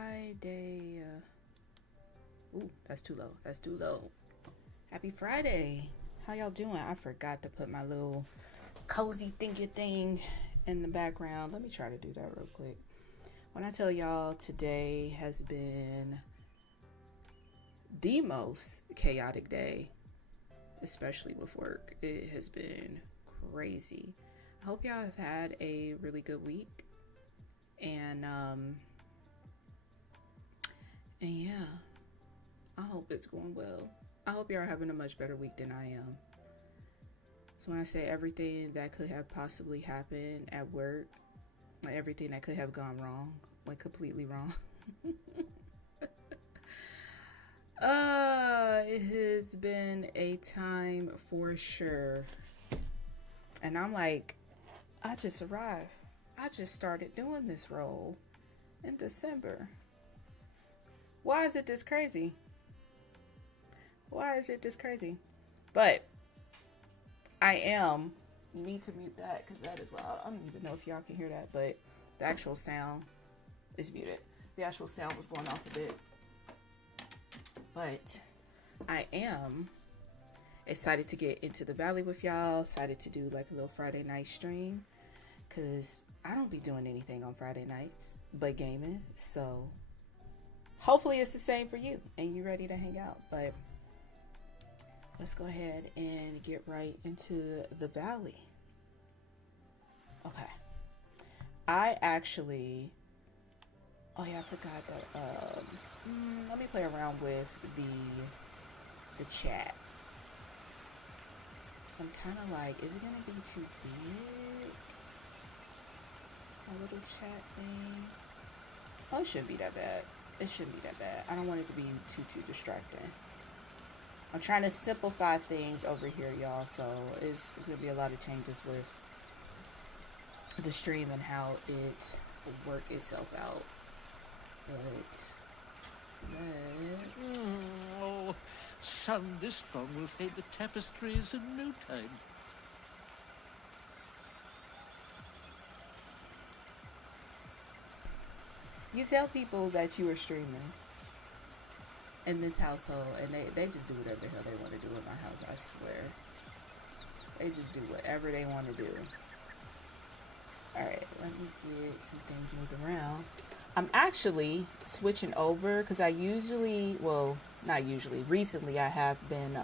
Friday. Ooh, that's too low. That's too low. Happy Friday. How y'all doing? I forgot to put my little cozy thingy thing in the background. Let me try to do that real quick. When I tell y'all today has been the most chaotic day, especially with work. It has been crazy. I hope y'all have had a really good week. And yeah, I hope it's going well. I hope y'all are having a much better week than I am. So when I say everything that could have possibly happened at work, like everything that could have gone wrong, went completely wrong. It has been a time for sure. And I'm like, I just arrived. I just started doing this role in December. Why is it this crazy? Why is it this crazy? But I need to mute that because that is loud. I don't even know if y'all can hear that, but the actual sound is muted. The actual sound was going off a bit. But I am excited to get into the valley with y'all. Excited to do like a little Friday night stream because I don't be doing anything on Friday nights but gaming. So hopefully it's the same for you and you ready to hang out. But let's go ahead and get right into the valley. Okay. I actually, oh yeah, I forgot that, let me play around with the chat. So I'm kind of like, is it going to be too big? A little chat thing. Oh, it shouldn't be that bad. It shouldn't be that bad. I don't want it to be too distracting. I'm trying to simplify things over here, y'all. So it's going to be a lot of changes with the stream and how it will work itself out. But let's... Oh, sun this strong will fade the tapestries in no time. You tell people that you are streaming in this household, and they just do whatever the hell they want to do in my house, I swear. They just do whatever they want to do. Alright, let me get some things moved around. I'm actually switching over, because I usually, well, not usually, recently I have been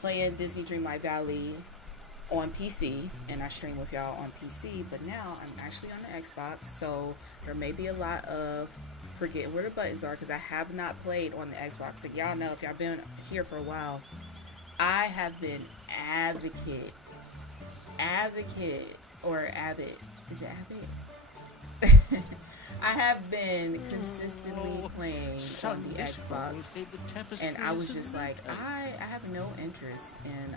playing Disney Dreamlight Valley on PC, and I stream with y'all on PC, but now I'm actually on the Xbox, so there may be a lot of forgetting where the buttons are because I have not played on the Xbox. Like y'all know, if y'all been here for a while, I have been avid, or avid, is it avid? I have been consistently playing on the Xbox, and I was just like, I have no interest in,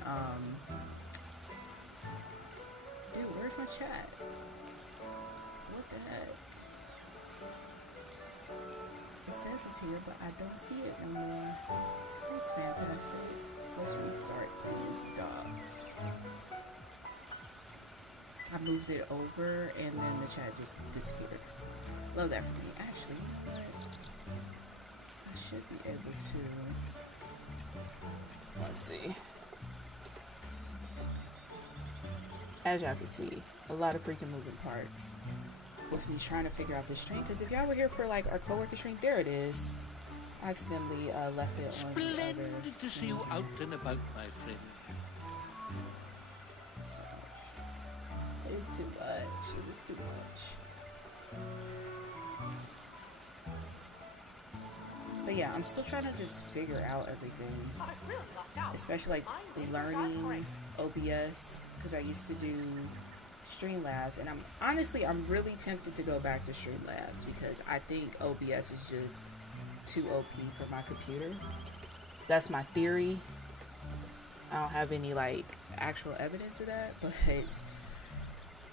dude, where's my chat? What the heck? It says it's here, but I don't see it no more. That's fantastic. Let's restart these docs. I moved it over and then the chat just disappeared. Love that for me. Actually, you know what? I should be able to. Let's see. As y'all can see, a lot of freaking moving parts with me trying to figure out this stream. Because if y'all were here for like our co-working stream, there it is. I accidentally left it on the other. Splendid to see you out and about, my friend. So, it's too much. It was too much. But yeah, I'm still trying to just figure out everything. Especially like learning OBS. Because I used to do Streamlabs, and I'm really tempted to go back to Streamlabs because I think OBS is just too OP for my computer. That's my theory. I don't have any like actual evidence of that, but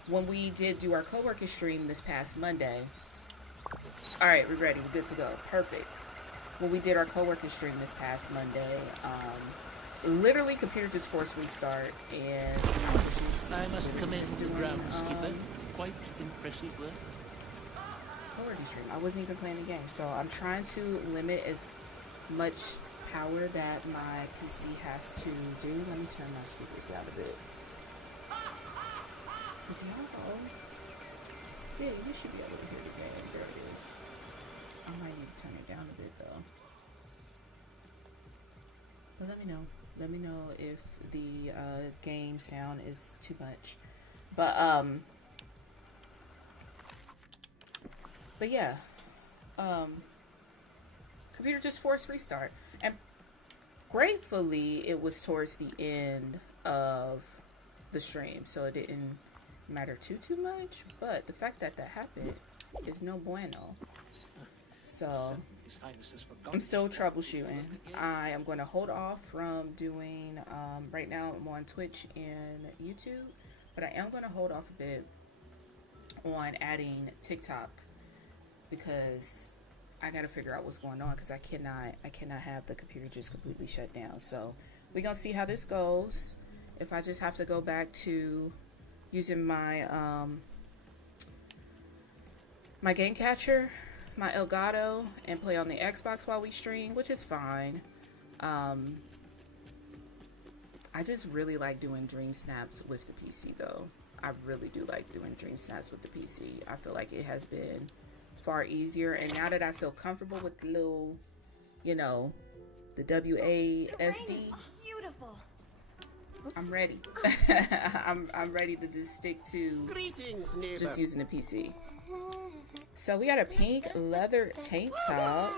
when we did do our co-working stream this past Monday, all right, we're ready, we're good to go, perfect. When we did our co-working stream this past Monday, literally computer just forced restart, and I must commend the groundskeeper. Quite impressive work. CoWorking Stream. I wasn't even playing the game. So I'm trying to limit as much power that my PC has to do. Let me turn my speakers down a bit. Cause y'all, yeah, you should be able to hear the game. There it is. I might need to turn it down a bit though. But let me know. Let me know if the game sound is too much. But yeah, computer just forced restart, and gratefully it was towards the end of the stream, so it didn't matter too much. But the fact that happened is no bueno. So I'm still troubleshooting. I am going to hold off from doing right now I'm on Twitch and YouTube, but I am going to hold off a bit on adding TikTok because I got to figure out what's going on, because I cannot have the computer just completely shut down. So we're going to see how this goes. If I just have to go back to using my my game catcher, my Elgato, and play on the Xbox while we stream, which is fine. I just really like doing dream snaps with the PC though. I really do like doing dream snaps with the PC. I feel like it has been far easier, and now that I feel comfortable with the little, you know, the WASD, beautiful. I'm ready. I'm ready to just stick to just using the PC. So we got a pink leather tank top.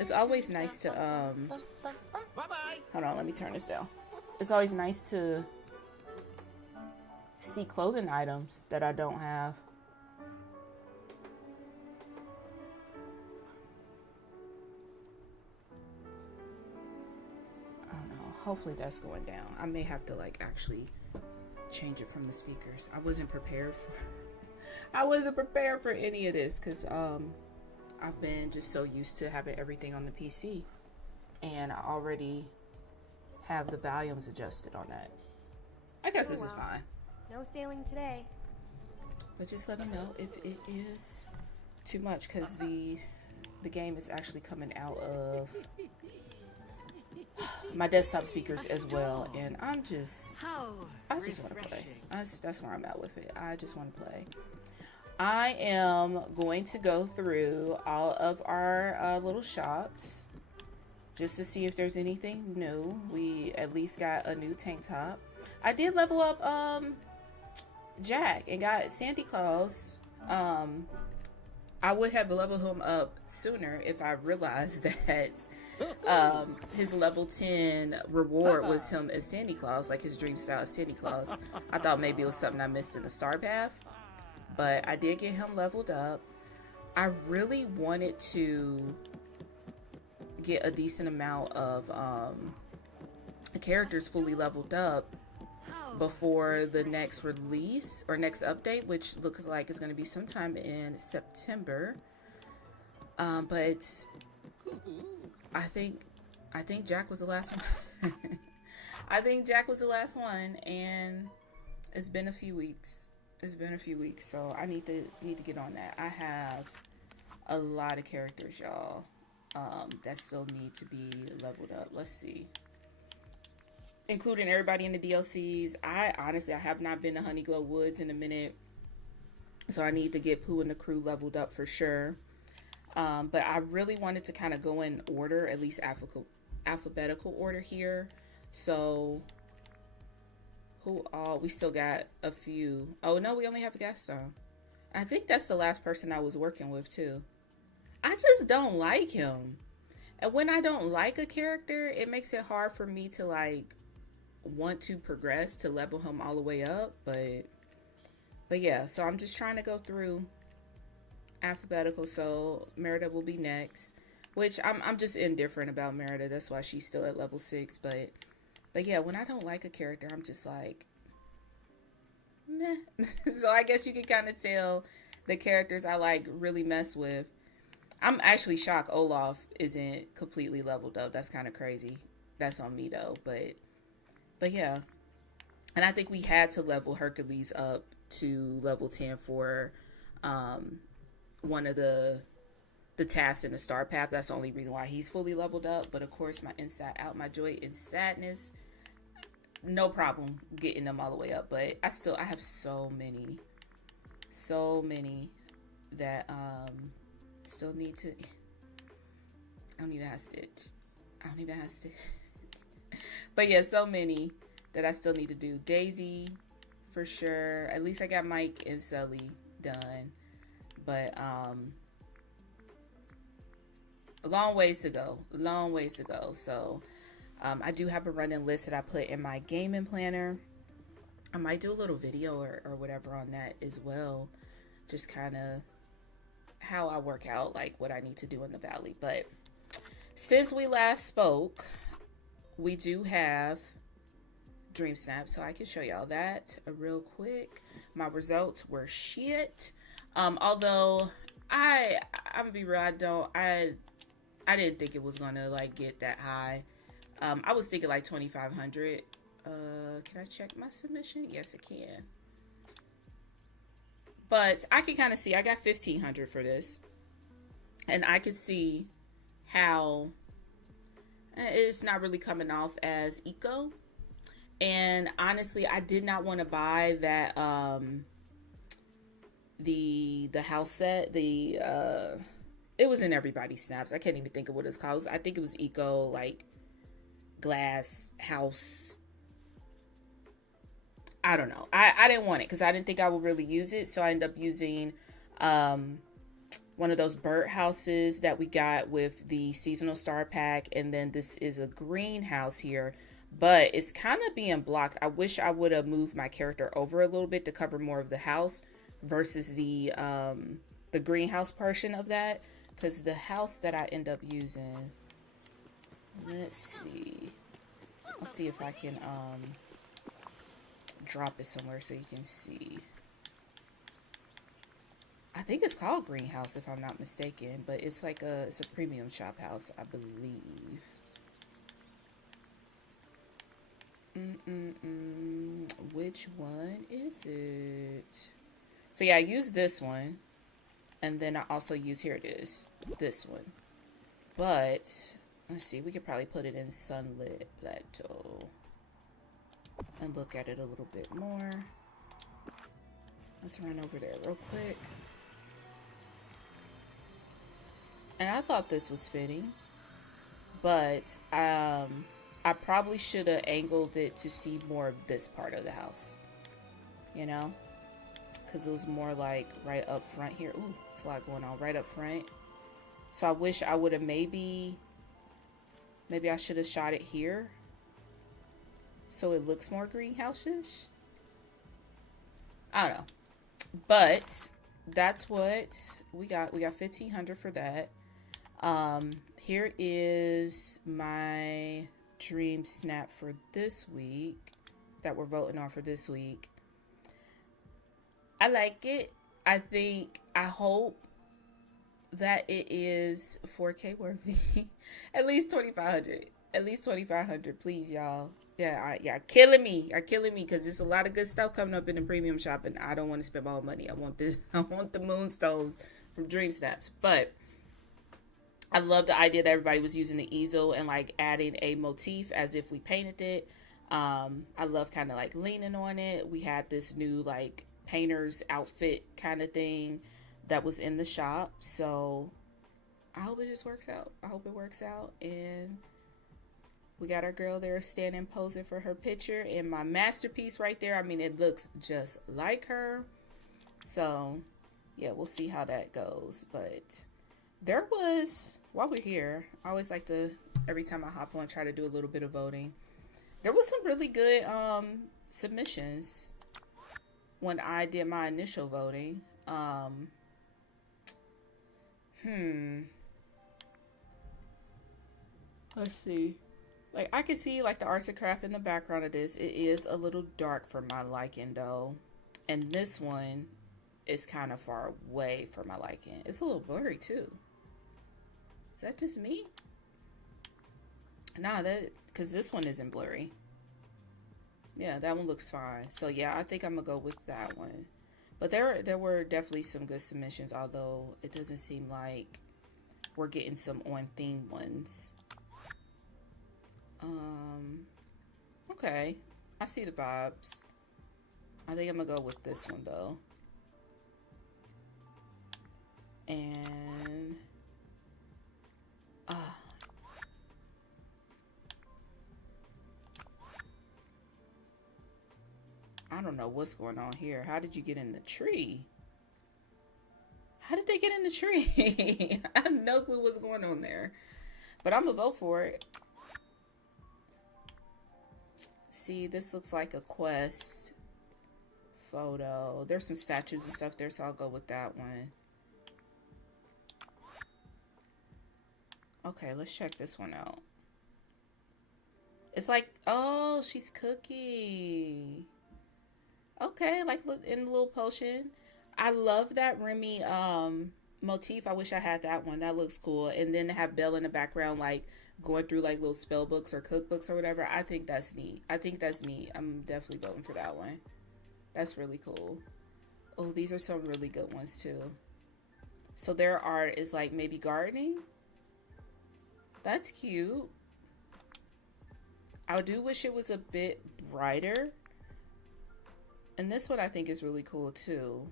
It's always nice to hold on, let me turn this down. It's always nice to see clothing items that I don't have. I don't know. Hopefully that's going down. I may have to like actually change it from the speakers. I wasn't prepared for any of this, because I've been just so used to having everything on the PC, and I already have the volumes adjusted on that. I guess this is fine. No sailing today. But just let me know if it is too much, because the game is actually coming out of my desktop speakers as well, and I just want to play. That's where I'm at with it. I just want to play. I am going to go through all of our little shops just to see if there's anything new. We at least got a new tank top. I did level up Jack and got Sandy Claus. I would have leveled him up sooner if I realized that his level 10 reward was him as Sandy Claus, like his dream style as Sandy Claus. I thought maybe it was something I missed in the star path, but I did get him leveled up. I really wanted to get a decent amount of characters fully leveled up before the next release or next update, which looks like it's going to be sometime in September. But I think Jack was the last one. I think Jack was the last one, and it's been a few weeks. So I need to get on that. I have a lot of characters, y'all, that still need to be leveled up. Let's see. Including everybody in the DLCs. I have not been to Honeyglow Woods in a minute, so I need to get Pooh and the crew leveled up for sure. But I really wanted to kind of go in order, at least alphabetical order here. So who all? We still got a few. Oh no, we only have Gaston. I think that's the last person I was working with too. I just don't like him, and when I don't like a character, it makes it hard for me to like want to progress to level him all the way up. But yeah, so I'm just trying to go through alphabetical. So Merida will be next, which I'm just indifferent about Merida. That's why she's still at level 6. But yeah, when I don't like a character, I'm just like meh. So I guess you can kind of tell the characters I like really mess with. I'm actually shocked Olaf isn't completely leveled up. That's kind of crazy. That's on me though. But yeah, and I think we had to level Hercules up to level 10 for one of the tasks in the star path. That's the only reason why he's fully leveled up. But of course, my inside out, my joy and sadness, no problem getting them all the way up. But I have so many that still need to. I don't even have Stitch. But yeah, so many that I still need to do. Daisy, for sure. At least I got Mike and Sully done. But a long ways to go. So I do have a running list that I put in my gaming planner. I might do a little video or whatever on that as well. Just kind of how I work out, like what I need to do in the valley. But since we last spoke, we do have Dream Snap, so I can show y'all that real quick. My results were shit. Although I'm gonna be real, I didn't think it was gonna like get that high. I was thinking like 2,500. Can I check my submission? Yes, I can. But I can kind of see I got 1,500 for this, and I could see how it's not really coming off as eco. And honestly, I did not want to buy that the house set. It was in everybody's snaps. I can't even think of what it's called. I think it was eco, like glass house. I don't know. I didn't want it because I didn't think I would really use it. So I ended up using one of those bird houses that we got with the seasonal star pack. And then this is a greenhouse here, but it's kind of being blocked. I wish I would have moved my character over a little bit to cover more of the house versus the greenhouse portion of that. Because the house that I end up using, let's see. I'll see if I can drop it somewhere so you can see. I think it's called Greenhouse if I'm not mistaken, but it's like it's a premium shop house, I believe. Which one is it? So yeah, I use this one, and then I also use, here it is, this one. But let's see, we could probably put it in Sunlit Plateau and look at it a little bit more. Let's run over there real quick. And I thought this was fitting, but I probably should have angled it to see more of this part of the house, you know, because it was more like right up front here. Ooh, it's a lot going on right up front. So I wish I would have maybe I should have shot it here so it looks more greenhouse-ish. I don't know, but that's what we got. We got 1,500 for that. Here is my dream snap for this week that we're voting on for this week. I like it. I hope that it is 4K worthy. At least 2,500. At least 2,500, please, y'all. Yeah, killing me. Are killing me because there's a lot of good stuff coming up in the premium shop, and I don't want to spend all the money. I want this. I want the moonstones from Dream Snaps. But I love the idea that everybody was using the easel and like adding a motif as if we painted it. I love kind of like leaning on it. We had this new like painter's outfit kind of thing that was in the shop. So I hope it just works out. I hope it works out. And we got our girl there standing posing for her picture. And my masterpiece right there, I mean, it looks just like her. So yeah, we'll see how that goes. But there was, while we're here, I always like to, every time I hop on, try to do a little bit of voting. There was some really good submissions when I did my initial voting. Let's see. Like, I can see, like, the arts and craft in the background of this. It is a little dark for my liking, though. And this one is kind of far away for my liking. It's a little blurry, too. Is that just me? Nah, because this one isn't blurry. Yeah, that one looks fine. So, yeah, I think I'm going to go with that one. But there were definitely some good submissions, although it doesn't seem like we're getting some on theme ones. Okay, I see the vibes. I think I'm gonna go with this one though. And I don't know what's going on here. How did you get in the tree? How did they get in the tree? I have no clue what's going on there. But I'm gonna vote for it. See, this looks like a quest photo. There's some statues and stuff there, so I'll go with that one. Okay, let's check this one out. It's like, oh, she's cooking. Okay, like look in the little potion. I love that Remy motif. I wish I had that one. That looks cool. And then to have Belle in the background, like going through like little spell books or cookbooks or whatever. I think that's neat. I'm definitely voting for that one. That's really cool. Oh, these are some really good ones too. So their art is like maybe gardening. That's cute. I do wish it was a bit brighter. And this one I think is really cool too.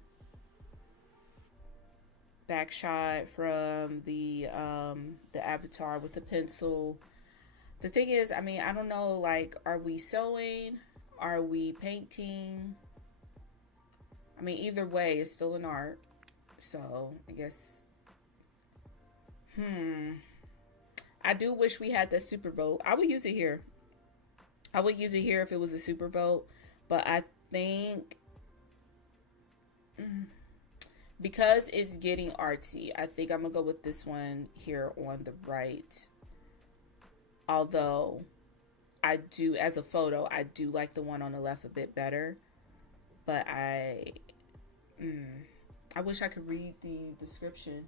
Back shot from the avatar with the pencil. The thing is, I mean, I don't know, like, are we sewing? Are we painting? I mean, either way, it's still an art. So, I guess, I do wish we had the super vote. I would use it here. I would use it here if it was a super vote. But I think because it's getting artsy, I think I'm gonna go with this one here on the right. Although I do, as a photo, I do like the one on the left a bit better. But I wish I could read the description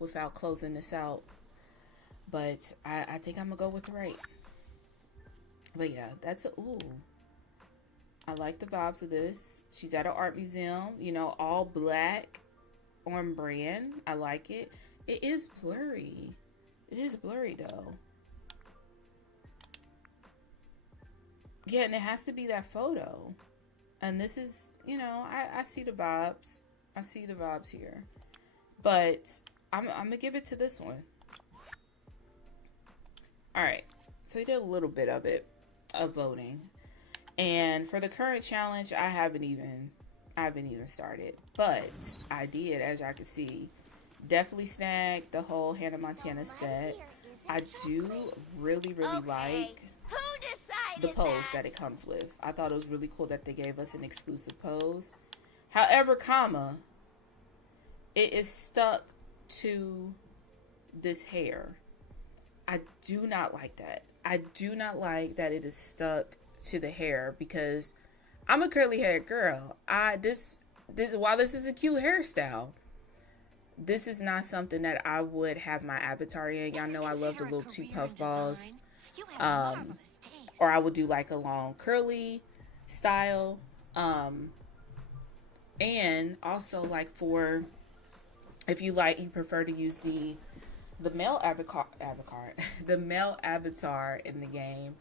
without closing this out. But I think I'm gonna go with the right. But yeah, that's ooh. I like the vibes of this. She's at an art museum, you know, all black, on brand. I like it. It is blurry. It is blurry though. Yeah, and it has to be that photo. And this is, you know, I see the vibes. I see the vibes here. But I'm gonna give it to this one. Alright. So we did a little bit of it, of voting. And for the current challenge, I haven't even started. But I did, as y'all can see, definitely snagged the whole Hannah Montana set. I do really like the pose that it comes with. I thought it was really cool that they gave us an exclusive pose. However, it is stuck to this hair. I do not like that. I do not like that it is stuck to the hair because I'm a curly haired girl. This while this is a cute hairstyle, this is not something that I would have my avatar in. Y'all know I love the little two puff balls. Or I would do like a long curly style. And also like for, if you prefer to use the male avatar the male avatar in the game,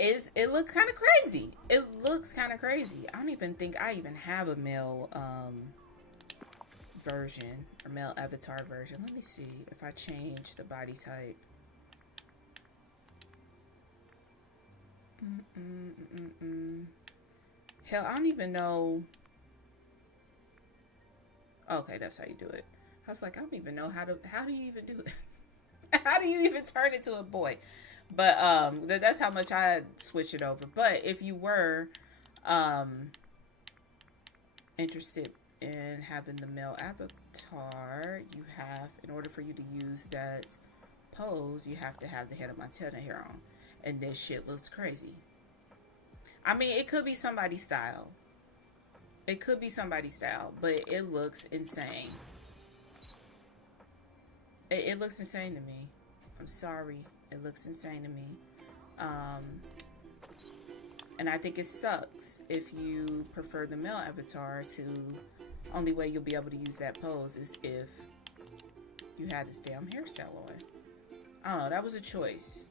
it looks kind of crazy. It looks kind of crazy. I don't even think I even have a male version or male avatar version. Let me see if I change the body type. Hell, I don't even know. Okay, that's how you do it. I was like, I don't even know how do you even do it? How do you even turn it to a boy? But that's how much I switch it over. But if you were interested in having the male avatar, you have, in order for you to use that pose, you have to have the Hannah Montana hair on. And this shit looks crazy. I mean, it could be somebody's style. It could be somebody's style, but it looks insane. It looks insane to me. I'm sorry. It looks insane to me. And I think it sucks if you prefer the male avatar to, only way you'll be able to use that pose is if you had this damn hairstyle on. I don't know, that was a choice.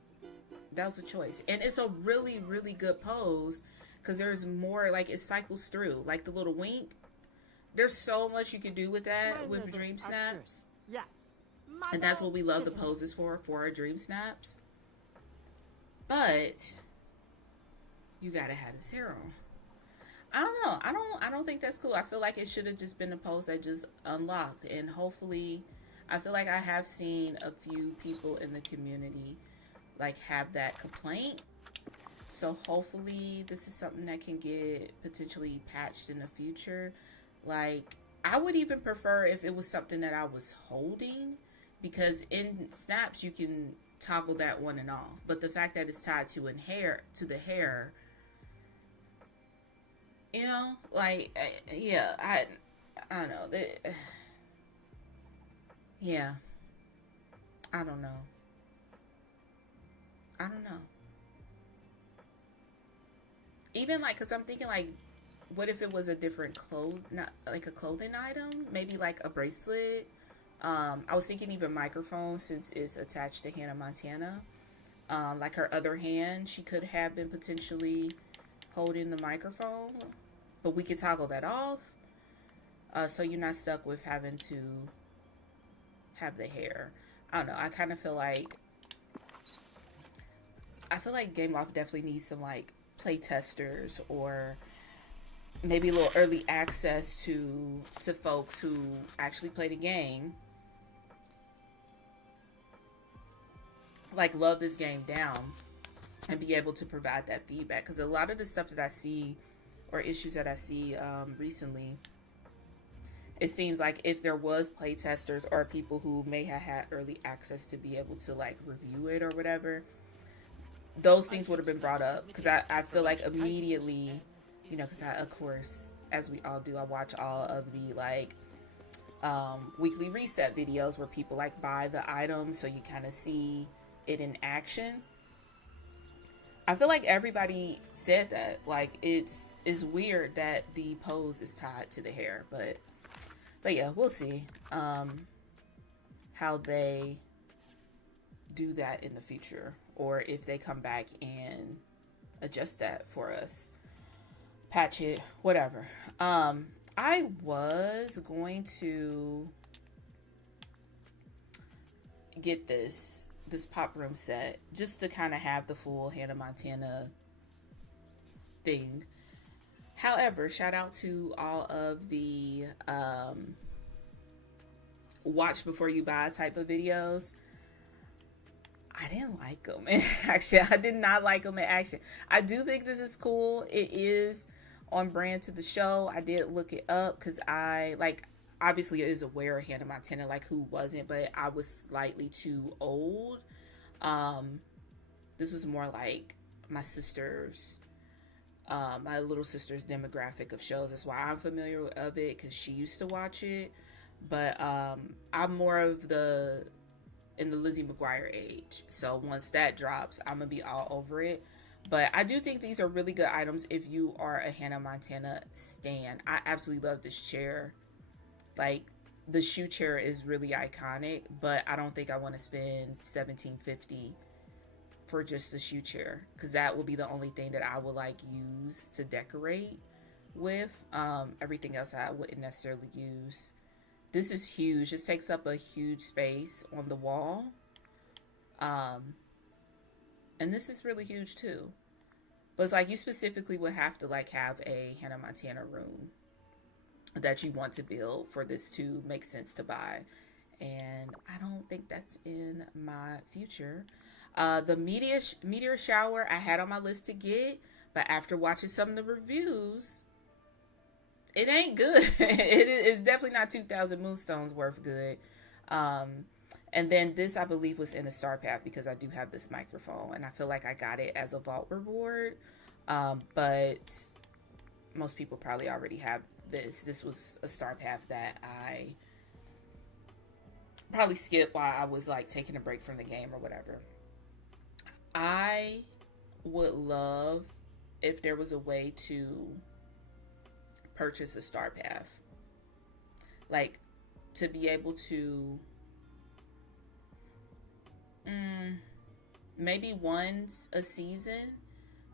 That was a choice. And it's a really, really good pose because there's more, like it cycles through. Like the little wink. There's so much you can do with that with dream snaps. Yes. And that's what we love the poses for our dream snaps. But you gotta have this hair on. I don't know. I don't think that's cool. I feel like it should have just been a pose that just unlocked. And hopefully, I feel like I have seen a few people in the community like have that complaint. So hopefully this is something that can get potentially patched in the future. Like, I would even prefer if it was something that I was holding, because in snaps you can toggle that on and off. But the fact that it's tied to the hair, you know, like, yeah, I don't know. Yeah, I don't know. Even like, cause I'm thinking like, what if it was a different not like a clothing item, maybe like a bracelet. I was thinking even microphone, since it's attached to Hannah Montana. Like her other hand, she could have been potentially holding the microphone, but we could toggle that off. So you're not stuck with having to have the hair. I don't know. I kind of feel like, Game Loft definitely needs some like play testers, or maybe a little early access to folks who actually play the game, like love this game down, and be able to provide that feedback. Because a lot of the stuff that I see, or issues that I see recently, it seems like if there was play testers or people who may have had early access to be able to like review it or whatever, those things would have been brought up. Because I feel like immediately, you know, because I, of course, as we all do, I watch all of the like weekly reset videos where people like buy the items, so you kind of see it in action. I feel like everybody said that, like, it's weird that the pose is tied to the hair, but yeah, we'll see how they do that in the future, or if they come back and adjust that for us, patch it, whatever. I was going to get this pop room set just to kind of have the full Hannah Montana thing. However, shout out to all of the watch before you buy type of videos. I didn't like them in action. I did not like them in action. I do think this is cool. It is on brand to the show. I did look it up because I, like, obviously is aware of Hannah Montana, like who wasn't, but I was slightly too old. This was more like my sister's, my little sister's demographic of shows. That's why I'm familiar with it, because she used to watch it. But I'm more of in the Lizzie McGuire age. So once that drops, I'm gonna be all over it. But I do think these are really good items if you are a Hannah Montana stan. I absolutely love this chair. Like, the shoe chair is really iconic, but I don't think I want to spend $17.50 for just the shoe chair, because that will be the only thing that I would like use to decorate with. Everything else I wouldn't necessarily use. This is huge. This takes up a huge space on the wall. And this is really huge too. But it's like you specifically would have to like have a Hannah Montana room that you want to build for this to make sense to buy. And I don't think that's in my future. The meteor shower I had on my list to get, but after watching some of the reviews, it ain't good. It's definitely not 2,000 moonstones worth good. And then this, I believe, was in a star path, because I do have this microphone, and I feel like I got it as a vault reward. But most people probably already have this. This was a star path that I probably skipped while I was like taking a break from the game or whatever. I would love if there was a way to purchase a star path, like to be able to maybe once a season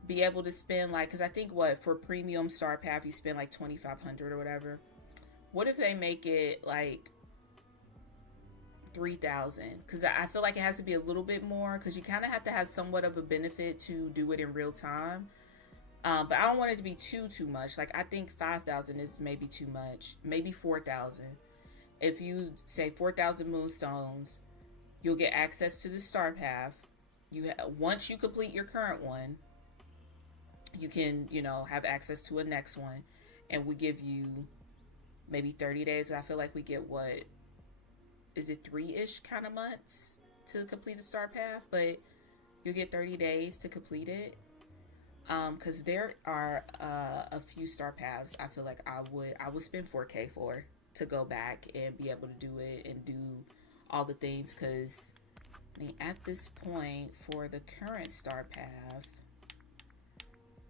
be able to spend like, because I think what for premium star path you spend like 2,500 or whatever. What if they make it like 3,000? Because I feel like it has to be a little bit more, because you kind of have to have somewhat of a benefit to do it in real time. But I don't want it to be too much. Like I think 5,000 is maybe too much. Maybe 4,000. If you say 4,000 moonstones, you'll get access to the star path. Once you complete your current one, you can, have access to a next one, and we give you maybe 30 days. I feel like we get, what is it, 3-ish kind of months to complete a star path, but you'll get 30 days to complete it. Because there are a few star paths I feel like I would spend 4K for, to go back and be able to do it and do all the things. Because at this point for the current star path,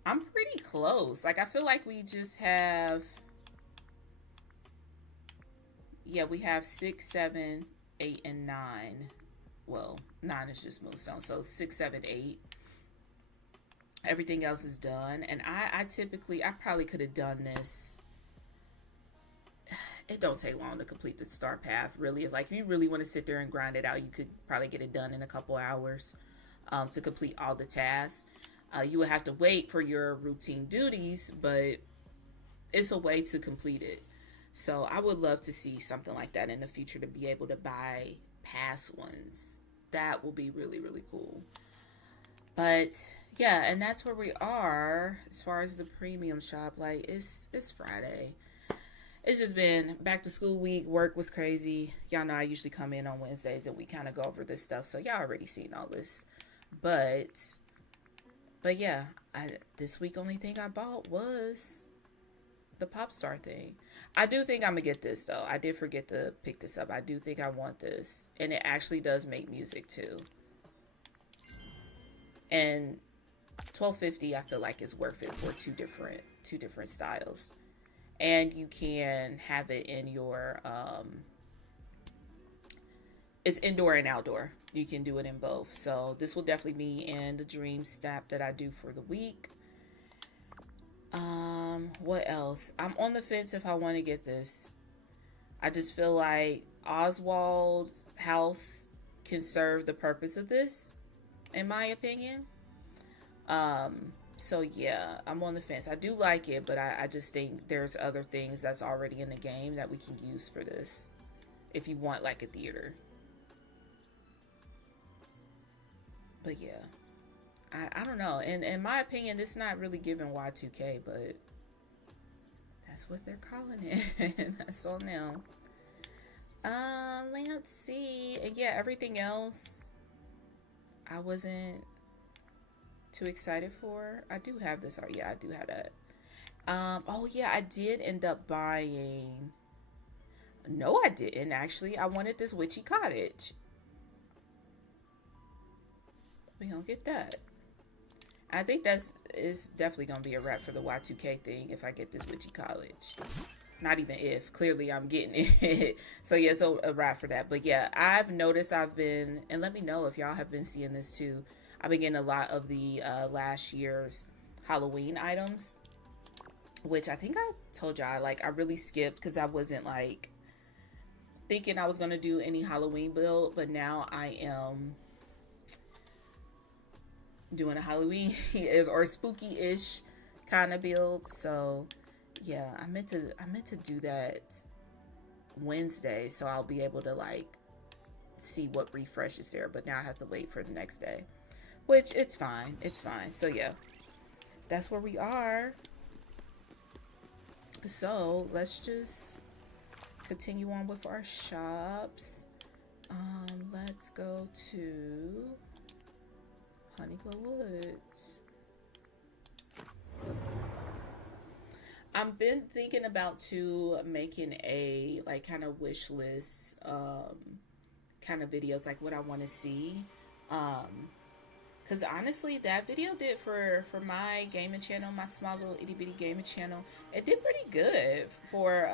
I'm pretty close. Like I feel like we just have, we have 6, 7, 8, and 9. Well, 9 is just moonstone, so 6, 7, 8. Everything else is done. And I probably could have done this. It don't take long to complete the star path, really. Like if you really want to sit there and grind it out, you could probably get it done in a couple hours to complete all the tasks. You would have to wait for your routine duties, but it's a way to complete it. So I would love to see something like that in the future, to be able to buy past ones. That will be really, really cool. But yeah, and that's where we are as far as the premium shop. Like it's Friday. It's just been back to school week. Work was crazy. Y'all know I usually come in on Wednesdays and we kind of go over this stuff. So y'all already seen all this. But yeah, this week only thing I bought was the Popstar thing. I do think I'm gonna get this though. I did forget to pick this up. I do think I want this, and it actually does make music too. And $12.50 I feel like is worth it for two different styles. And you can have it in your it's indoor and outdoor. You can do it in both. So this will definitely be in the dream snap that I do for the week. What else? I'm on the fence if I want to get this. I just feel like Oswald's house can serve the purpose of this, in my opinion. So yeah, I'm on the fence. I do like it, but I just think there's other things that's already in the game that we can use for this, if you want like a theater. But yeah, I don't know. And in my opinion, it's not really giving Y2K, but that's what they're calling it. That's on them. Let's see. And yeah, everything else I wasn't too excited for. I do have this. Yeah, I do have that. Oh yeah, I did end up buying. No, I didn't actually. I wanted this witchy cottage. We gonna get that. I think is definitely gonna be a wrap for the Y2K thing if I get this witchy cottage. Not even if. Clearly I'm getting it. So yeah, so a wrap for that. But yeah, I've noticed I've been, and let me know if y'all have been seeing this too. I've been getting a lot of the last year's Halloween items, which I think I told y'all, like I really skipped because I wasn't like thinking I was gonna do any Halloween build, but now I am doing a Halloween or spooky-ish kind of build. So yeah, I meant to do that Wednesday, so I'll be able to like see what refreshes there, but now I have to wait for the next day, which it's fine. So yeah, that's where we are. So let's just continue on with our shops. Let's go to Honeyglow Woods. I've been thinking about making a like kind of wish list kind of videos, like what I want to see Because honestly, that video did for my gaming channel, my small little itty bitty gaming channel. It did pretty good for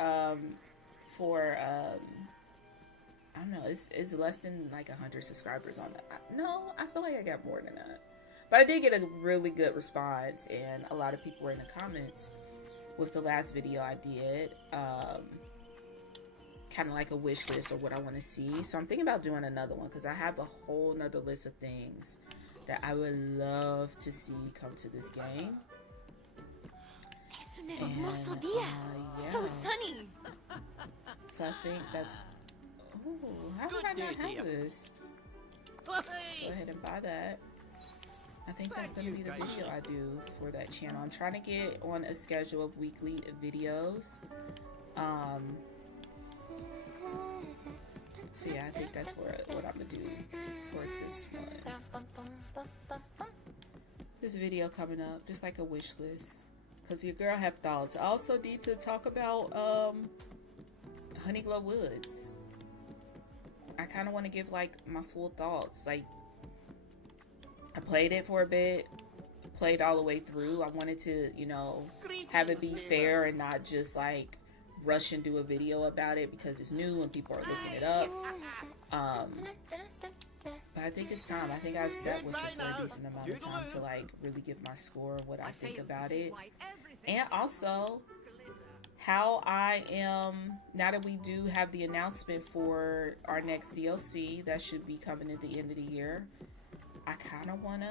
I don't know. It's less than like 100 subscribers on it. No, I feel like I got more than that. But I did get a really good response, and a lot of people were in the comments with the last video I did. Kind of like a wish list or what I want to see. So I'm thinking about doing another one because I have a whole nother list of things that I would love to see come to this game. Es un And, hermoso día. yeah. So sunny. So I think that's... Ooh, how did I not have this? Let's go ahead and buy that. I think that's going to be the video I do for that channel. I'm trying to get on a schedule of weekly videos. So yeah, I think that's what I'm going to do for this one. This video coming up, just like a wish list. Because your girl have thoughts. I also need to talk about Honeyglow Woods. I kind of want to give like my full thoughts. Like, I played it for a bit, played all the way through. I wanted to, you know, have it be fair and not just like rush and do a video about it because it's new and people are looking it up. But I think it's time. I think I've sat with it for a decent amount of time to like really give my score, what I think about it, and also how I am, now that we do have the announcement for our next DLC that should be coming at the end of the year. I kind of want to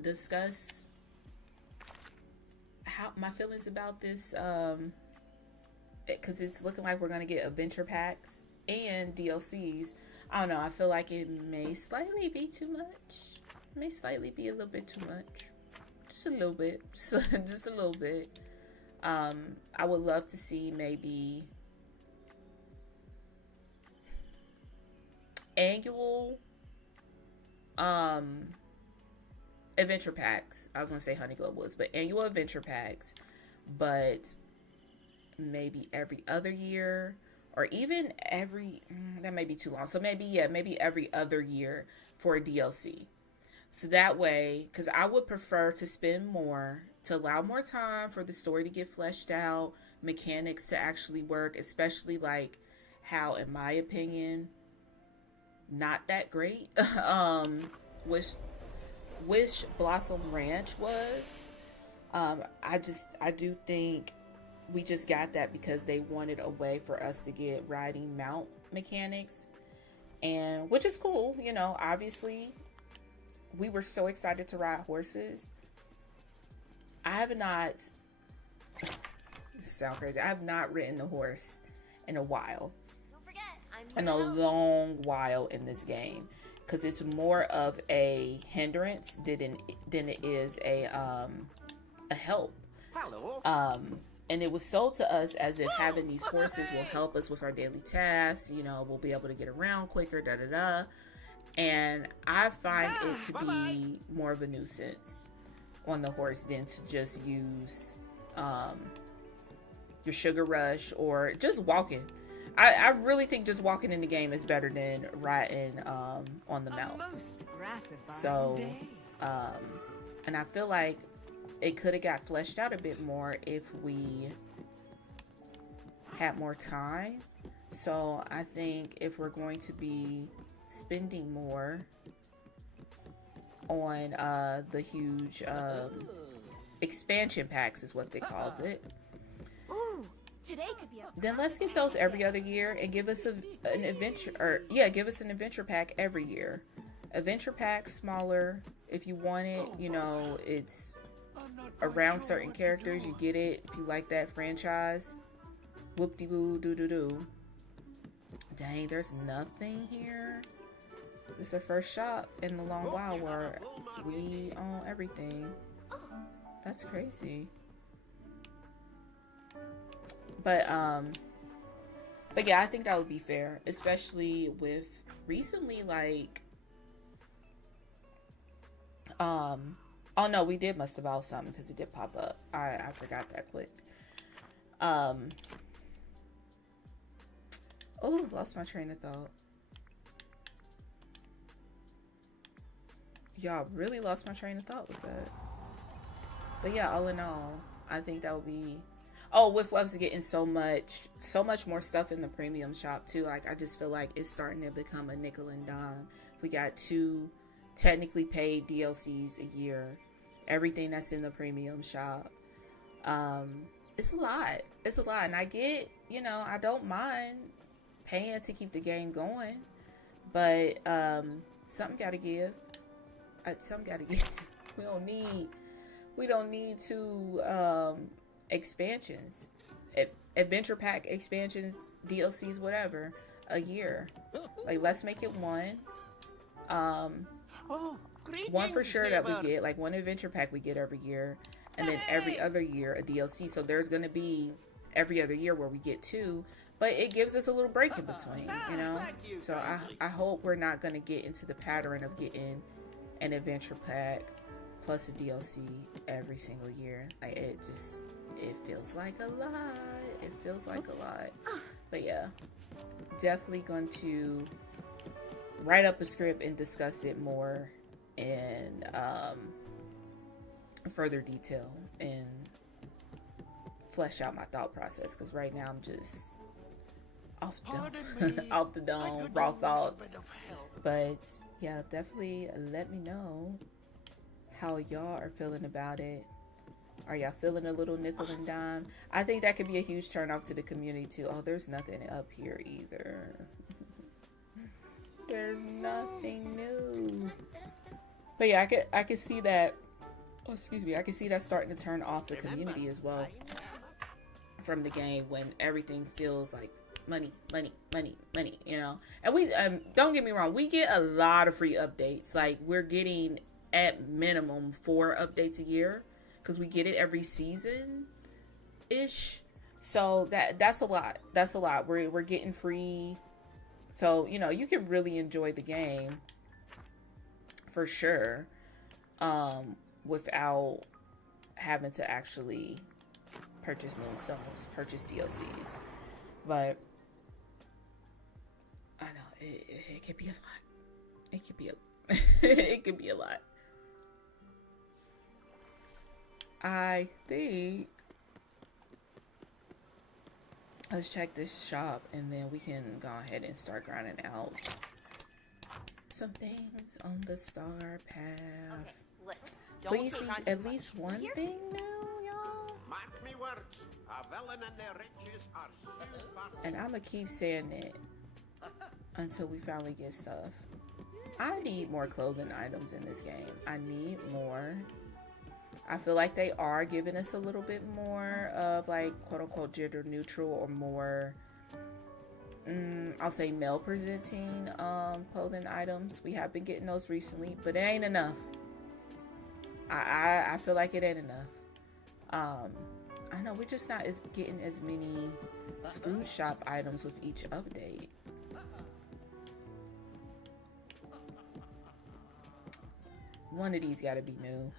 discuss how my feelings about this, because it's looking like we're going to get adventure packs and DLCs. I don't know, I feel like it may slightly be too much. It may slightly be a little bit too much. Just a little bit. Just a little bit. I would love to see maybe annual adventure packs. I was gonna say Honeyglow Woods, but annual adventure packs, but maybe every other year, or even every, that may be too long, so maybe every other year for a DLC. So that way, because I would prefer to spend more, to allow more time for the story to get fleshed out, mechanics to actually work, especially like how, in my opinion, not that great Wish Blossom Ranch was. I do think we just got that because they wanted a way for us to get riding mount mechanics, and which is cool, you know. Obviously we were so excited to ride horses. I have not, this sounds crazy, I have not ridden a horse in a while. Don't forget, In a long while in this game, because it's more of a hindrance than it is a help. Hello. And it was sold to us as if having these horses will help us with our daily tasks. You know, we'll be able to get around quicker, da da da. And I find it to be more of a nuisance on the horse than to just use your sugar rush or just walking. I really think just walking in the game is better than riding on the mounts. So, and I feel like it could have got fleshed out a bit more if we had more time. So I think if we're going to be spending more on the huge expansion packs is what they calls it, Ooh, today could be a then let's get those every other year and give us an adventure, or yeah, give us an adventure pack every year. Adventure pack, smaller if you want it, you know, it's around certain characters, you get it if you like that franchise. Whoop-de-woo, doo-doo-doo. Dang, there's nothing here. This is our first shop in a long while where we own everything. That's crazy. But yeah, I think that would be fair, especially with recently, like, oh no, we must have bought something because it did pop up. I forgot that quick. Oh, lost my train of thought. y'all really lost my train of thought with that. But yeah, all in all, I think that would be. Oh, with us getting so much more stuff in the premium shop too. Like, I just feel like it's starting to become a nickel and dime. We got 2 technically paid DLCs a year. Everything that's in the premium shop. It's a lot. It's a lot. And I get, you know, I don't mind paying to keep the game going. But something gotta give. Something gotta give. We don't need 2 expansions, adventure pack expansions, DLCs, whatever, a year. Like, let's make it one. One for sure that we get, like one adventure pack we get every year, and then every other year a DLC. So there's gonna be every other year where we get 2, but it gives us a little break in between, you know. So I hope we're not gonna get into the pattern of getting an adventure pack plus a DLC every single year. Like, it feels like a lot. It feels like a lot. But yeah, definitely going to write up a script and discuss it more in further detail and flesh out my thought process, because right now I'm just off the dome, raw thoughts. But yeah, definitely let me know how y'all are feeling about it. Are y'all feeling a little nickel and dime? I think that could be a huge turn off to the community too. Oh, there's nothing up here either. There's nothing new. But yeah, I could see that. Oh, excuse me. I can see that starting to turn off the community as well from the game, when everything feels like money, money, money, money, you know. And we don't get me wrong, we get a lot of free updates. Like, we're getting at minimum 4 updates a year, because we get it every season ish. So that's a lot. That's a lot. We're getting free. So, you know, you can really enjoy the game for sure, without having to actually purchase moonstones, purchase DLCs. But I know it could be a lot. It could be it could be a lot. I think let's check this shop, and then we can go ahead and start grinding out some things on the star path. Okay, listen. Please be at least one thing new, y'all. Mark me words. Avellan and their riches are super. And I'ma keep saying it until we finally get stuff. I need more clothing items in this game. I need more. I feel like they are giving us a little bit more of, like, quote unquote gender neutral, or more I'll say male presenting clothing items. We have been getting those recently, but it ain't enough. I feel like it ain't enough. I know we're just not getting as many screw shop items with each update. One of these gotta be new.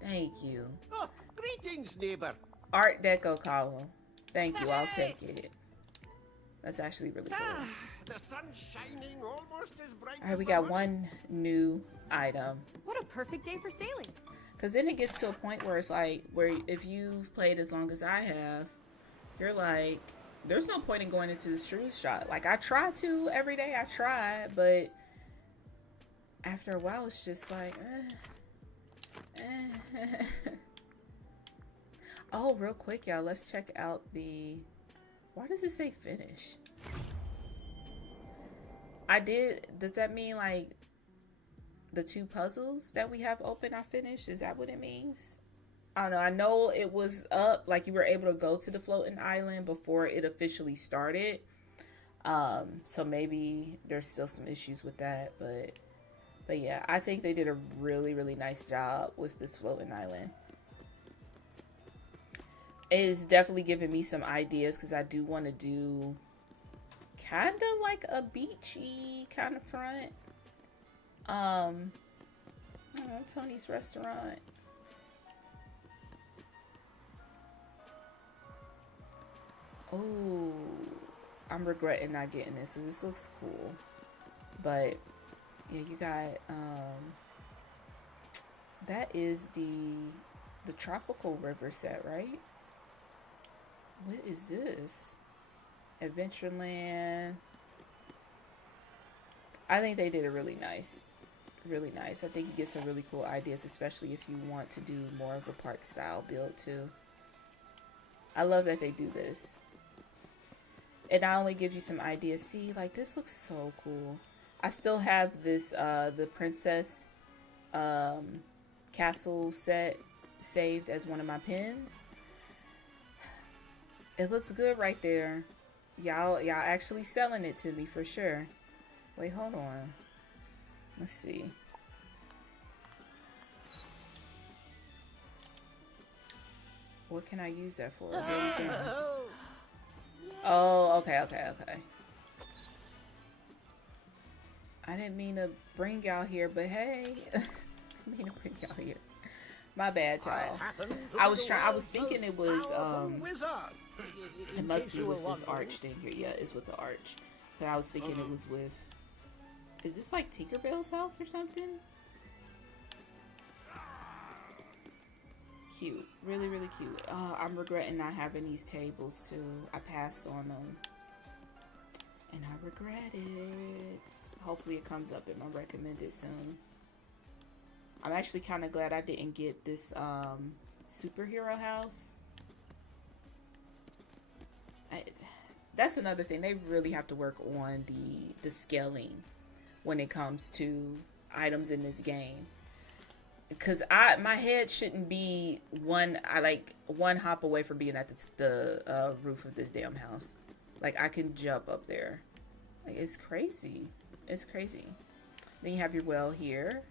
Thank you. Oh, greetings, neighbor. Art Deco column. Thank you. I'll take it. That's actually really cool. The sun's shining almost as bright. All right, we got one new item. What a perfect day for sailing. Because then it gets to a point where it's like, where if you've played as long as I have, you're like, there's no point in going into the shrews shop. Like, I try to every day. I try, but after a while, it's just like, Oh, real quick, y'all. Let's check out the... Why does it say finish? Does that mean, like, the 2 puzzles that we have open I finished? Is that what it means? I don't know. I know it was up, like, you were able to go to the floating island before it officially started. So maybe there's still some issues with that, but yeah, I think they did a really, really nice job with this floating island. It is definitely giving me some ideas, because I do want to do kind of like a beachy kind of front. Tony's restaurant. Oh, I'm regretting not getting this. So this looks cool, but yeah, you got That is the tropical river set, right? What is this? Adventureland. I think they did it really nice. Really nice. I think you get some really cool ideas, especially if you want to do more of a park style build too. I love that they do this. It not only gives you some ideas. See, like this looks so cool. I still have this the princess castle set saved as one of my pins. It looks good right there. Y'all actually selling it to me for sure. Wait, hold on. Let's see. What can I use that for? Here you go. Oh, okay. I didn't mean to bring y'all here, but hey. I mean to bring y'all here. My bad, y'all. I was thinking it was it must be with this arch thing here. Yeah, it's with the arch. Cause I was thinking it was with. Is this like Tinkerbell's house or something? Cute. Really, really cute. I'm regretting not having these tables too. I passed on them. And I regret it. Hopefully it comes up in my recommended soon. I'm actually kind of glad I didn't get this superhero house. That's another thing. They really have to work on the scaling when it comes to items in this game. Because my head shouldn't be one hop away from being at the roof of this damn house. Like I can jump up there. Like it's crazy. It's crazy. Then you have your well here.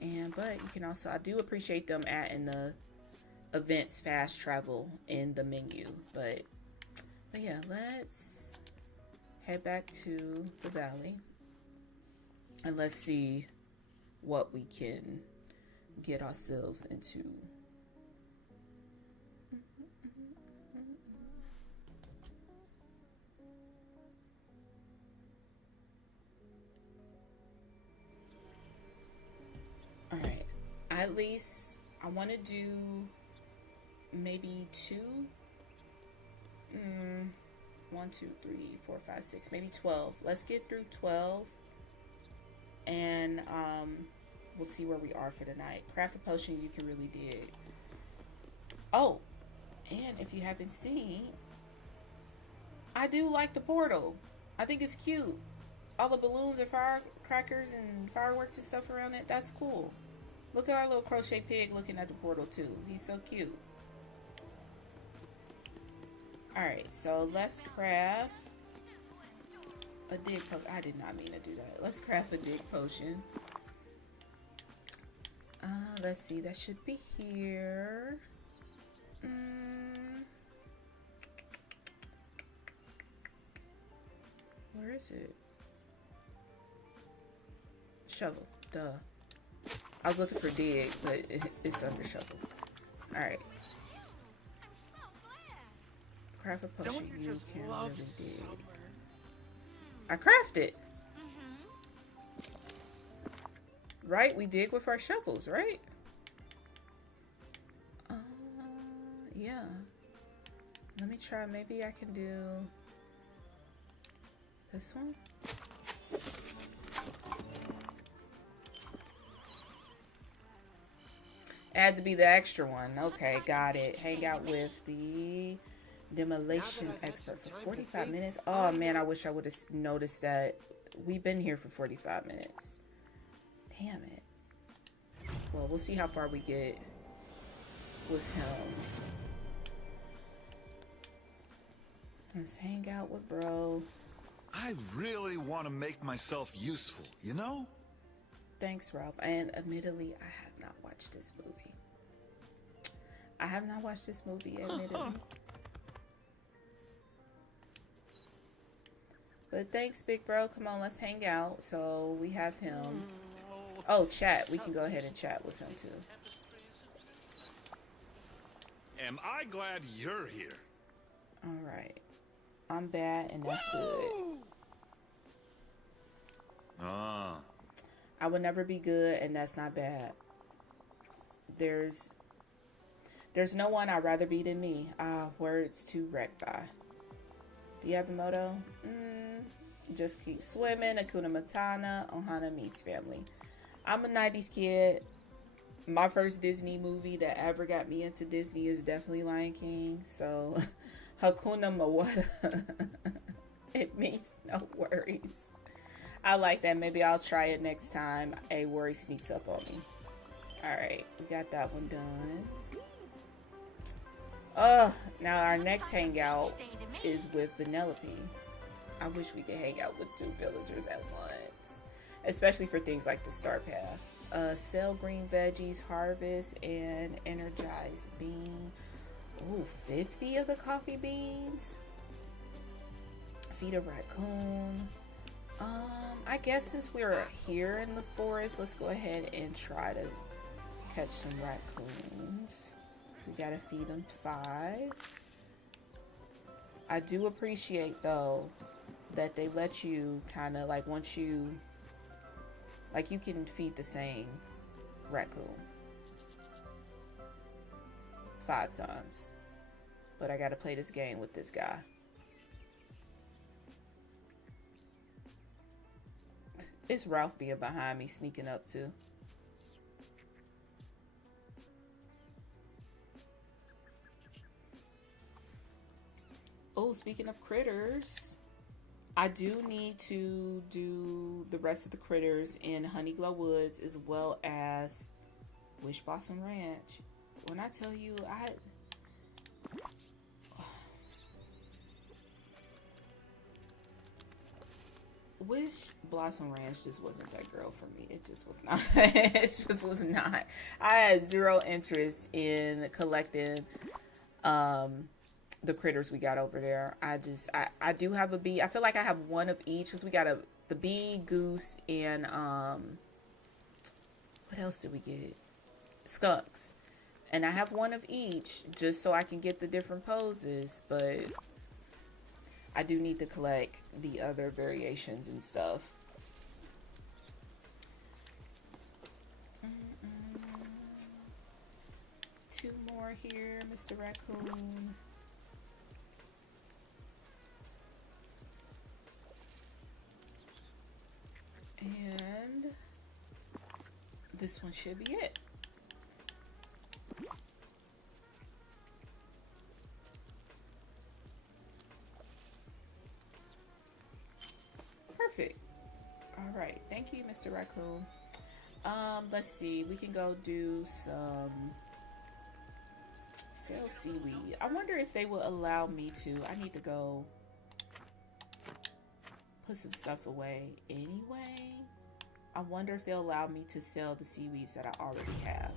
But you can also, I do appreciate them adding the events fast travel in the menu. But yeah, let's head back to the valley. And let's see what we can get ourselves into. Alright. At least I want to do maybe 2. 1, 2, 3, 4, 5, 6, maybe 12. Let's get through 12. And we'll see where we are for the night. Craft a potion you can really dig. Oh, and if you haven't seen, I do like the portal. I think it's cute. All the balloons and firecrackers and fireworks and stuff around it. That's cool. Look at our little crochet pig looking at the portal too. He's so cute. Alright, so let's craft a dig potion. I did not mean to do that. Let's craft a dig potion. Let's see. That should be here. Where is it? Shovel. Duh. I was looking for dig, but it's under shovel. Alright. Craft a potion you can really dig. I crafted. Right? We dig with our shovels, right? Yeah. Let me try. Maybe I can do this one. It had to be the extra one. Okay, got it. Hang out with the demolition expert for 45 minutes. Oh man, I wish I would have noticed that. We've been here for 45 minutes. Damn it. Well, we'll see how far we get with him. Let's hang out with bro. I really want to make myself useful, you know? Thanks, Ralph. And admittedly, I have not watched this movie. I have not watched this movie, admittedly. But thanks, big bro. Come on, let's hang out. So we have him. Oh, chat. We can go ahead and chat with him too. Am I glad you're here? Alright. I'm bad and that's good. Ah. I would never be good and that's not bad. There's no one I'd rather be than me. Words to wreck by. Do you have the motto? Just keep swimming. Akuna Matana. Ohana meets family. I'm a 90s kid. My first Disney movie that ever got me into Disney is definitely Lion King. So, Hakuna Mawata. It means no worries. I like that. Maybe I'll try it next time a worry sneaks up on me. Alright, we got that one done. Now our next hangout is with Vanellope. I wish we could hang out with 2 villagers at once. Especially for things like the Star Path. Sell green veggies, harvest, and energize bean. Ooh, 50 of the coffee beans. Feed a raccoon. I guess since we're here in the forest, let's go ahead and try to catch some raccoons. We gotta feed them 5. I do appreciate though that they let you kind of like once you like you can feed the same raccoon 5 times. But I gotta play this game with this guy. It's Ralph being behind me, sneaking up too. Oh, speaking of critters, I do need to do the rest of the critters in Honeyglow Woods as well as Wish Blossom Ranch. When I tell you, Wish Blossom Ranch just wasn't that girl for me. It just was not. It just was not. I had 0 interest in collecting the critters we got over there. I do have a bee. I feel like I have one of each because we got the bee, goose, and what else did we get? Skunks. And I have one of each just so I can get the different poses, but I do need to collect the other variations and stuff. 2 more here, Mr. Raccoon. And this one should be it. Perfect. All right. Thank you, Mr. Raccoon. Let's see. We can go do some sell seaweed. I wonder if they will allow me to. I need to go put some stuff away anyway. I wonder if they'll allow me to sell the seaweeds that I already have.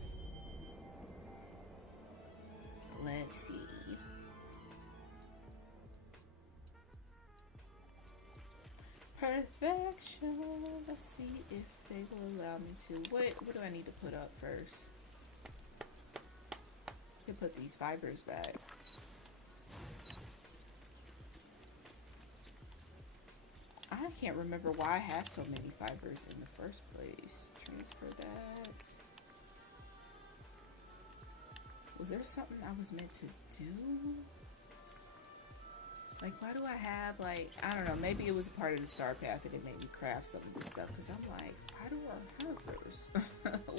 Let's see. Perfection. Let's see if they will allow me to. What do I need to put up first? I can put these fibers back. I can't remember why I had so many fibers in the first place. Transfer that. Was there something I was meant to do? Like, why do I have, like, I don't know, maybe it was a part of the Star Path and it made me craft some of this stuff, because I'm like, why do I have those?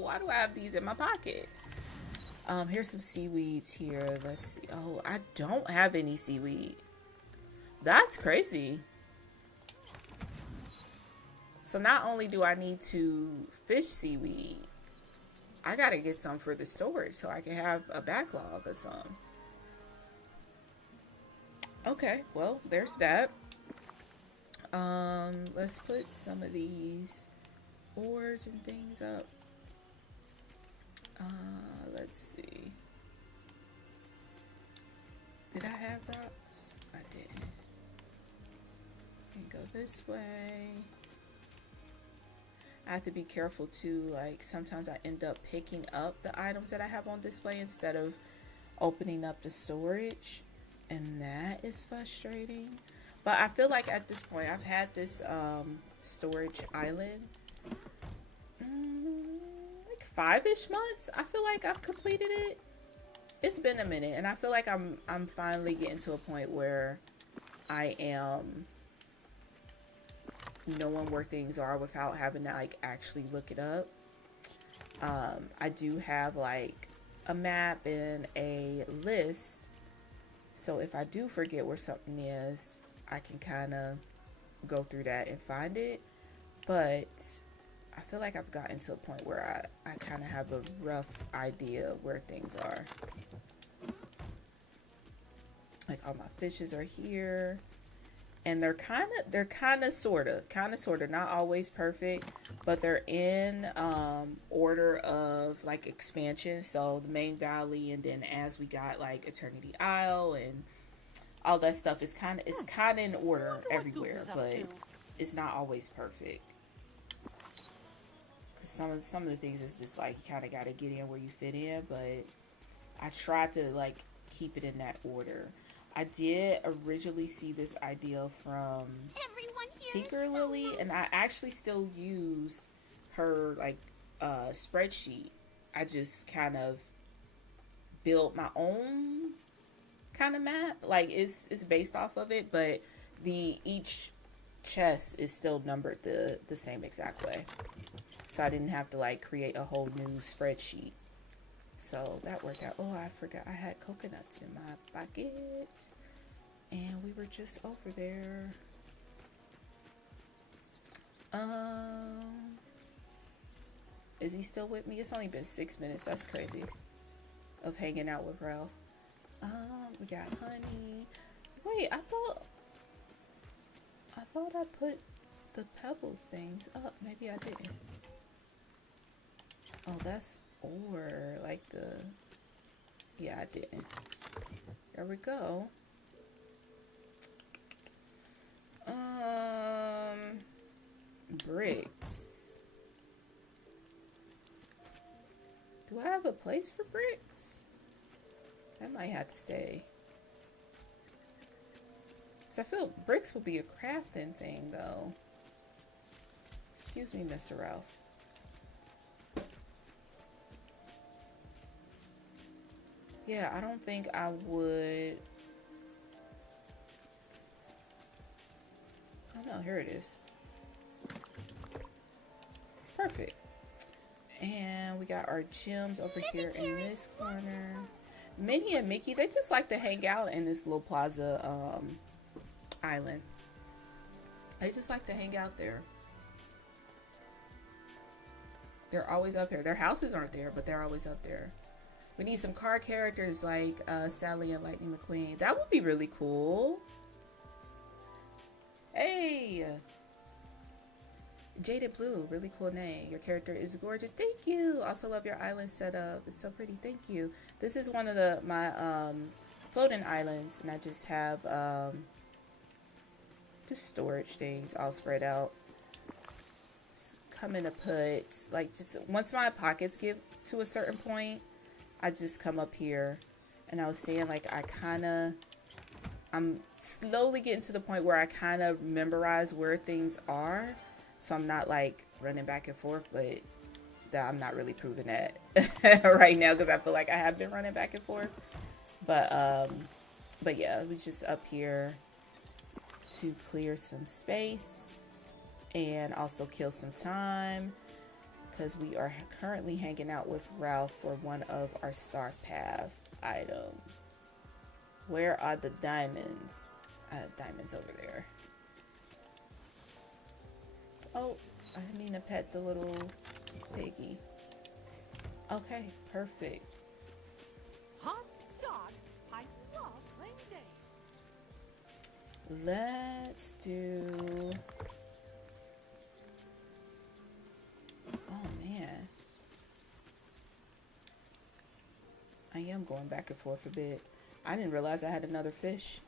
Why do I have these in my pocket? Here's some seaweeds here. Let's see. Oh, I don't have any seaweed. That's crazy. So not only do I need to fish seaweed, I gotta get some for the storage so I can have a backlog of some. Okay, well, there's that. Let's put some of these ores and things up. Let's see. Did I have rocks? I did. And go this way. I have to be careful too, like sometimes I end up picking up the items that I have on display instead of opening up the storage, and that is frustrating. But I feel like at this point I've had this storage island like 5-ish months, I feel like I've completed it. It's been a minute, and I feel like I'm finally getting to a point where I am knowing where things are without having to like actually look it up. I do have like a map and a list, so if I do forget where something is, I can kind of go through that and find it. But I feel like I've gotten to a point where I kind of have a rough idea of where things are. Like all my fishes are here, and they're kind of sort of not always perfect, but they're in order of like expansion. So the main valley, and then as we got like Eternity Isle and all that stuff, is kind of in order everywhere, but it's not always perfect. Cause some of the things is just like you kind of got to get in where you fit in, but I tried to like keep it in that order. I did originally see this idea from Tinker Lily, and I actually still use her like spreadsheet. I just kind of built my own kind of map. Like it's based off of it, but each chest is still numbered the same exact way. So I didn't have to like create a whole new spreadsheet. So that worked out. Oh, I forgot I had coconuts in my pocket. And we were just over there. Is he still with me? It's only been 6 minutes. That's crazy. Of hanging out with Ralph. We got honey. Wait, I thought I put the pebbles things up. Maybe I didn't. Oh, that's ore. Like yeah, I didn't. There we go. Bricks. Do I have a place for bricks? That might have to stay. Cause I feel bricks will be a crafting thing though. Excuse me, Mr. Ralph. Yeah, I don't think I would. Oh no, here it is. Perfect. And we got our gems over here in this corner. Minnie and Mickey, they just like to hang out in this little plaza island. They just like to hang out there. They're always up here. Their houses aren't there, but they're always up there. We need some car characters like Sally and Lightning McQueen. That would be really cool. Hey! Jaded Blue, really cool name. Your character is gorgeous. Thank you. Also love your island setup. It's so pretty. Thank you. This is one of my floating islands, and I just have just storage things all spread out. Just coming to put like just once my pockets get to a certain point, I just come up here, and I was saying like I'm slowly getting to the point where I kind of memorize where things are. So I'm not like running back and forth, but I'm not really proving that right now because I feel like I have been running back and forth. But yeah, we just up here to clear some space and also kill some time because we are currently hanging out with Ralph for one of our Star Path items. Where are the diamonds? Diamonds over there. Oh, I didn't mean to pet the little piggy. Okay, perfect. Hot dog. I love playing days. Let's do... Oh, man. I am going back and forth a bit. I didn't realize I had another fish.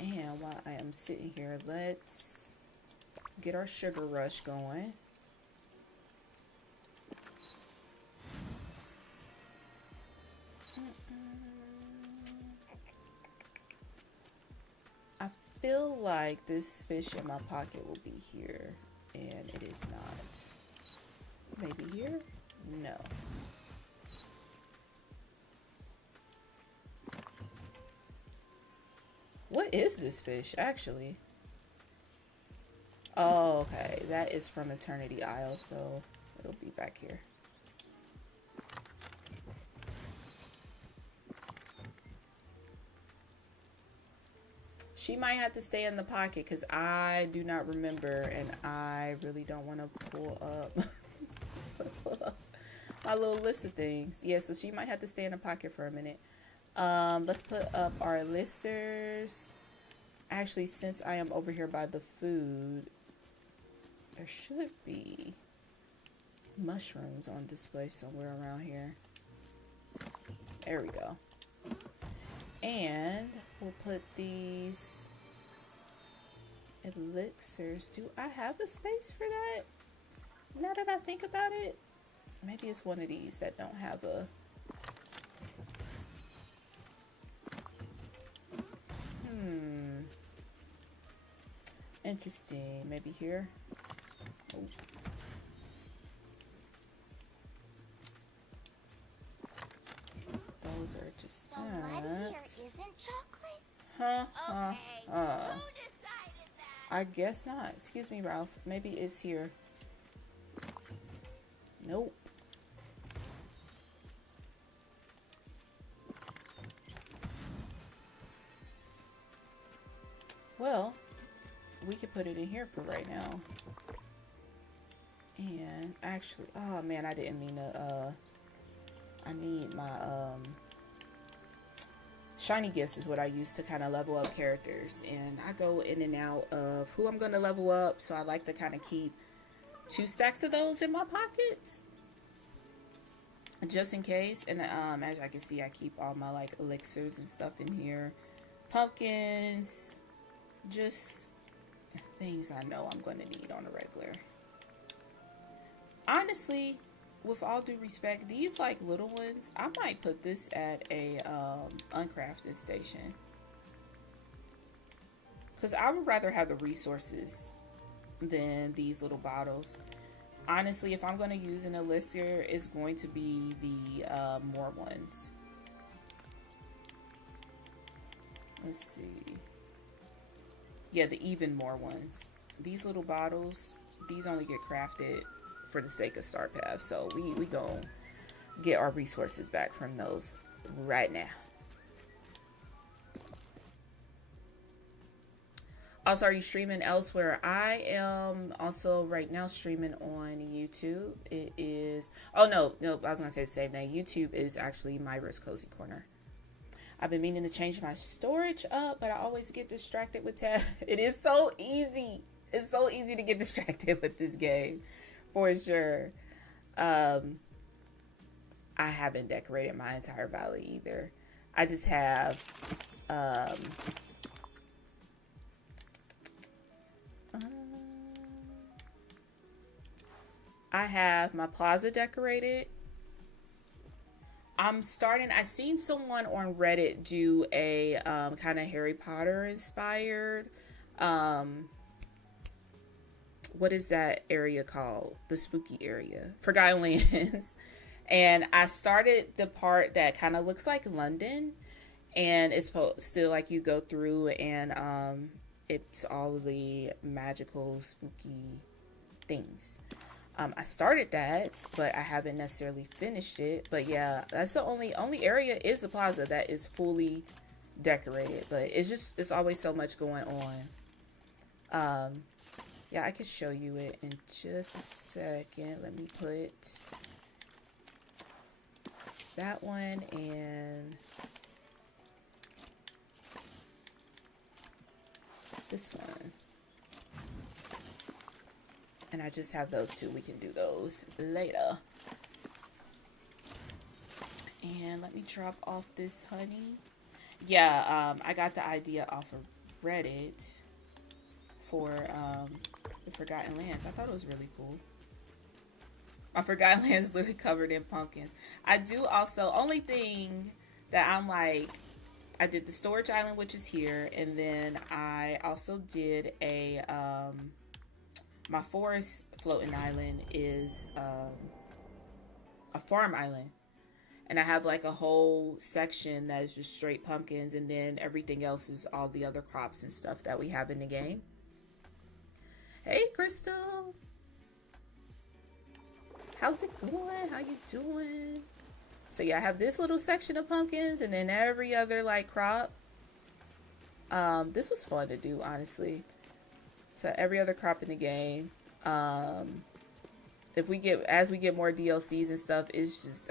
And while I am sitting here, let's get our sugar rush going. I feel like this fish in my pocket will be here, and it is not. Maybe here? No. What is this fish, actually? Oh, okay. That is from Eternity Isle, so it'll be back here. She might have to stay in the pocket because I do not remember, and I really don't want to pull up my little list of things. Yeah, so she might have to stay in the pocket for a minute. Let's put up our listers. Actually, since I am over here by the food, there should be mushrooms on display somewhere around here. There we go. And we'll put these elixirs. Do I have a space for that? Now that I think about it, maybe it's one of these that don't have a... Interesting. Maybe here. Oh. Those are just So what here isn't chocolate? Huh? Okay, who decided that? I guess not. Excuse me, Ralph. Maybe it's here. Nope. Well, we could put it in here for right now. And actually, oh man, I didn't mean to, I need my, shiny gifts is what I use to kind of level up characters. And I go in and out of who I'm going to level up. So I like to kind of keep 2 stacks of those in my pockets. Just in case. And as I can see, I keep all my like elixirs and stuff in here. Pumpkins. Just things I know I'm going to need on a regular. Honestly, with all due respect, these like little ones, I might put this at a uncrafted station. Because I would rather have the resources than these little bottles. Honestly, if I'm going to use an elixir, it's going to be the more ones. Let's see. Yeah, the even more ones. These little bottles, these only get crafted for the sake of Star Path. So we gonna get our resources back from those right now. Also, are you streaming elsewhere? I am also right now streaming on YouTube. It is, oh no, I was gonna say the same thing. YouTube is actually Myra's Cozy Corner. I've been meaning to change my storage up, but I always get distracted with tab. It is so easy. It's so easy to get distracted with this game, for sure. I haven't decorated my entire valley either. I just have I have my plaza decorated. I seen someone on Reddit do a kind of Harry Potter inspired, what is that area called? The spooky area. Forgotten Lands. And I started the part that kind of looks like London. And it's still like you go through and it's all of the magical, spooky things. I started that, but I haven't necessarily finished it. But yeah, that's the only area is the plaza that is fully decorated. But it's always so much going on. Yeah, I can show you it in just a second. Let me put that one and this one. And I just have those two. We can do those later. And let me drop off this honey. Yeah, I got the idea off of Reddit for the Forgotten Lands. I thought it was really cool. My Forgotten Lands literally covered in pumpkins. I do also, only thing that I'm like, I did the storage island, which is here. And then I also did a, my forest floating island is a farm island. And I have like a whole section that is just straight pumpkins, and then everything else is all the other crops and stuff that we have in the game. Hey, Crystal. How's it going? How you doing? So yeah, I have this little section of pumpkins, and then every other like crop. This was fun to do, honestly. So every other crop in the game. As we get more DLCs and stuff, it's just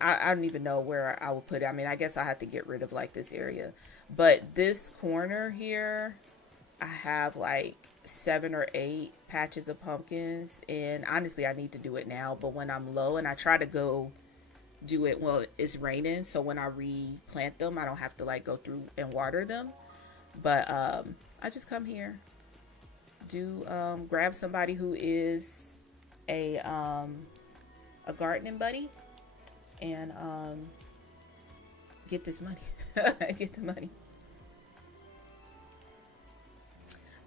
I don't even know where I would put it. I mean, I guess I have to get rid of like this area, but this corner here, I have like 7 or 8 patches of pumpkins, and honestly, I need to do it now. But when I'm low, and I try to go do it while it's raining, so when I replant them, I don't have to like go through and water them. But I just come here, grab somebody who is a gardening buddy, and get this money. Get the money.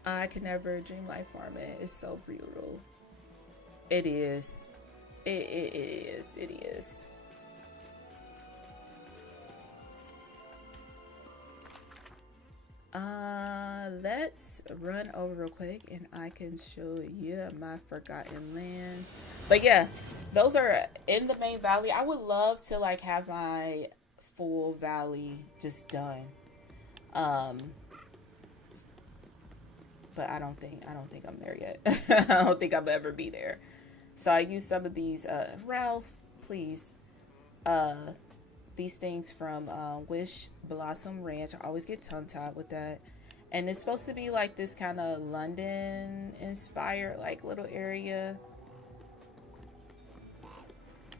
I could never Dreamlight farm it. It's so brutal. It is. It is. Let's run over real quick and I can show you my Forgotten Lands. But yeah, those are in the main valley. I would love to like have my full valley just done. But I don't think I'm there yet. I don't think I'll ever be there. So I use some of these Ralph, please. These things from Wish Blossom Ranch. I always get tongue-tied with that. And it's supposed to be like this kind of London inspired like little area.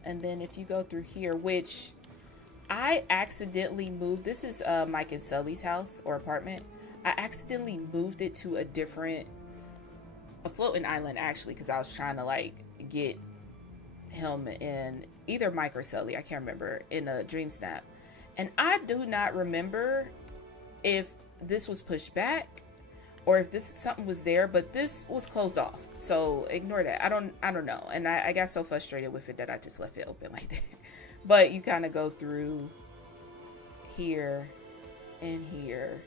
And then if you go through here, which I accidentally moved. This is Mike and Sully's house or apartment. I accidentally moved it to a floating island actually, because I was trying to like get him in either Mike or Sully, I can't remember, in a Dream Snap. And I do not remember if this was pushed back or if something was there, but this was closed off. So ignore that. I don't know. And I got so frustrated with it that I just left it open like that. But you kind of go through here and here,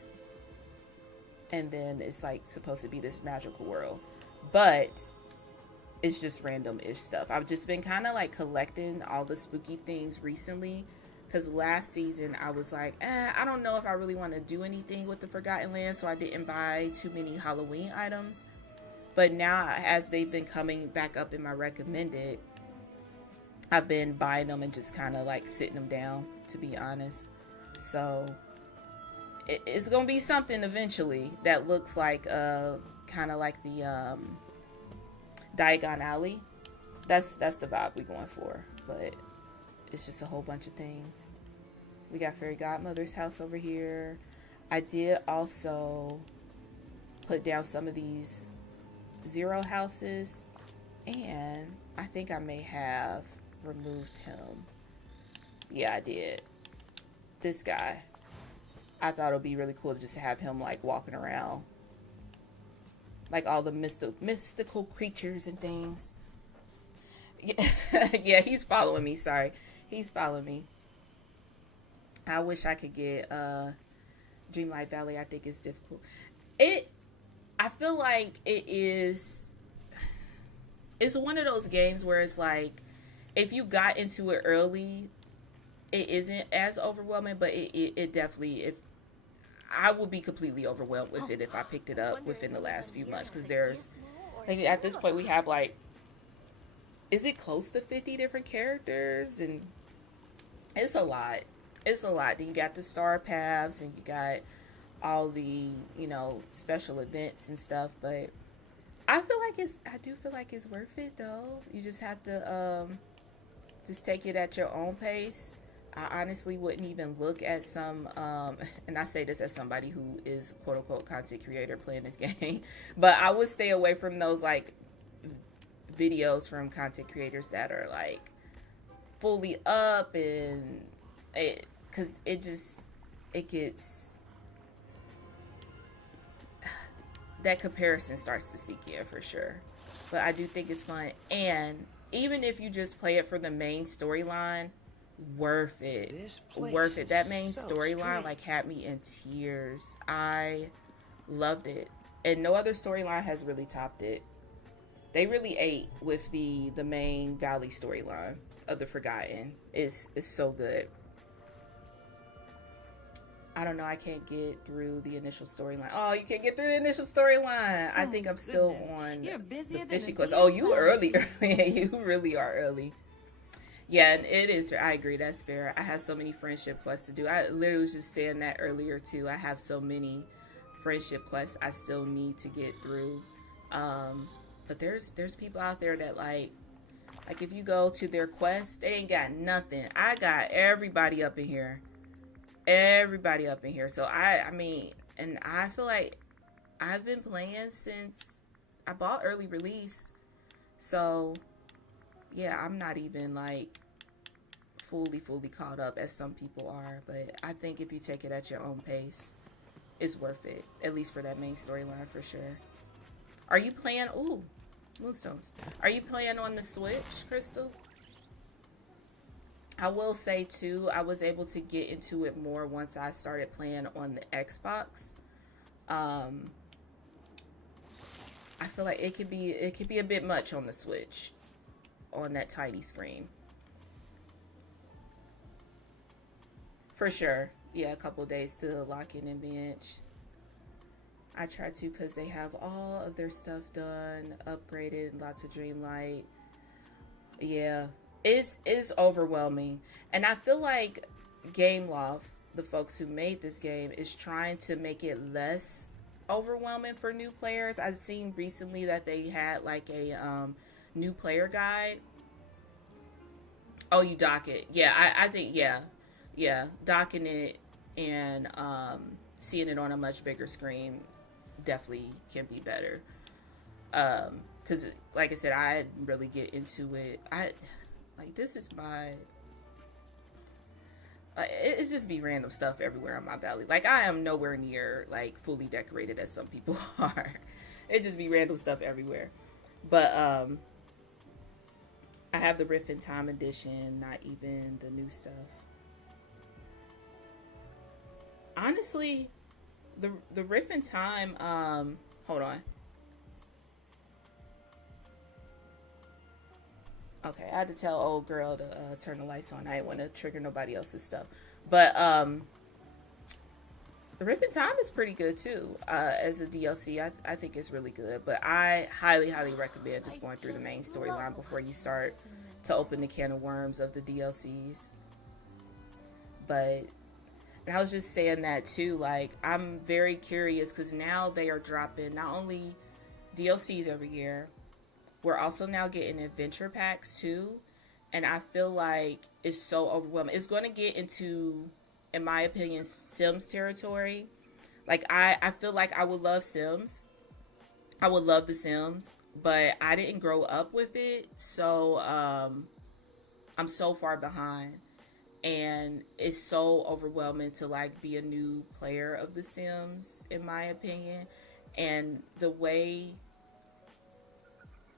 and then it's like supposed to be this magical world, but it's just random-ish stuff. I've just been kind of like collecting all the spooky things recently, because last season I was like, I don't know if I really want to do anything with the Forgotten Land, so I didn't buy too many Halloween items. But now, as they've been coming back up in my recommended, I've been buying them and just kind of like sitting them down, to be honest. So it's gonna be something eventually that looks like kind of like the Diagon Alley. That's the vibe we're going for, but it's just a whole bunch of things. We got Fairy Godmother's house over here. I did also put down some of these Zero houses, and I think I may have removed him. Yeah, I did. This guy, I thought it would be really cool just to have him like walking around, like all the mystical creatures and things. Yeah, he's following me. Sorry, he's following me. I wish I could get Dreamlight Valley. I think it's difficult. I feel like it's one of those games where it's like, if you got into it early, it isn't as overwhelming, but it definitely, I would be completely overwhelmed with it if I picked it up within the last few months, because I think at this point we have like, is it close to 50 different characters? And it's a lot. Then you got the star paths, and you got all the, special events and stuff, but I do feel like it's worth it though. You just have to just take it at your own pace. I honestly wouldn't even look at some and I say this as somebody who is quote unquote content creator playing this game, but I would stay away from those like videos from content creators that are like fully up, and because it gets, that comparison starts to seek in for sure. but I do think it's fun. And even if you just play it for the main storyline, worth it. Worth it. That main storyline like had me in tears. I loved it, and no other storyline has really topped it. They really ate with the main Valley storyline of the Forgotten. It's so good. I don't know. I can't get through the initial storyline. Oh, you can't get through the initial storyline. I think I'm still on the fishing quest. Oh, you early. You really are early. Yeah, and it is. I agree. That's fair. I have so many friendship quests to do. I literally was just saying that earlier too. I have so many friendship quests I still need to get through. But there's people out there that like if you go to their quest, they ain't got nothing. I got everybody up in here. Everybody up in here. So I mean, and I feel like I've been playing since I bought early release. So yeah, I'm not even like fully caught up as some people are, but I think if you take it at your own pace, it's worth it, at least for that main storyline for sure. Are you playing Moonstones? Are you playing on the Switch, Crystal? I will say too, I was able to get into it more once I started playing on the Xbox. I feel like it could be a bit much on the Switch, on that tiny screen. For sure. Yeah, a couple days to lock in and bench. I try to because they have all of their stuff done, upgraded, lots of Dreamlight. Yeah. It's overwhelming. And I feel like Gameloft, the folks who made this game, is trying to make it less overwhelming for new players. I've seen recently that they had like a new player guide. Oh, you dock it. Yeah, I think, yeah. Docking it and seeing it on a much bigger screen definitely can be better. Because, like I said, I didn't really get into it. This is my... it just be random stuff everywhere on my Valley. Like, I am nowhere near, like, fully decorated as some people are. It just be random stuff everywhere. But, I have the Rift in Time edition, not even the new stuff. Honestly, the Rift in Time, hold on. Okay, I had to tell old girl to turn the lights on. I didn't want to trigger nobody else's stuff. But the Rift in Time is pretty good too. As a DLC, I think it's really good. But I highly recommend just going through the main storyline before you start to open the can of worms of the DLCs. But and I was just saying that too. Like, I'm very curious because now they are dropping not only DLCs every year, we're also now getting adventure packs too. And I feel like it's so overwhelming. It's going to get into, in my opinion, Sims territory. Like, I feel like I would love Sims. I would love The Sims, but I didn't grow up with it. So, I'm so far behind. And it's so overwhelming to, like, be a new player of The Sims, in my opinion. And the way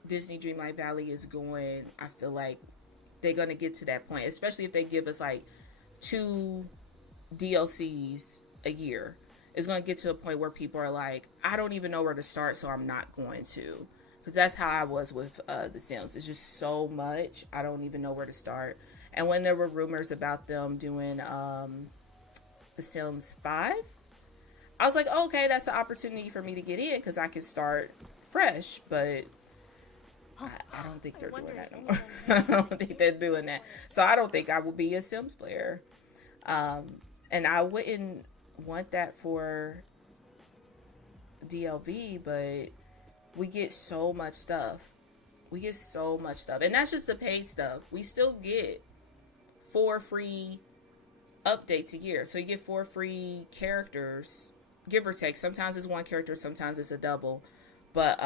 Disney Dreamlight Valley is going, I feel like they're going to get to that point, especially if they give us like 2 DLCs a year. It's going to get to a point where people are like, I don't even know where to start, so I'm not going to. Because that's how I was with The Sims. It's just so much. I don't even know where to start. And when there were rumors about them doing The Sims 5, I was like, oh, okay, that's an opportunity for me to get in because I can start fresh. But I don't think they're doing that no more. I don't think they're doing that. So I don't think I will be a Sims player. And I wouldn't want that for DLV, but we get so much stuff. We get so much stuff. And that's just the paid stuff. We still get 4 free updates a year. So you get 4 free characters, give or take. Sometimes it's 1 character, sometimes it's a double. But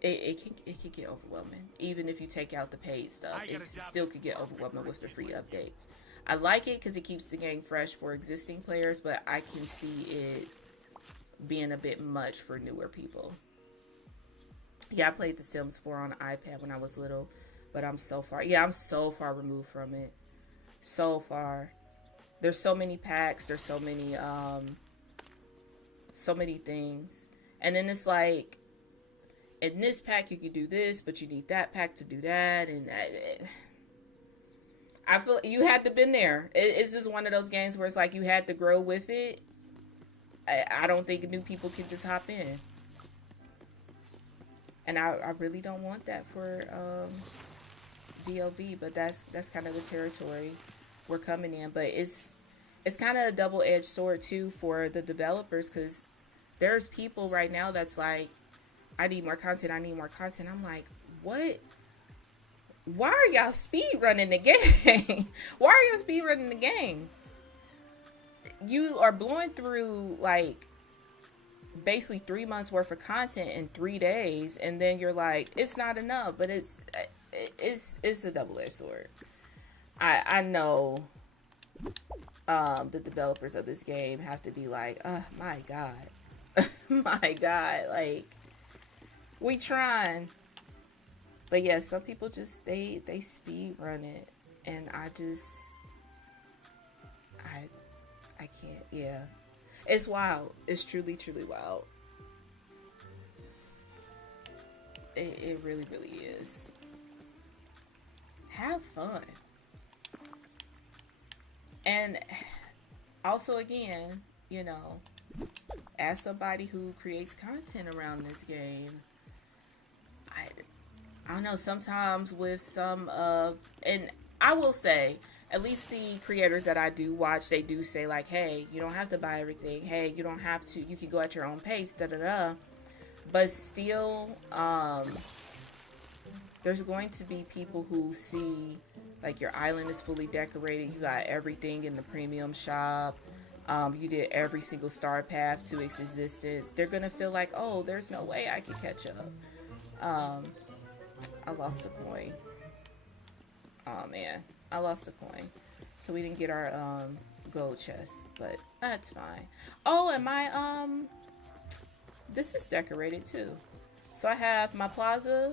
it can get overwhelming. Even if you take out the paid stuff, it still could get overwhelming with the free updates. I like it because it keeps the game fresh for existing players, but I can see it being a bit much for newer people. Yeah, I played The Sims 4 on iPad when I was little, but I'm so far. Yeah, I'm so far removed from it. So far. There's so many packs. There's so many things. And then it's like, in this pack you can do this, but you need that pack to do that. And I feel you had to been there. It's just one of those games where it's like you had to grow with it. I don't think new people can just hop in. And I really don't want that for DLV, but that's kind of the territory we're coming in. But it's kind of a double-edged sword too for the developers, because there's people right now that's like, I need more content, I need more content. I'm like, what? Why are y'all speed running the game? Why are y'all speed running the game? You are blowing through like basically 3 months worth of content in 3 days, and then you're like, it's not enough. But it's a double-edged sword. I know the developers of this game have to be like, oh my god. My god, like, we trying. But yeah, some people just they speed run it, and I can't. Yeah, it's wild. It's truly wild. It really is. Have fun. And also, again, you know, as somebody who creates content around this game, I don't know, sometimes with some of, and I will say, at least the creators that I do watch, they do say like, hey, you don't have to buy everything. Hey, you don't have to, you can go at your own pace, da-da-da. But still, there's going to be people who see, like, your island is fully decorated, you got everything in the premium shop, you did every single star path to its existence. They're going to feel like, oh, there's no way I can catch up. I lost a coin. Oh man, I lost a coin. So we didn't get our gold chest, but that's fine. Oh, and my this is decorated too. So I have my plaza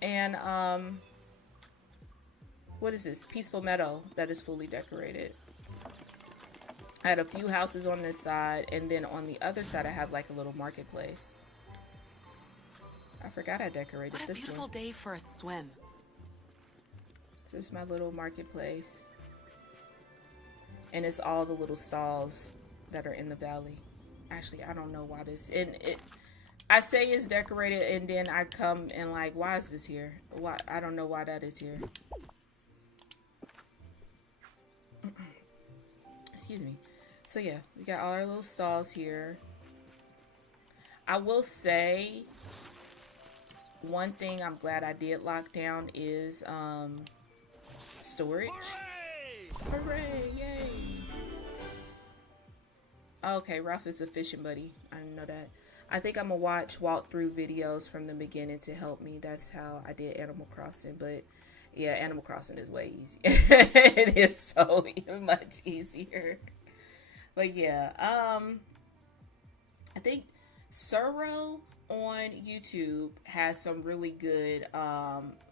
and what is this? Peaceful Meadow that is fully decorated. I had a few houses on this side, and then on the other side I have like a little marketplace. I forgot I decorated this one. What a beautiful day for a swim. Just my little marketplace. And it's all the little stalls that are in the valley. Actually, I don't know why this... And I say it's decorated, and then I come and like, why is this here? Why? I don't know why that is here. Excuse me. So yeah, we got all our little stalls here. I will say... one thing I'm glad I did lock down is storage. Hooray! Hooray! Yay! Okay, Ralph is a fishing buddy. I didn't know that. I think I'm gonna watch walkthrough videos from the beginning to help me. That's how I did Animal Crossing. But yeah, Animal Crossing is way easier. It is so much easier. But yeah, I think Suro on YouTube has some really good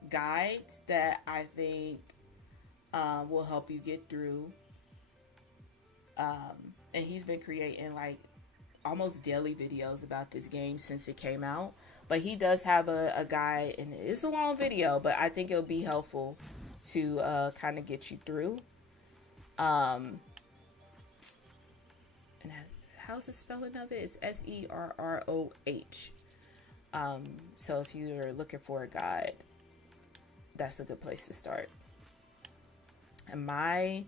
guides that I think will help you get through. And he's been creating like almost daily videos about this game since it came out. But he does have a guide, and it's a long video, but I think it'll be helpful to kind of get you through. And how's the spelling of it? It's S-E-R-R-O-H. So if you're looking for a guide, that's a good place to start. And my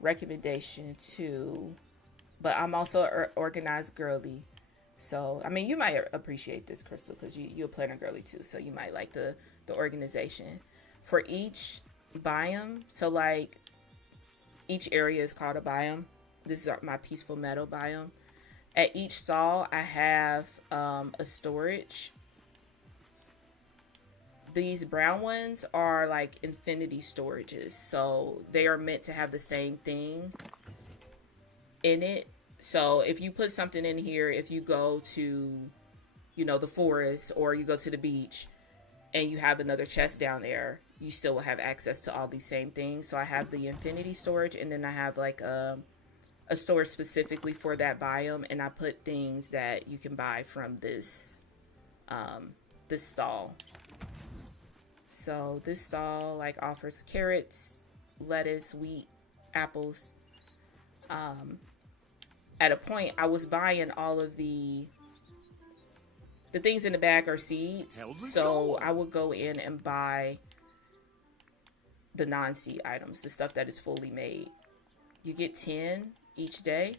recommendation too, but I'm also an organized girly, so I mean, you might appreciate this, Crystal, because you're a planner girly too, so you might like the organization for each biome. So like each area is called a biome. This is my Peaceful Meadow biome. At each stall I have a storage. These brown ones are like infinity storages, so they are meant to have the same thing in it. So if you put something in here, if you go to you know, the forest, or you go to the beach and you have another chest down there, you still will have access to all these same things. So I have the infinity storage, and then I have like a storage specifically for that biome, and I put things that you can buy from this this stall. So this stall like offers carrots, lettuce, wheat, apples. At a point I was buying all of the things in the bag are seeds, so I would go in and buy the non-seed items, the stuff that is fully made. You get 10 each day,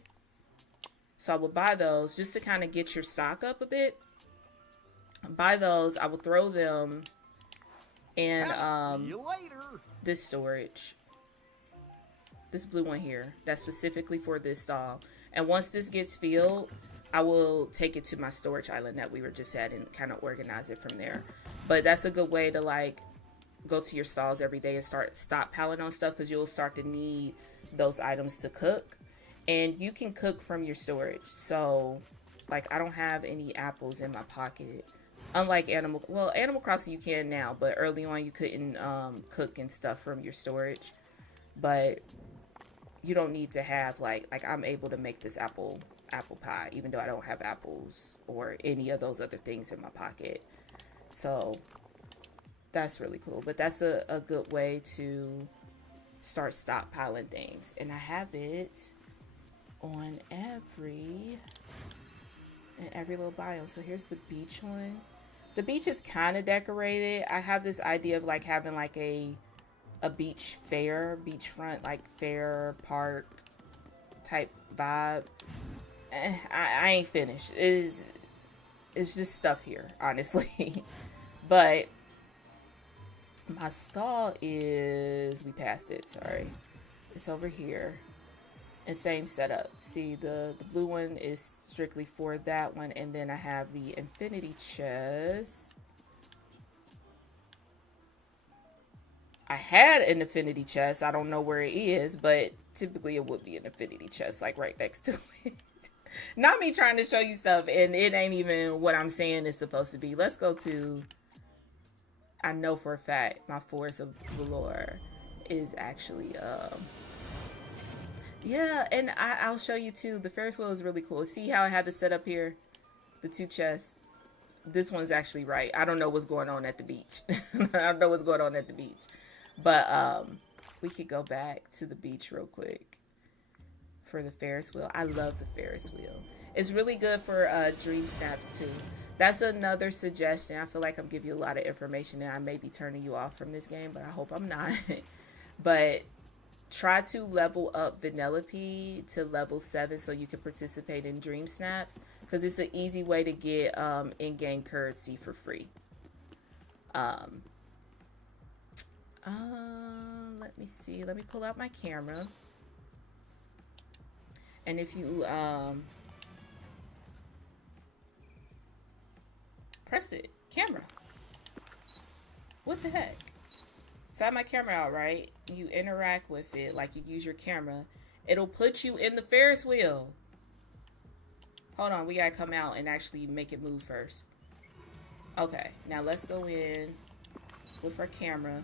so I would buy those just to kind of get your stock up a bit. Buy those, I would throw them in this storage, this blue one here, that's specifically for this stall. And once this gets filled, I will take it to my storage island that we were just at and kind of organize it from there. But that's a good way to like go to your stalls every day and start stockpiling on stuff, because you'll start to need those items to cook. And you can cook from your storage. So like I don't have any apples in my pocket. Unlike Animal Crossing you can now, but early on you couldn't cook and stuff from your storage. But you don't need to have like I'm able to make this apple pie even though I don't have apples or any of those other things in my pocket. So that's really cool. But that's a good way to start stockpiling things. And I have it on every little biome. So here's the beach one. The beach is kind of decorated. I have this idea of like having like a beach fair, beachfront like fair park type vibe. I ain't finished. It's just stuff here, honestly. But my stall is, we passed it, sorry. It's over here. And same setup. See, the blue one is strictly for that one, and then I have the infinity chest. I had an infinity chest. I don't know where it is, but typically it would be an infinity chest, like right next to it. Not me trying to show you stuff, and it ain't even what I'm saying it's supposed to be. Let's go to, I know for a fact, my Forest of Velour is actually, yeah, and I'll show you too. The Ferris wheel is really cool. See how I had to set up here? The two chests. This one's actually right. I don't know what's going on at the beach. I don't know what's going on at the beach. But we could go back to the beach real quick for the Ferris wheel. I love the Ferris wheel. It's really good for dream snaps too. That's another suggestion. I feel like I'm giving you a lot of information and I may be turning you off from this game, but I hope I'm not. But try to level up Vanellope to level 7 so you can participate in dream snaps, because it's an easy way to get in-game currency for free. Let me see. Let me pull out my camera. And if you press it, camera. What the heck? So I have my camera out, right? You interact with it like you use your camera. It'll put you in the Ferris wheel. Hold on, we gotta come out and actually make it move first. Okay, now let's go in with our camera.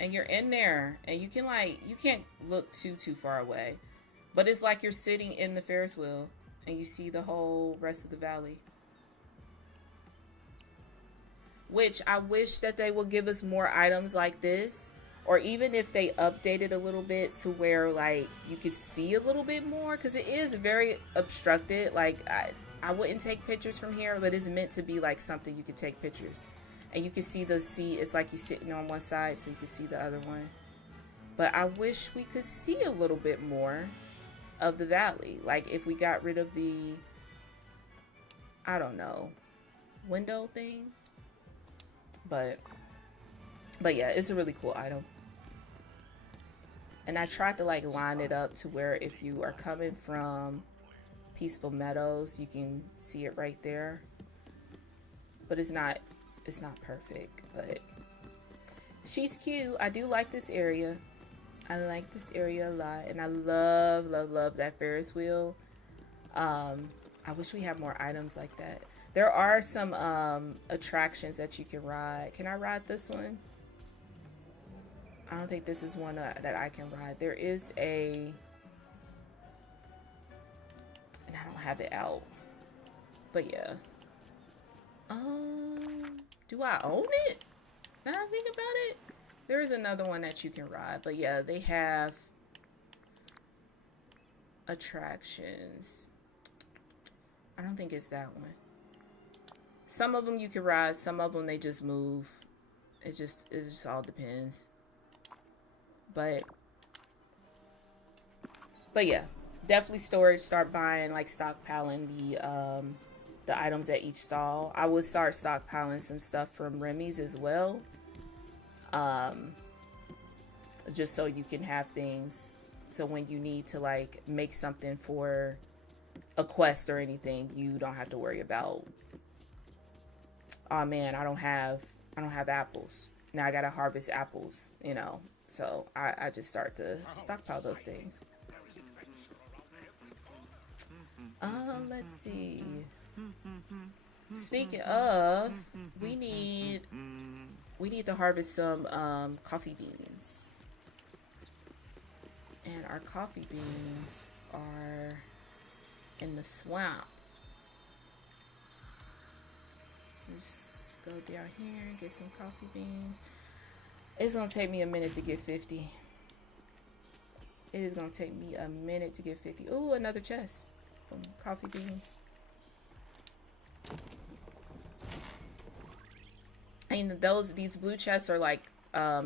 And you're in there, and you can like, you can't look too far away. But it's like you're sitting in the Ferris wheel and you see the whole rest of the valley. Which I wish that they would give us more items like this. Or even if they update it a little bit to where like you could see a little bit more. Because it is very obstructed. Like I wouldn't take pictures from here, but it's meant to be like something you could take pictures. And you can see the sea. It's like you're sitting on one side so you can see the other one. But I wish we could see a little bit more of the valley. Like if we got rid of the, I don't know, window thing. But yeah, it's a really cool item. And I tried to like line it up to where if you are coming from Peaceful Meadows, you can see it right there. But it's not perfect, but she's cute. I do like this area. I like this area a lot, and I love that Ferris wheel. I wish we had more items like that. There are some attractions that you can ride. Can I ride this one? I don't think this is one that I can ride. There is a, and I don't have it out, but yeah. Do I own it? Now I think about it, there is another one that you can ride, but yeah, they have attractions. I don't think it's that one. Some of them you can ride, some of them they just move. It just all depends. But yeah, definitely storage. Start buying, like stockpiling the items at each stall. I would start stockpiling some stuff from Remy's as well. Just so you can have things, so when you need to like make something for a quest or anything, you don't have to worry about, oh man, I don't have apples. Now I gotta harvest apples, you know. So I just start to stockpile those things. Let's see. Speaking of, we need to harvest some coffee beans. And our coffee beans are in the swamp. Let's go down here and get some coffee beans. It's gonna take me a minute to get 50. It is gonna take me a minute to get 50. Ooh, another chest from coffee beans. And these blue chests are like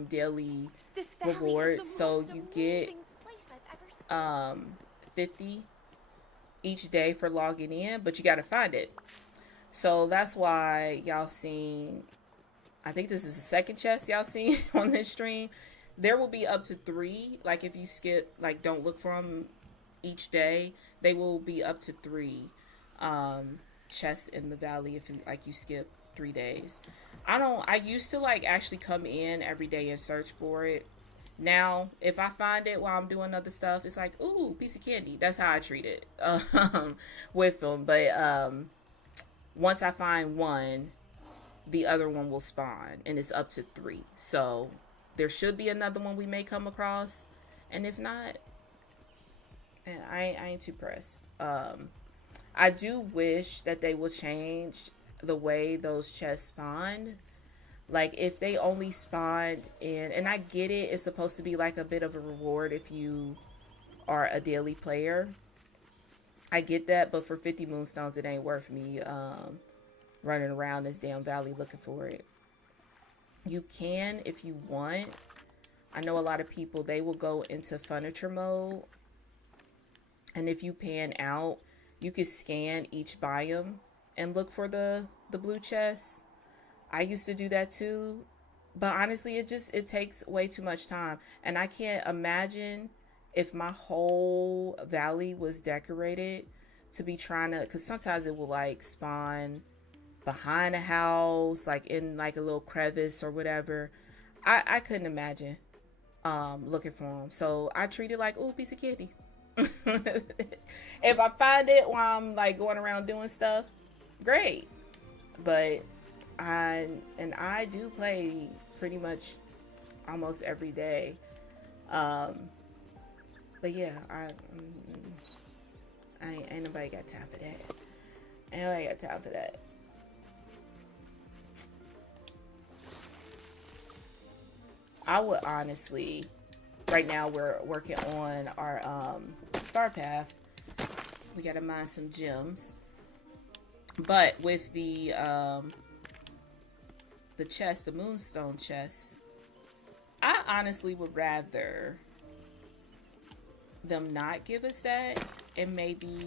daily rewards, so you get 50 each day for logging in, but you gotta find it. So that's why y'all seen, I think this is the second chest y'all seen on this stream. There will be up to 3. Like if you skip, like don't look for them each day, they will be up to 3 chests in the valley if you skip 3 days. I used to like actually come in every day and search for it. Now, if I find it while I'm doing other stuff, it's like, ooh, piece of candy. That's how I treat it with them. But once I find one, the other one will spawn, and it's up to 3. So there should be another one we may come across, and if not, I ain't too pressed. I do wish that they will change the way those chests spawned. Like if they only spawned in, and I get it, it's supposed to be like a bit of a reward if you are a daily player. I get that, but for 50 moonstones, it ain't worth me running around this damn valley looking for it. You can if you want. I know a lot of people, they will go into furniture mode, and if you pan out, you can scan each biome and look for the blue chest. I used to do that too, but honestly, it takes way too much time, and I can't imagine if my whole valley was decorated to be trying to, because sometimes it will like spawn behind a house, like in like a little crevice or whatever. I couldn't imagine looking for them, so I treat it like, ooh, piece of candy. If I find it while I'm like going around doing stuff, great. But I do play pretty much almost every day. But yeah, ain't nobody got time for that. Ain't nobody got time for that. I would honestly, right now we're working on our star path. We gotta mine some gems. But with the chest, the moonstone chest, I honestly would rather them not give us that, and maybe,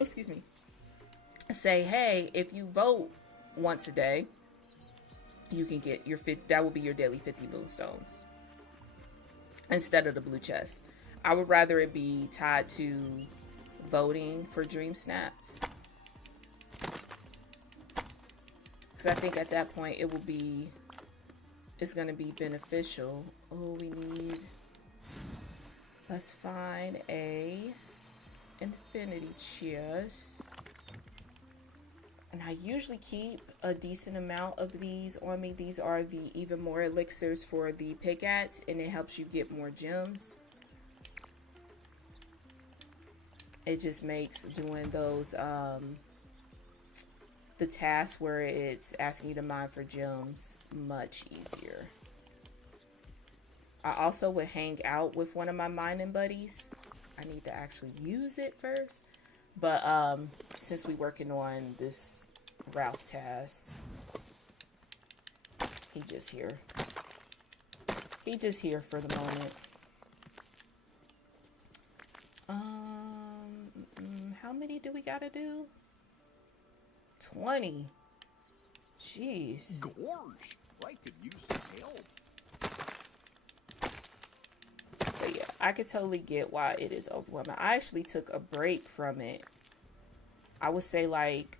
excuse me, say, hey, if you vote once a day, you can get your that will be your daily 50 moonstones instead of the blue chest. I would rather it be tied to voting for dream snaps, because I think at that point it's going to be beneficial. Oh, we need Let's find a infinity chest. And I usually keep a decent amount of these on me. These are the even more elixirs for the pickaxe, and it helps you get more gems. It just makes doing those the task where it's asking you to mine for gems much easier. I also would hang out with one of my mining buddies. I need to actually use it first. But since we're working on this Ralph task, he just here. He just here for the moment. How many do we gotta do? 20. Jeez. Gorge, I could use some help. But yeah, I could totally get why it is overwhelming. I actually took a break from it. I would say like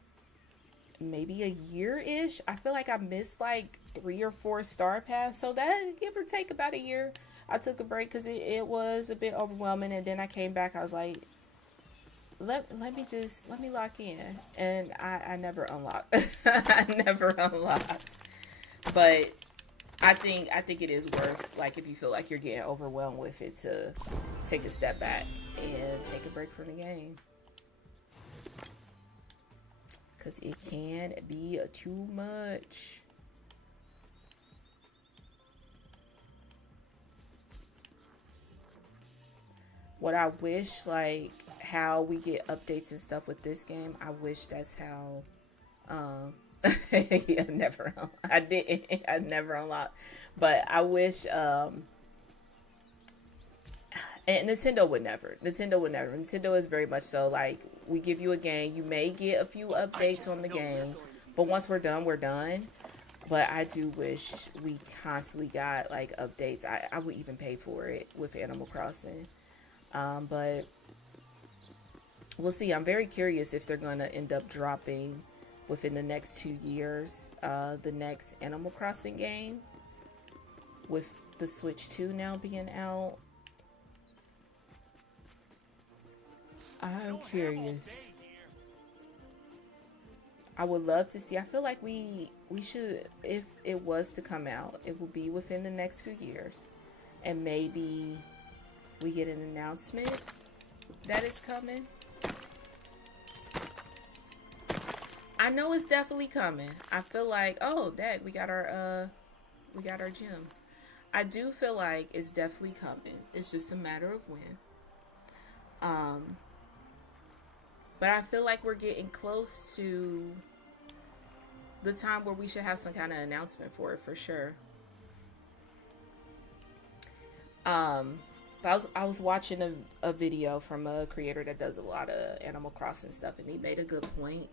maybe a year-ish. I feel like I missed like 3 or 4 star paths. So that, give or take, about a year. I took a break because it was a bit overwhelming. And then I came back. I was like, let me lock in. And I never unlocked. I never unlocked. But I think it is worth, like, if you feel like you're getting overwhelmed with it, to take a step back and take a break from the game. Because it can be too much. What I wish, like, how we get updates and stuff with this game, I wish that's how, yeah, I never unlocked, but I wish, and Nintendo would never. Nintendo is very much so, like, we give you a game, you may get a few updates on the game, but once we're done, we're done. But I do wish we constantly got, like, updates. I would even pay for it with Animal Crossing. But we'll see. I'm very curious if they're going to end up dropping within the next 2 years the next Animal Crossing game, with the Switch 2 now being out. I'm curious. I would love to see. I feel like we should, if it was to come out, it will be within the next few years, and maybe we get an announcement that it's coming. I know it's definitely coming. I feel like, oh, dang, we got our gems. I do feel like it's definitely coming. It's just a matter of when. But I feel like we're getting close to the time where we should have some kind of announcement for it, for sure. But I was watching a video from a creator that does a lot of Animal Crossing stuff, and he made a good point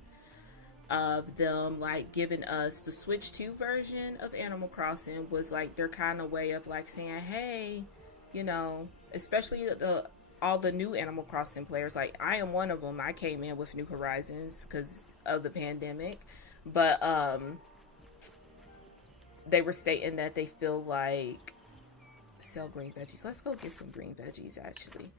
of them, like, giving us the Switch 2 version of Animal Crossing was like their kind of way of, like, saying, hey, you know, especially all the new Animal Crossing players, like, I am one of them. I came in with New Horizons because of the pandemic, but they were stating that they feel like, sell green veggies. Let's go get some green veggies, actually.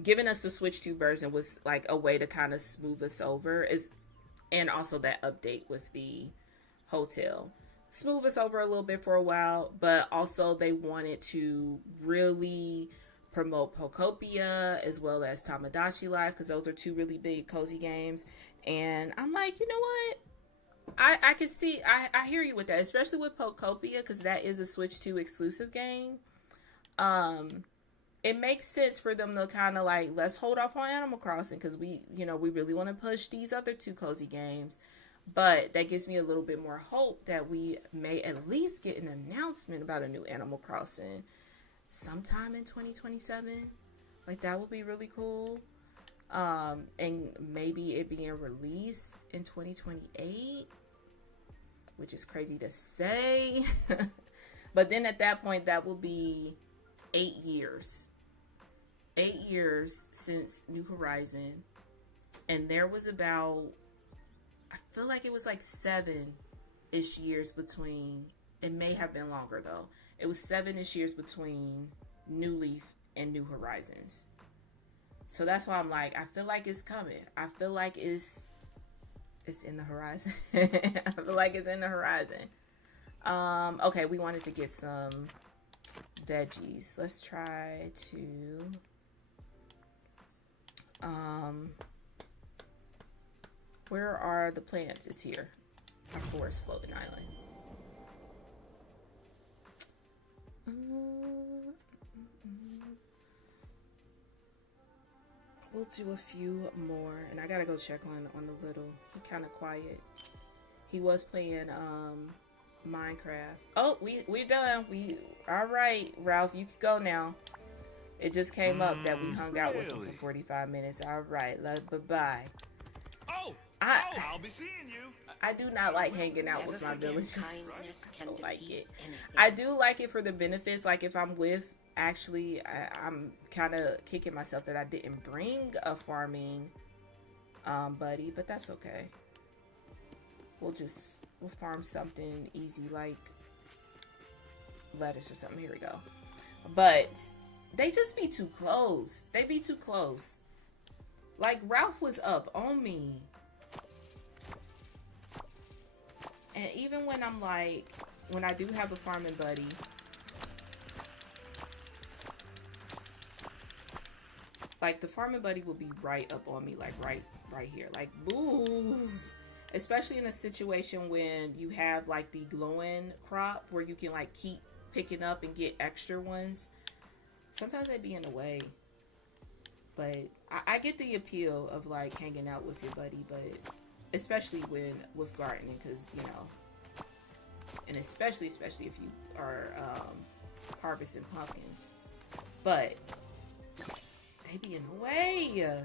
Giving us the Switch 2 version was like a way to kind of smooth us over, and also that update with the hotel. Smooth us over a little bit for a while, but also they wanted to really promote Pokopia as well as Tamagotchi Life, because those are 2 really big cozy games. And I'm like, you know what? I can see, I hear you with that, especially with Pokopia, because that is a Switch 2 exclusive game. It makes sense for them to kind of like, let's hold off on Animal Crossing, because we really want to push these other 2 cozy games. But that gives me a little bit more hope that we may at least get an announcement about a new Animal Crossing sometime in 2027. Like, that would be really cool. And maybe it being released in 2028, which is crazy to say. But then at that point, that will be 8 years. 8 years since New Horizon. And there was about, I feel like it was like 7-ish years between, it may have been longer though. It was 7-ish years between New Leaf and New Horizons. So that's why I'm like, I feel like it's coming. I feel like it's in the horizon. I feel like it's in the horizon. Okay, we wanted to get some veggies. Let's try to where are the plants? It's here. Our forest floating island. We'll do a few more, and I gotta go check on the little. He kind of quiet. He was playing Minecraft. Oh, we're done. All right, Ralph, you can go now. It just came up that we hung out with you for 45 minutes. All right, bye-bye. Oh, I'll be seeing you. I do not like hanging out with my villagers. Kindness I can don't like defeat it. anything. I do like it for the benefits. Like if I'm with, actually, I'm kind of kicking myself that I didn't bring a farming buddy, but that's okay. We'll farm something easy like lettuce or something. Here we go. But they just be too close. They be too close. Like Ralph was up on me. And even when I'm like, when I do have a farming buddy, like the farming buddy will be right up on me, like right here, like move. Especially in a situation when you have like the glowing crop where you can like keep picking up and get extra ones. Sometimes they be in the way. But I get the appeal of like hanging out with your buddy, but especially with gardening, because you know, and especially if you are harvesting pumpkins. But they be in the way.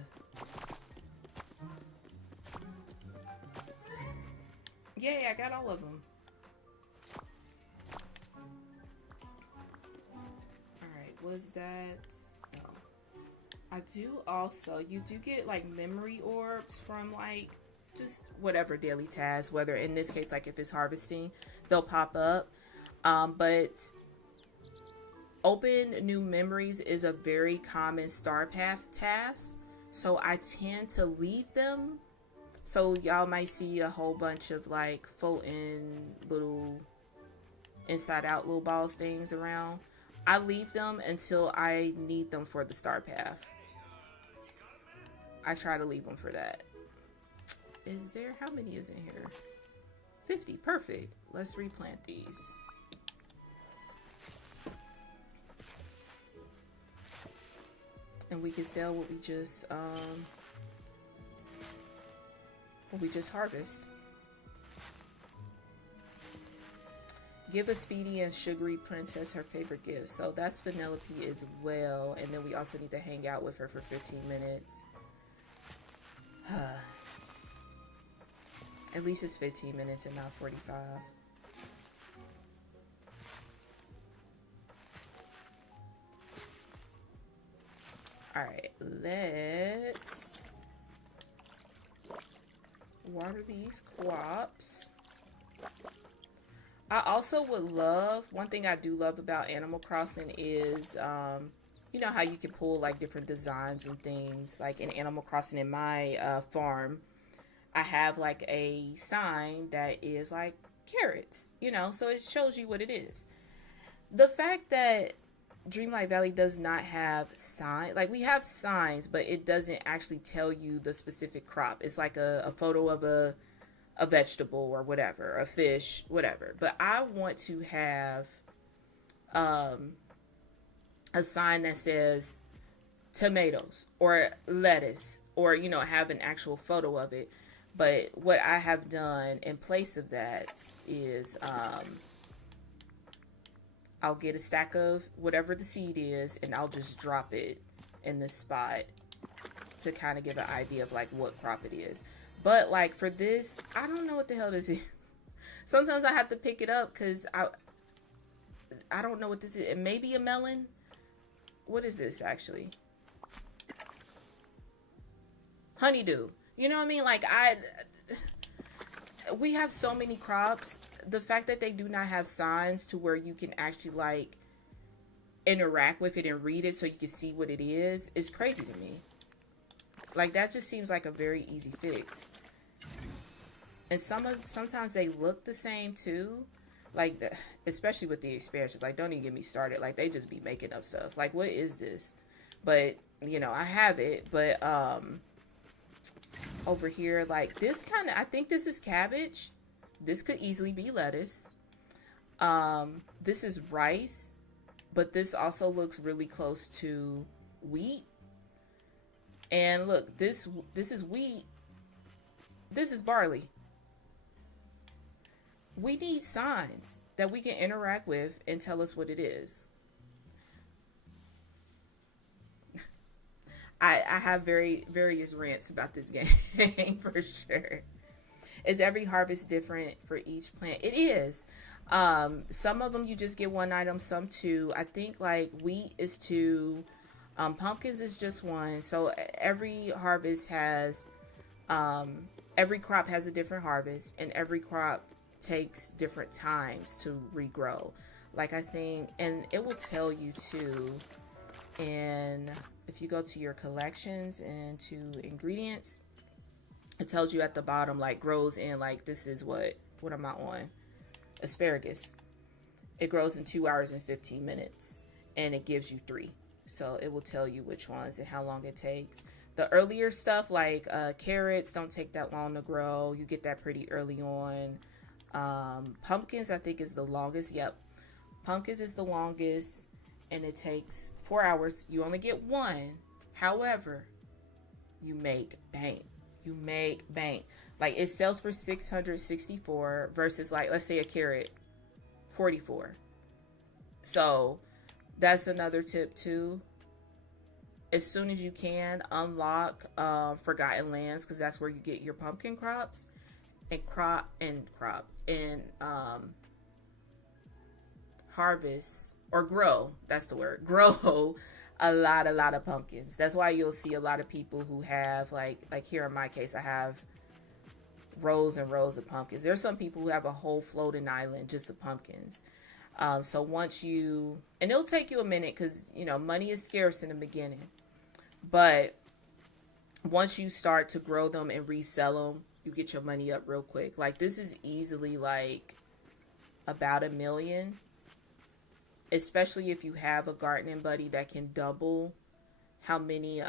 Yay, I got all of them. Alright, was that... No. I do also... You do get, like, memory orbs from, like, just whatever daily task. Whether, in this case, like, if it's harvesting, they'll pop up. But... Open new memories is a very common star path task. So I tend to leave them. So y'all might see a whole bunch of like floating little inside out little balls things around. I leave them until I need them for the star path. I try to leave them for that. Is there, how many is in here? 50, perfect. Let's replant these. And we can sell what we just harvest. Give a speedy and sugary princess her favorite gift. So that's Vanellope as well. And then we also need to hang out with her for 15 minutes. At least it's 15 minutes and not 45. Alright, let's water these crops. I also would love, one thing I do love about Animal Crossing is, you know how you can pull like different designs and things. Like in Animal Crossing in my farm, I have like a sign that is like carrots, you know, so it shows you what it is. The fact that Dreamlight Valley does not have signs, like we have signs, but it doesn't actually tell you the specific crop. It's like a photo of a vegetable or whatever, a fish, whatever. But I want to have a sign that says tomatoes or lettuce, or, you know, have an actual photo of it. But what I have done in place of that is I'll get a stack of whatever the seed is, and I'll just drop it in this spot to kind of give an idea of like what crop it is. But like for this, I don't know what the hell this is. Sometimes I have to pick it up because I don't know what this is. It may be a melon. What is this actually? Honeydew. You know what I mean? Like we have so many crops. the fact that they do not have signs to where you can actually like interact with it and read it so you can see what it is crazy to me. Like, that just seems like a very easy fix. And sometimes they look the same too. Like, especially with the expansions. Like, don't even get me started. Like, they just be making up stuff. Like, what is this? But, you know, I have it. But, over here, like, this kind of, I think this is cabbage. This could easily be lettuce. This is rice. But this also looks really close to wheat. And look, this is wheat. This is barley. We need signs that we can interact with and tell us what it is. I have various rants about this game for sure. Is every harvest different for each plant? It is. Some of them you just get one item, some two. I think like wheat is two, pumpkins is just one. So every harvest has, every crop has a different harvest, and every crop takes different times to regrow. Like, I think, and it will tell you too, and if you go to your collections and to ingredients, it tells you at the bottom, like, grows in, like, this is what am I on? Asparagus. It grows in 2 hours and 15 minutes, and it gives you 3. So it will tell you which ones and how long it takes. The earlier stuff, like carrots, don't take that long to grow. You get that pretty early on. Pumpkins, I think, is the longest. Yep. Pumpkins is the longest, and it takes 4 hours. You only get one. However, you make bank. You make bank. Like, it sells for $664 versus, like, let's say a carrot, $44. So that's another tip too. As soon as you can, unlock Forgotten Lands, because that's where you get your pumpkin crops and harvest or grow. That's the word. Grow a lot of pumpkins. That's why you'll see a lot of people who have like here in my case, I have rows and rows of pumpkins. There's some people who have a whole floating island just of pumpkins. So once you, and it'll take you a minute because, you know, money is scarce in the beginning. But once you start to grow them and resell them, you get your money up real quick. Like, this is easily like about $1 million. Especially if you have a gardening buddy that can double how many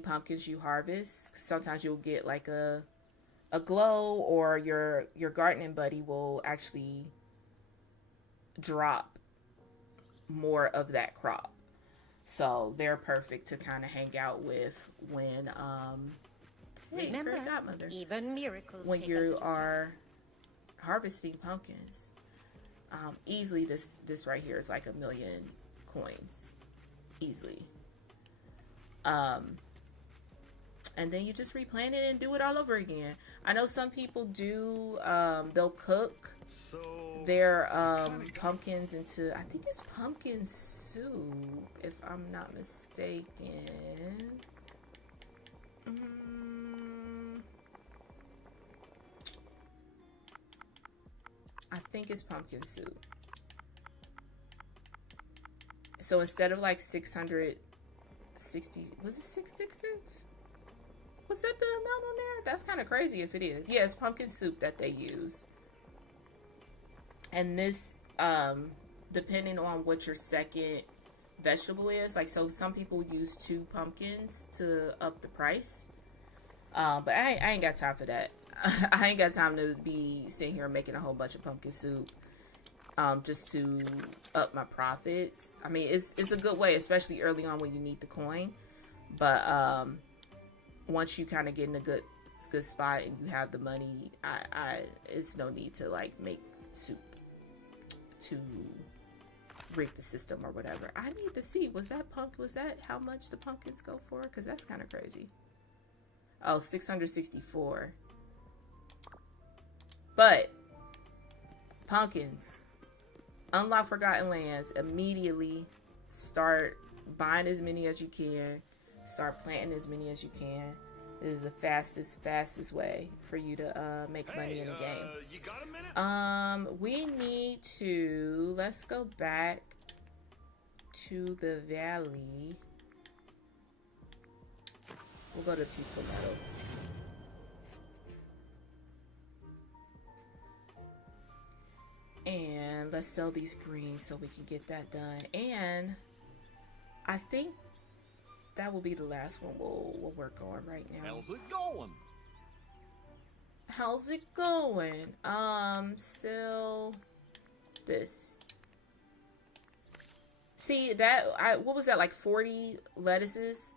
pumpkins you harvest. Sometimes you'll get like a glow, or your gardening buddy will actually drop more of that crop. So they're perfect to kind of hang out with when Remember, fairy godmother, even miracles when take you a are harvesting pumpkins. Easily this right here is like 1 million coins, easily. And then you just replant it and do it all over again. I know some people do, they'll cook their pumpkins into, I think it's pumpkin soup, if I'm not mistaken. I think it's pumpkin soup. So instead of like 660, was it 660? Was that the amount on there? That's kind of crazy if it is. Yeah, it's pumpkin soup that they use. And this, depending on what your second vegetable is, like, so some people use 2 pumpkins to up the price. But I ain't got time for that. I ain't got time to be sitting here making a whole bunch of pumpkin soup just to up my profits. I mean, it's a good way, especially early on when you need the coin. But once you kind of get in a good spot and you have the money, it's no need to like make soup to rig the system or whatever. I need to see, was that how much the pumpkins go for? Because that's kind of crazy. Oh, 664. But pumpkins, unlock Forgotten Lands, immediately start buying as many as you can, start planting as many as you can. is the fastest way for you to make money in the game. You got a minute? We need to, let's go back to the valley. We'll go to Peaceful Meadow. And let's sell these greens so we can get that done. And I think that will be the last one we'll work on right now. How's it going? How's it going? Sell this. See that what was that, like 40 lettuces?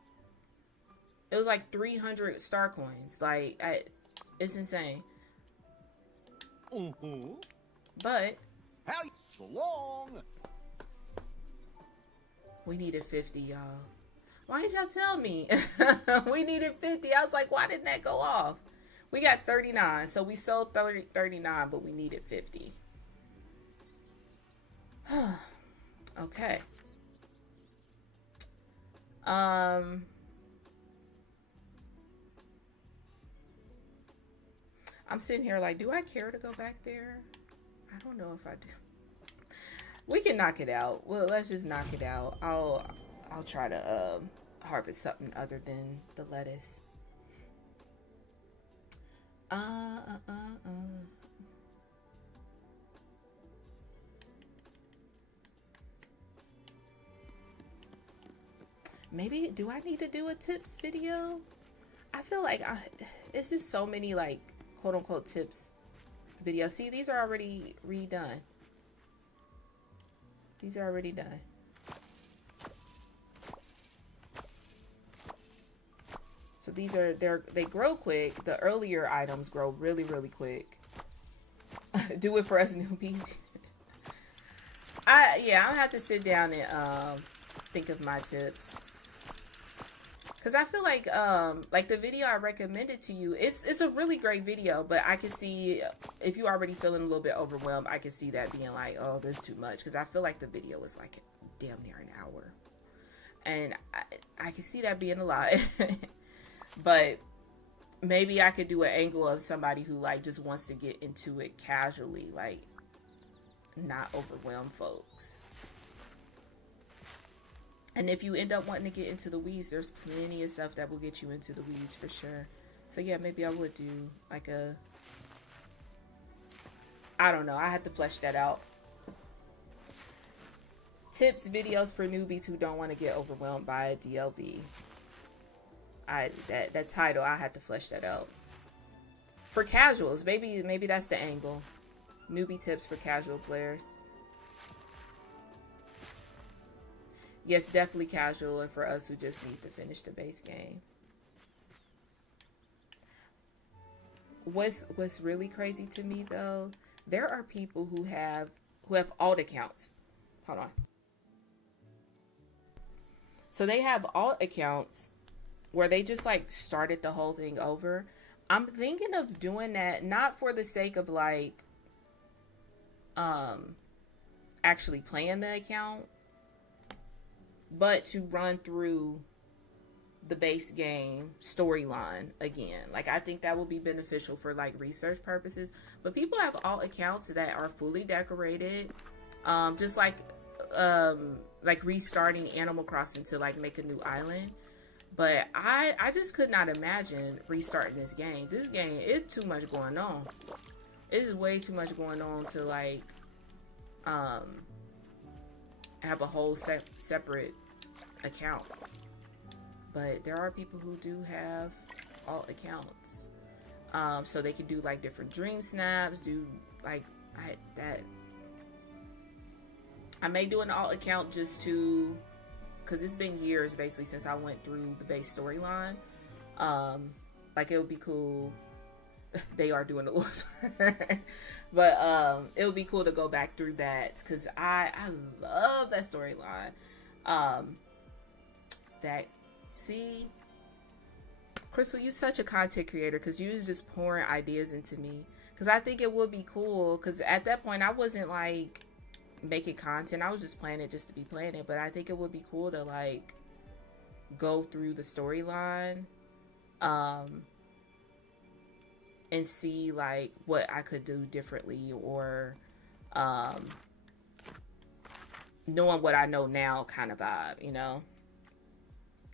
It was like 300 star coins. Like it's insane. But How so long? we needed 50, y'all. Why didn't y'all tell me? We needed 50. I was like, why didn't that go off? We got 39, so we sold 39, but we needed 50. Okay. I'm sitting here like, do I care to go back there? I don't know if I do. We can knock it out. Well, let's just knock it out. I'll try to harvest something other than the lettuce. Maybe, do I need to do a tips video? I feel like it's just so many like quote unquote tips videos. See, these are already redone. These are already done. So these are, they grow quick. The earlier items grow really, really quick. Do it for us newbies. Yeah, I'll have to sit down and think of my tips. Cause I feel like the video I recommended to you, it's a really great video, but I can see if you're already feeling a little bit overwhelmed, I can see that being like, oh, there's too much. Cause I feel like the video was like damn near an hour, and I can see that being a lot. But maybe I could do an angle of somebody who like just wants to get into it casually, like not overwhelm folks. And if you end up wanting to get into the weeds, there's plenty of stuff that will get you into the weeds for sure. So yeah, maybe I would do like a, I don't know, I had to flesh that out. Tips videos for newbies who don't want to get overwhelmed by a DLV. That title, I had to flesh that out. For casuals, maybe that's the angle. Newbie tips for casual players. Yes, definitely casual, and for us who just need to finish the base game. What's really crazy to me though, there are people who have alt accounts. Hold on. So they have alt accounts where they just like started the whole thing over. I'm thinking of doing that, not for the sake of like actually playing the account, but to run through the base game storyline again. Like, I think that will be beneficial for like research purposes. But people have alt accounts that are fully decorated, just like restarting Animal Crossing to like make a new island. But I just could not imagine restarting this game. This game, it's too much going on. It's way too much going on to like have a whole separate account. But there are people who do have alt accounts, so they can do like different dream snaps, do like I may do an alt account just to, because it's been years basically since I went through the base storyline. Like, it would be cool. They are doing a little but it would be cool to go back through that, because I love that storyline. See, Crystal, you're such a content creator, because you was just pouring ideas into me, because I think it would be cool, because at that point I wasn't like making content, I was just playing it just to be playing it. But I think it would be cool to like go through the storyline and see like what I could do differently, or knowing what I know now kind of vibe, you know,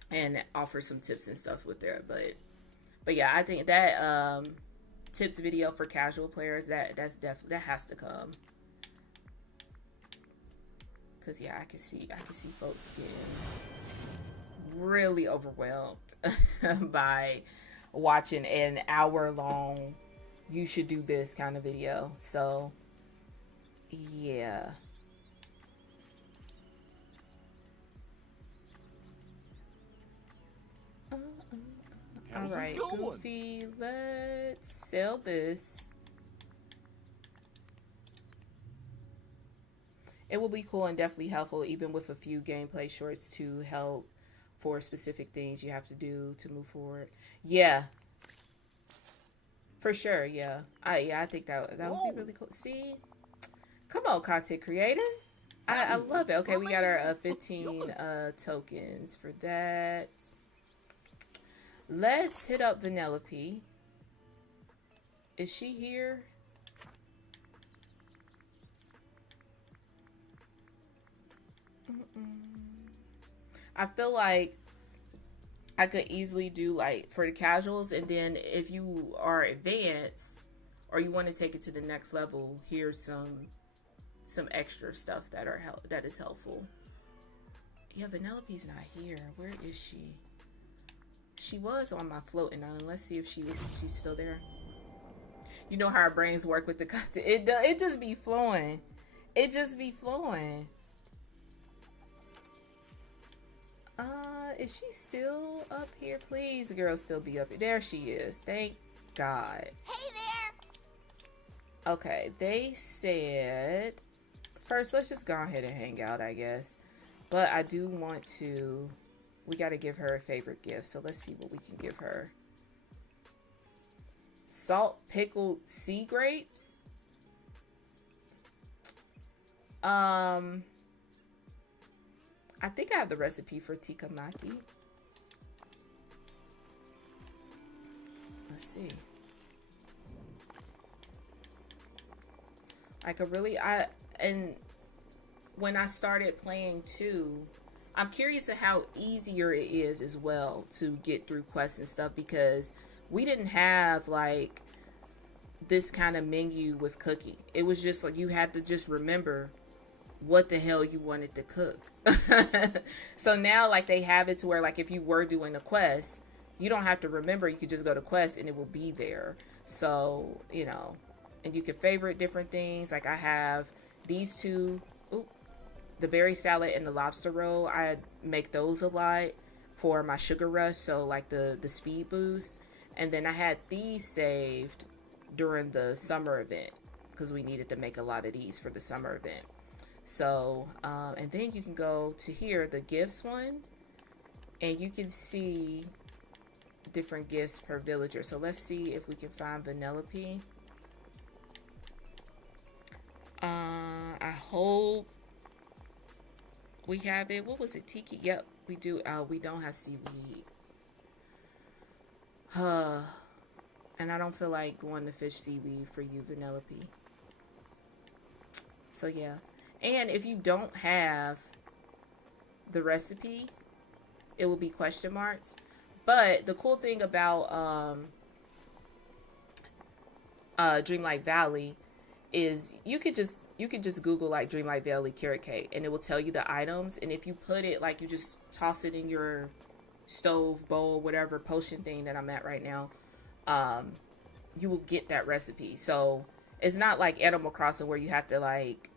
and offer some tips and stuff with there. But yeah, I think that tips video for casual players, that has to come. Cause yeah, I can see folks getting really overwhelmed by watching an hour-long "you should do this" kind of video. So yeah. All right, Goofy, let's sell this. It will be cool and definitely helpful, even with a few gameplay shorts to help for specific things you have to do to move forward. Yeah, for sure. Yeah, I think that would be really cool. See, come on, content creator. I love it. Okay, we got our 15 tokens for that. Let's hit up Vanellope. Is she here? I feel like I could easily do like for the casuals, and then if you are advanced or you want to take it to the next level, here's some extra stuff that is helpful. Yeah, Vanellope's not here. Where is she? She was on my floating island. Let's see if she's still there. You know how our brains work with the content. It just be flowing. It just be flowing. Is she still up here? Please, girl, still be up here. There she is. Thank God. Hey there. Okay, they said first let's just go ahead and hang out, I guess. But I do want to, we got to give her a favorite gift. So let's see what we can give her. Salt pickled sea grapes. I think I have the recipe for tikka maki. Let's see. And when I started playing too, I'm curious of how easier it is as well to get through quests and stuff, because we didn't have like this kind of menu with cooking. It was just like you had to just remember what the hell you wanted to cook. So now like they have it to where like if you were doing a quest, you don't have to remember, you could just go to quest and it will be there. So, you know, and you can favorite different things. Like I have these two, the berry salad and the lobster roll. I make those a lot for my sugar rush, so like the speed boost. And then I had these saved during the summer event because we needed to make a lot of these for the summer event. So, and then you can go to here, the gifts one, and you can see different gifts per villager. So let's see if we can find Vanellope. I hope we have it. What was it? Tiki? Yep, we do. We don't have seaweed. And I don't feel like going to fish seaweed for you, Vanellope. So yeah. And if you don't have the recipe, it will be question marks. But the cool thing about Dreamlight Valley is you could just Google like Dreamlight Valley carrot cake and it will tell you the items. And if you put it, like you just toss it in your stove, bowl, whatever potion thing that I'm at right now, you will get that recipe. So it's not like Animal Crossing where you have to like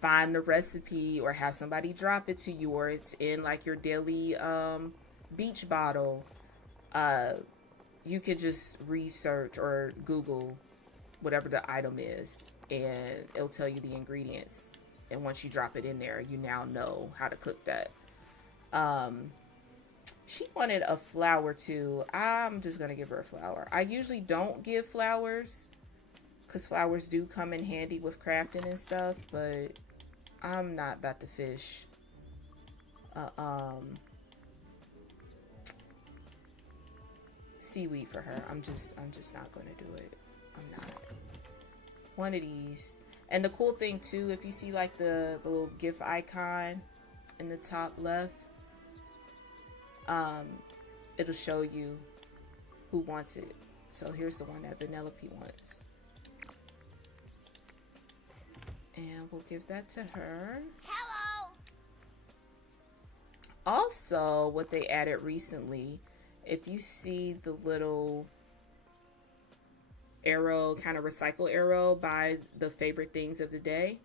find the recipe or have somebody drop it to you, or it's in like your daily beach bottle. You could just research or Google whatever the item is and it'll tell you the ingredients, and once you drop it in there, you now know how to cook that. She wanted a flower too. I'm just gonna give her a flower. I usually don't give flowers because flowers do come in handy with crafting and stuff, but I'm not about to fish seaweed for her. I'm just not gonna do it. I'm not. One of these. And the cool thing too, if you see like the little GIF icon in the top left, it'll show you who wants it. So here's the one that Vanellope wants. And we'll give that to her. Hello. Also, what they added recently, if you see the little arrow, kind of recycle arrow by the favorite things of the day,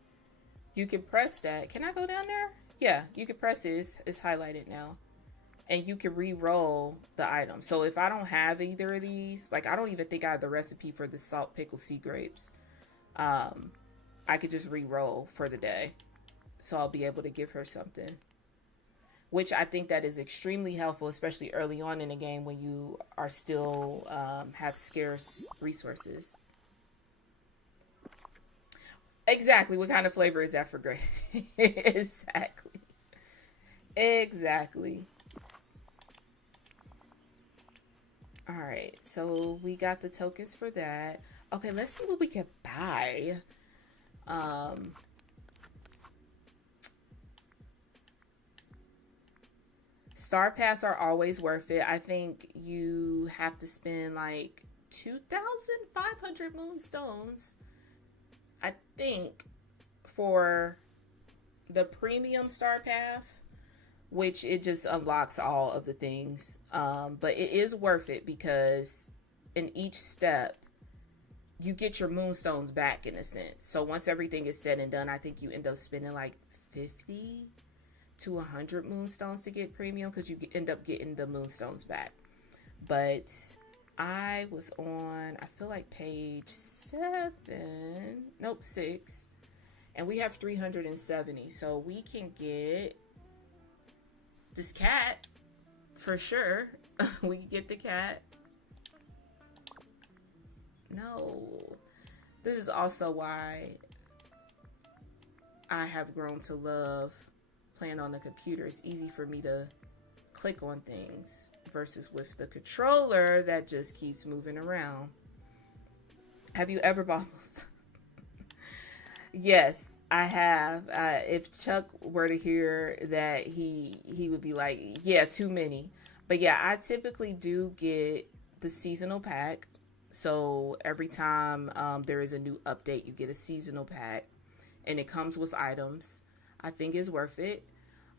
you can press that. Can I go down there? Yeah, you can press it. It's highlighted now. And you can re-roll the item. So if I don't have either of these, like I don't even think I have the recipe for the salt pickle sea grapes, I could just re-roll for the day. So I'll be able to give her something. Which I think that is extremely helpful, especially early on in the game when you are still have scarce resources. Exactly. What kind of flavor is that for grape? Exactly. Exactly. All right. So we got the tokens for that. Okay. Let's see what we can buy. Star Pass are always worth it. I think you have to spend like 2,500 moonstones, I think, for the premium Star Path, which it just unlocks all of the things. But it is worth it because in each step, you get your moonstones back in a sense. So once everything is said and done, I think you end up spending like 50 to 100 moonstones to get premium because you end up getting the moonstones back. But I was on, I feel like page 6, and we have 370. So we can get this cat for sure. We can get the cat. No, this is also why I have grown to love playing on the computer. It's easy for me to click on things versus with the controller that just keeps moving around. Have you ever bought those? Yes, I have. If Chuck were to hear that, he would be like, yeah, too many. But yeah, I typically do get the seasonal pack. So every time there is a new update, you get a seasonal pack, and it comes with items. I think it's worth it.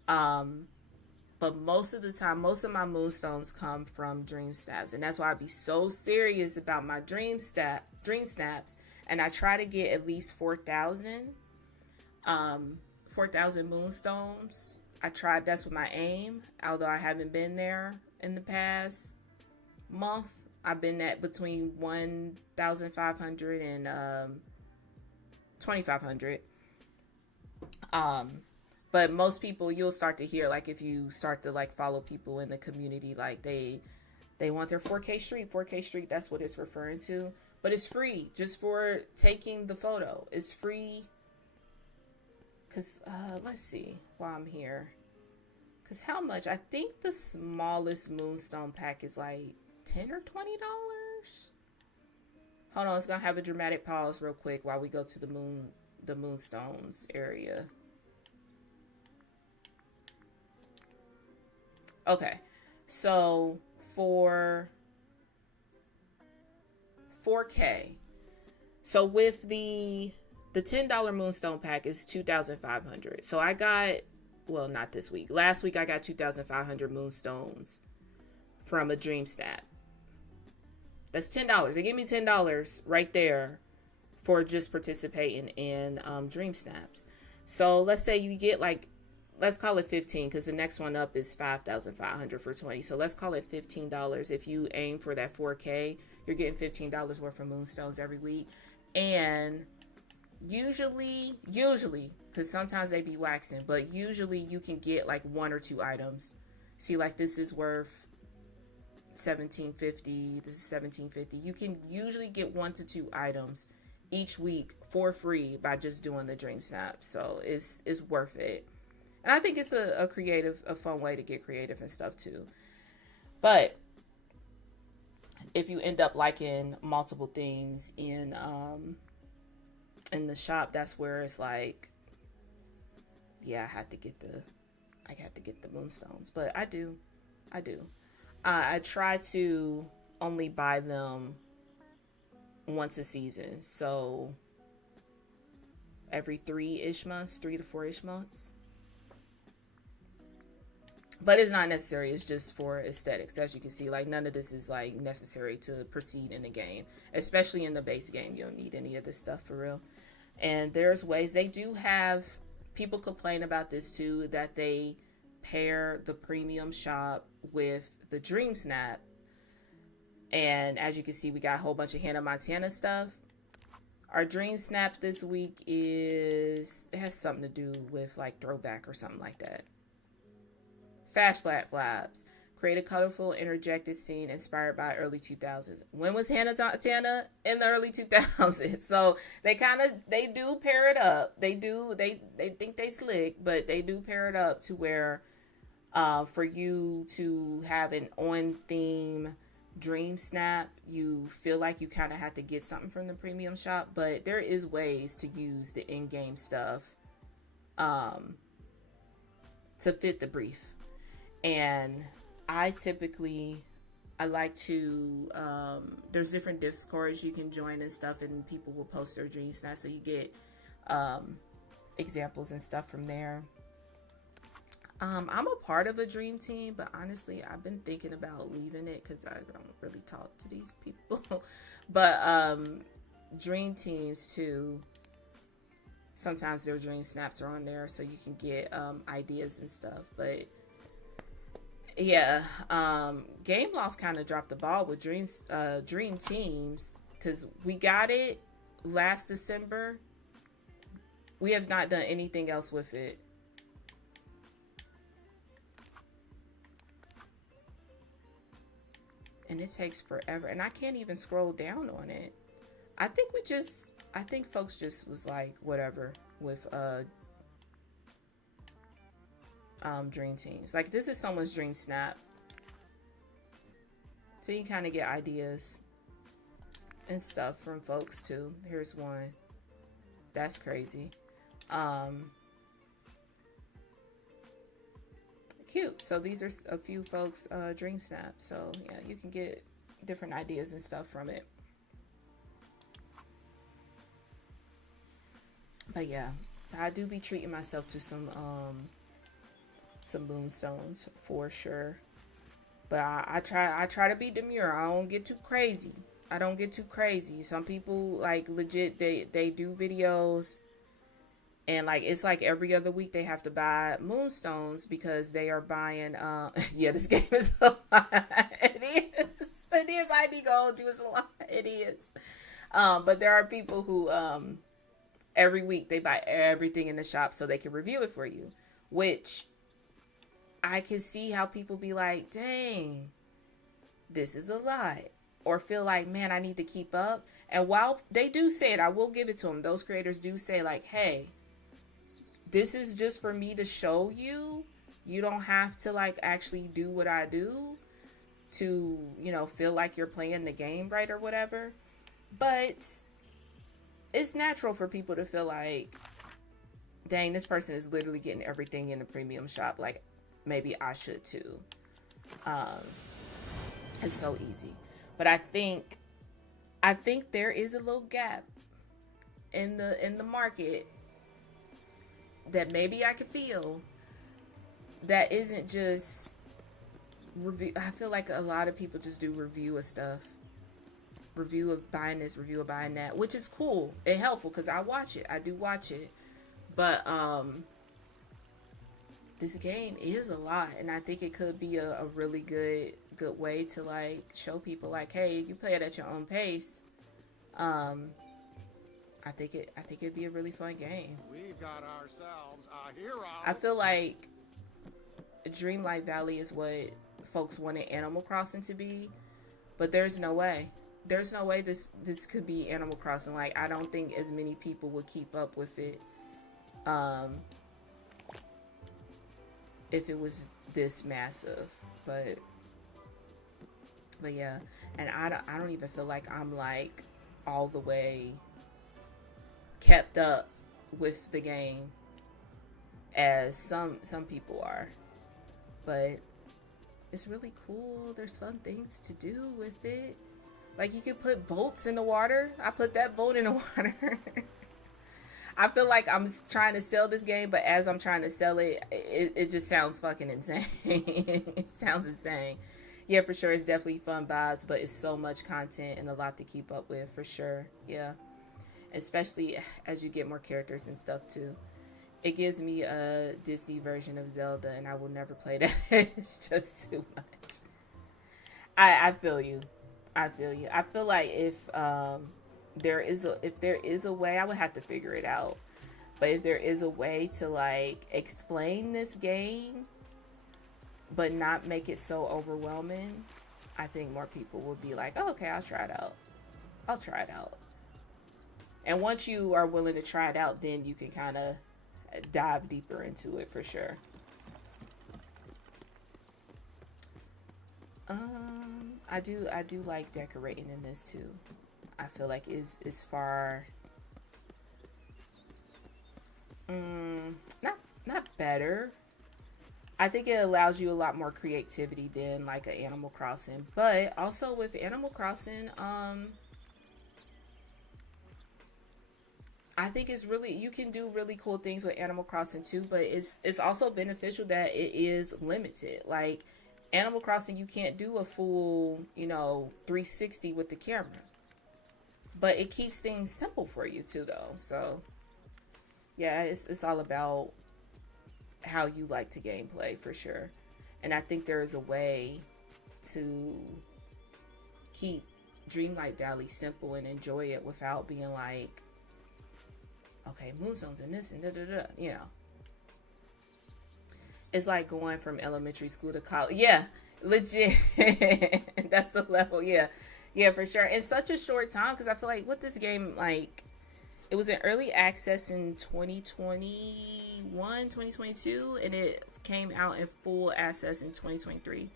But most of the time, most of my moonstones come from Dream Snaps, and that's why I be so serious about my Dream Snaps. And I try to get at least 4,000 moonstones. I tried. That's my aim. Although I haven't been there in the past month. I've been at between 1,500 and 2,500. But most people, you'll start to hear, like, if you start to like follow people in the community, like they want their 4K streak. That's what it's referring to. But it's free just for taking the photo. It's free. Cause let's see while I'm here. Cause how much? I think the smallest moonstone pack is like $10 or $20. Hold on, it's gonna have a dramatic pause real quick while we go to the moonstones area. Okay, so for 4K, so with the $10 moonstone pack is 2,500. So I got, well, not this week. Last week I got 2,500 moonstones from a Dream Snap. That's $10. They give me $10 right there for just participating in Dream Snaps. So let's say you get like, let's call it 15 because the next one up is 5,500 for 20. So let's call it $15. If you aim for that 4K, you're getting $15 worth of moonstones every week. And usually, because sometimes they be waxing, but usually you can get like 1 or 2 items. See, like this is worth $17.50. This is $17.50. You can usually get 1 to 2 items each week for free by just doing the Dream Snap. So it's worth it. And I think it's a fun way to get creative and stuff too. But if you end up liking multiple things in the shop, that's where it's like, yeah, I had to get the moonstones. But I do. I try to only buy them once a season, so every 3 to 4-ish months. But it's not necessary. It's just for aesthetics. As you can see, like, none of this is like necessary to proceed in the game, especially in the base game. You don't need any of this stuff for real. And there's ways. They do have, people complain about this too, that they pair the premium shop with the Dream Snap. And as you can see, we got a whole bunch of Hannah Montana stuff. Our Dream Snap this week it has something to do with like throwback or something like that. Fast Flat Flaps. Create a colorful, interjected scene inspired by early 2000s. When was Hannah Montana? In the early 2000s. So they do pair it up. They think they slick, but they do pair it up to where for you to have an on-theme Dream Snap, you feel like you kind of have to get something from the premium shop, but there is ways to use the in-game stuff to fit the brief. And I like to, there's different Discords you can join and stuff, and people will post their Dream Snap, so you get examples and stuff from there. I'm a part of a dream team, but honestly, I've been thinking about leaving it because I don't really talk to these people. But dream teams too, sometimes their Dream Snaps are on there, so you can get ideas and stuff. But yeah, Gameloft kind of dropped the ball with dream teams, because we got it last December. We have not done anything else with it. And it takes forever, and I can't even scroll down on it. I think folks just was like, whatever with dream teams. Like, this is someone's Dream Snap, so you kind of get ideas and stuff from folks too. Here's one that's crazy. Cute. So these are a few folks Dream Snap, so yeah, you can get different ideas and stuff from it. But yeah, so I do be treating myself to some moonstones for sure. But I try to be demure. I don't get too crazy. Some people, like, legit, they do videos, and like it's like every other week they have to buy moonstones because they are buying yeah, this game is a lot. It is. I need to go do is a lot. It is. But there are people who every week they buy everything in the shop so they can review it for you, which I can see how people be like, dang, this is a lot, or feel like, man, I need to keep up. And while they do say it, I will give it to them. Those creators do say, like, hey, this is just for me to show you. You don't have to, like, actually do what I do to, you know, feel like you're playing the game right or whatever. But it's natural for people to feel like, dang, this person is literally getting everything in the premium shop. Like, maybe I should too. It's so easy. But I think there is a little gap in the market that maybe I could feel that isn't just review. I feel like a lot of people just do review of stuff. Review of buying this, review of buying that, which is cool and helpful because I watch it. I do watch it. But this game is a lot, and I think it could be a really good way to, like, show people, like, hey, you play it at your own pace. I think it'd be a really fun game. We've got ourselves a hero. I feel like Dreamlight Valley is what folks wanted Animal Crossing to be, but there's no way. There's no way this could be Animal Crossing. Like, I don't think as many people would keep up with it if it was this massive. But But yeah, and I don't even feel like I'm like all the way kept up with the game as some people are. But it's really cool. There's fun things to do with it. Like, you can put boats in the water. I put that boat in the water. I feel like I'm trying to sell this game, but as I'm trying to sell it, it just sounds fucking insane. It sounds insane. Yeah, for sure. It's definitely fun vibes, but it's so much content and a lot to keep up with, for sure. Yeah. Especially as you get more characters and stuff, too. It gives me a Disney version of Zelda, and I will never play that. It's just too much. I feel you. I feel you. I feel like if there is a way, I would have to figure it out. But if there is a way to like explain this game, but not make it so overwhelming, I think more people would be like, oh, okay, I'll try it out. I'll try it out. And once you are willing to try it out, then you can kind of dive deeper into it, for sure. I do like decorating in this too. I feel like is far not better. I think it allows you a lot more creativity than like an Animal Crossing. But also with Animal Crossing, I think it's really, you can do really cool things with Animal Crossing too, but it's also beneficial that it is limited. Like Animal Crossing, you can't do a full, 360 with the camera. But it keeps things simple for you too, though. So, yeah, it's all about how you like to gameplay, for sure. And I think there is a way to keep Dreamlight Valley simple and enjoy it without being like, okay, Moonstone's in this and da-da-da, It's like going from elementary school to college. Yeah, legit. That's the level. Yeah, for sure. In such a short time, because I feel like with this game, like, it was in early access in 2021, 2022, and it came out in full access in 2023.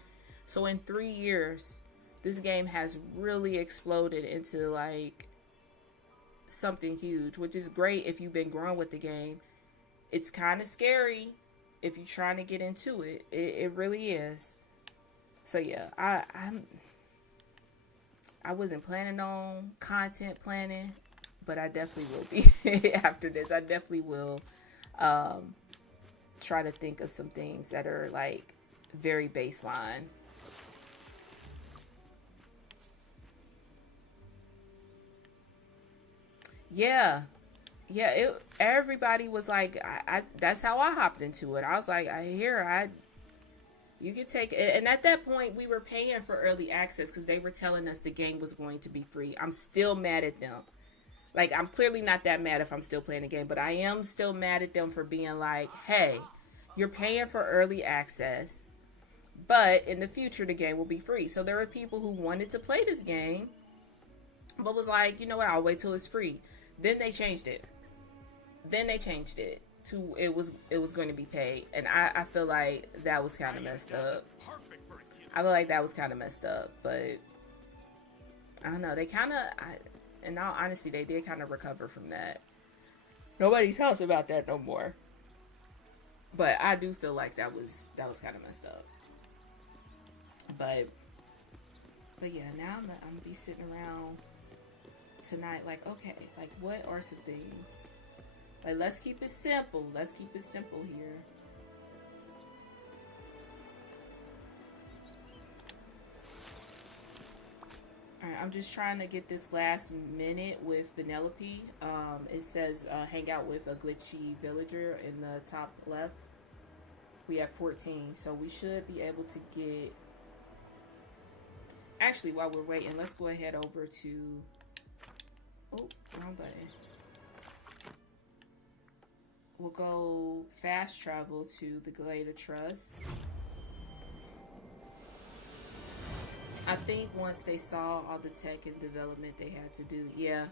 So in 3 years, this game has really exploded into like something huge, which is great if you've been growing with the game. It's kind of scary if you're trying to get into it. It really is. So yeah, I wasn't planning on content planning, but I definitely will be after this. I definitely will try to think of some things that are like very baseline. Yeah. Everybody was like, that's how I hopped into it. I was like, you could take it. And at that point, we were paying for early access because they were telling us the game was going to be free. I'm still mad at them. Like, I'm clearly not that mad if I'm still playing the game, but I am still mad at them for being like, hey, you're paying for early access, but in the future, the game will be free. So there were people who wanted to play this game, but was like, you know what, I'll wait till it's free. Then they changed it. To it was going to be paid, and I feel like that was kind of messed up. But I don't know. They kind of, in all honesty, they did kind of recover from that. Nobody talks about that no more. But I do feel like that was kind of messed up. But yeah, now I'm gonna be sitting around tonight like, okay, like what are some things? Like, let's keep it simple. Let's keep it simple here. Alright, I'm just trying to get this last minute with Vanellope. It says hang out with a glitchy villager in the top left. We have 14, so we should be able to get... Actually, while we're waiting, let's go ahead over to... Oh, wrong button. We'll go fast travel to the Glade of Trust. I think once they saw all the tech and development they had to do, yeah,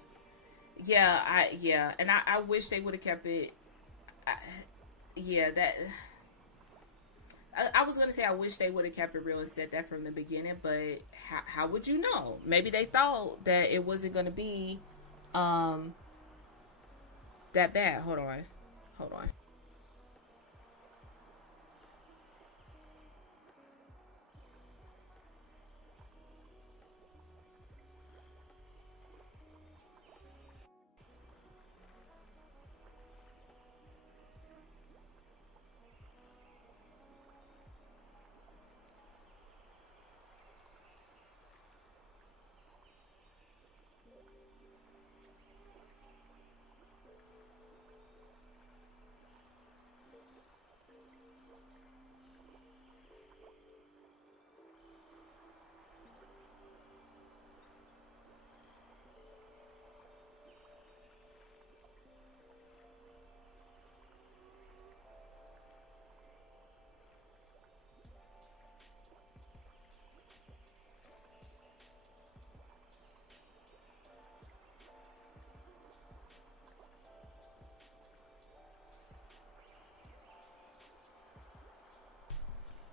and I wish they would have kept it. I was gonna say I wish they would have kept it real and said that from the beginning, but how would you know? Maybe they thought that it wasn't gonna be that bad. Hold on.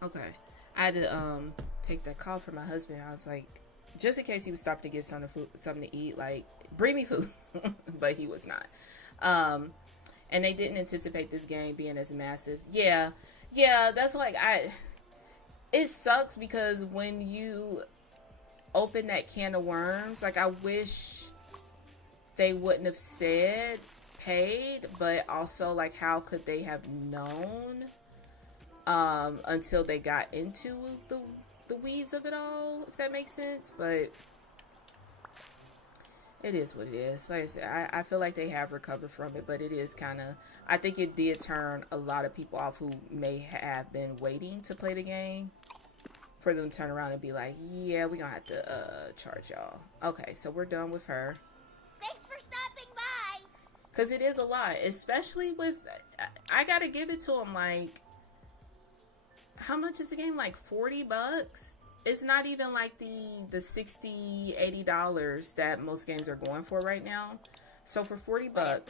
Okay. I had to take that call from my husband. I was like, just in case he would stop to get something to eat, like, bring me food. But he was not. And they didn't anticipate this game being as massive. Yeah, that's like, it sucks because when you open that can of worms, like, I wish they wouldn't have said paid, but also, like, how could they have known until they got into the weeds of it all, if that makes sense. But it is what it is. Like I said, I feel like they have recovered from it, but it is kind of, I think it did turn a lot of people off who may have been waiting to play the game, for them to turn around and be like, yeah, we're gonna have to charge y'all. Okay, so we're done with her. Thanks for stopping by. Because it is a lot, especially with, I gotta give it to them, like, how much is the game? Like $40? It's not even like the $60, $80 that most games are going for right now. So for $40,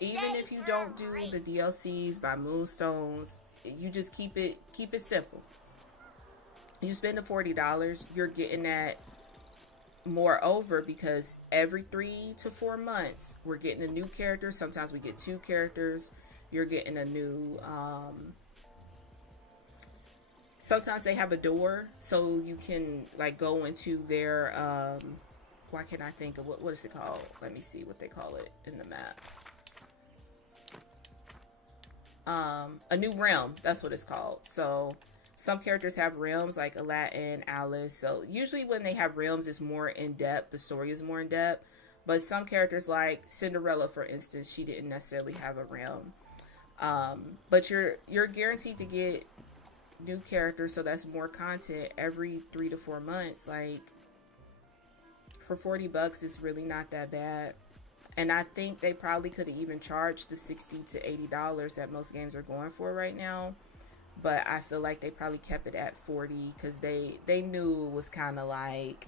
even if you don't do the DLCs by Moonstones, you just keep it simple. You spend the $40, you're getting that. Moreover, because every 3 to 4 months we're getting a new character. Sometimes we get 2 characters. You're getting a new sometimes they have a door so you can like go into their why can't I think of what is it called? Let me see what they call it in the map. A new realm, that's what it's called. So some characters have realms like Aladdin, Alice. So usually when they have realms, it's more in depth. The story is more in depth. But some characters like Cinderella, for instance, she didn't necessarily have a realm. But you're guaranteed to get new characters, so that's more content every 3 to 4 months. Like for $40, it's really not that bad. And I think they probably could have even charged the $60 to $80 that most games are going for right now. But I feel like they probably kept it at $40 because they knew it was kind of like,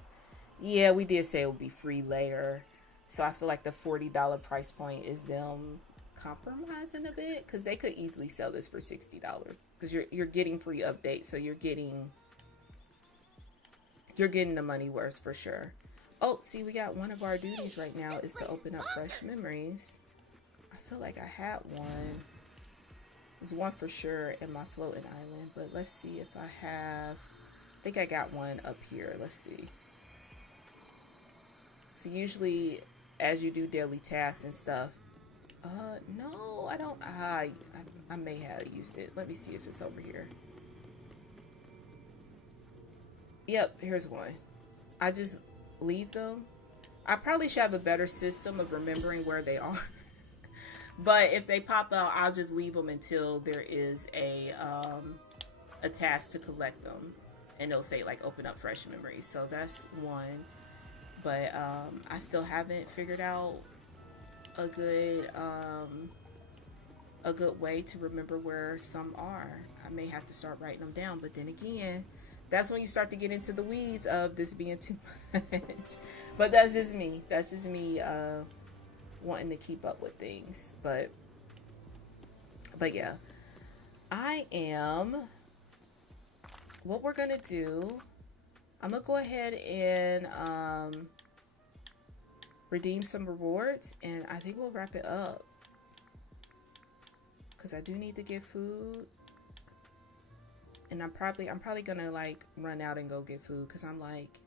yeah, we did say it would be free later. So I feel like the $40 price point is them compromising a bit, because they could easily sell this for $60 because you're getting free updates, so you're getting the money worth for sure. Oh, see, we got one of our duties right now is to open up fresh memories. I feel like I had one. There's one for sure in my floating island, but let's see if I have. I think I got one up here. Let's see. So usually as you do daily tasks and stuff, no, I don't. I may have used it. Let me see if it's over here. Yep, here's one. I just leave them. I probably should have a better system of remembering where they are. But if they pop out, I'll just leave them until there is a task to collect them. And it'll say, like, open up fresh memories. So that's one. But I still haven't figured out a good way to remember where some are. I may have to start writing them down. But then again, that's when you start to get into the weeds of this being too much. But that's just me. That's just me wanting to keep up with things. But yeah, I am what we're gonna do, I'm gonna go ahead and redeem some rewards, and I think we'll wrap it up. Because I do need to get food. And I'm probably gonna like run out and go get food, because I'm like,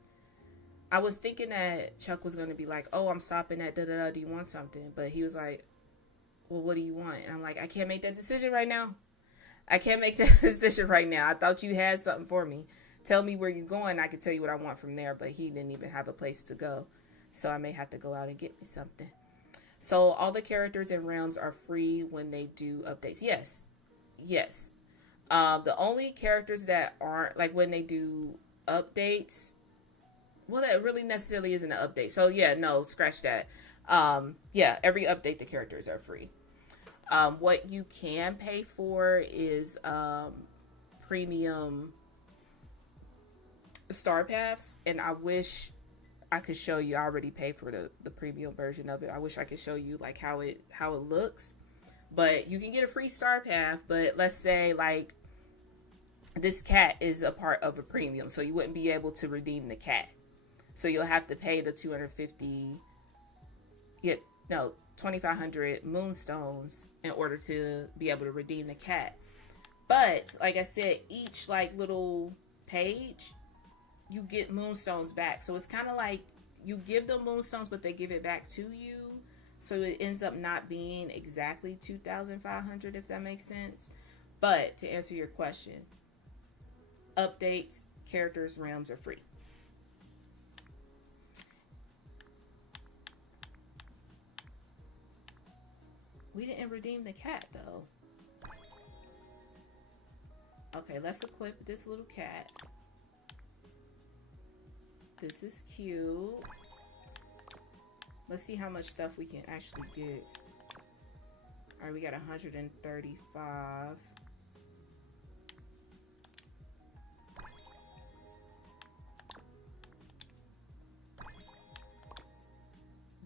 I was thinking that Chuck was gonna be like, oh, I'm stopping at da-da-da, do you want something? But he was like, well, what do you want? And I'm like, I can't make that decision right now. I can't make that decision right now. I thought you had something for me. Tell me where you're going. I can tell you what I want from there. But he didn't even have a place to go. So I may have to go out and get me something. So all the characters and realms are free when they do updates. Yes. Yes. The only characters that aren't, like when they do updates, well, that really necessarily isn't an update. So yeah, no, scratch that. Yeah, every update the characters are free. What you can pay for is premium star paths, and I wish I could show you. I already paid for the premium version of it. I wish I could show you like how it looks. But you can get a free star path, but let's say like this cat is a part of a premium, so you wouldn't be able to redeem the cat. So you'll have to pay the 2,500 moonstones in order to be able to redeem the cat. But like I said, each like little page, you get moonstones back. So it's kind of like you give them moonstones, but they give it back to you. So it ends up not being exactly 2,500, if that makes sense. But to answer your question, updates, characters, realms are free. We didn't redeem the cat, though. Okay, let's equip this little cat. This is cute. Let's see how much stuff we can actually get. Alright, we got 135.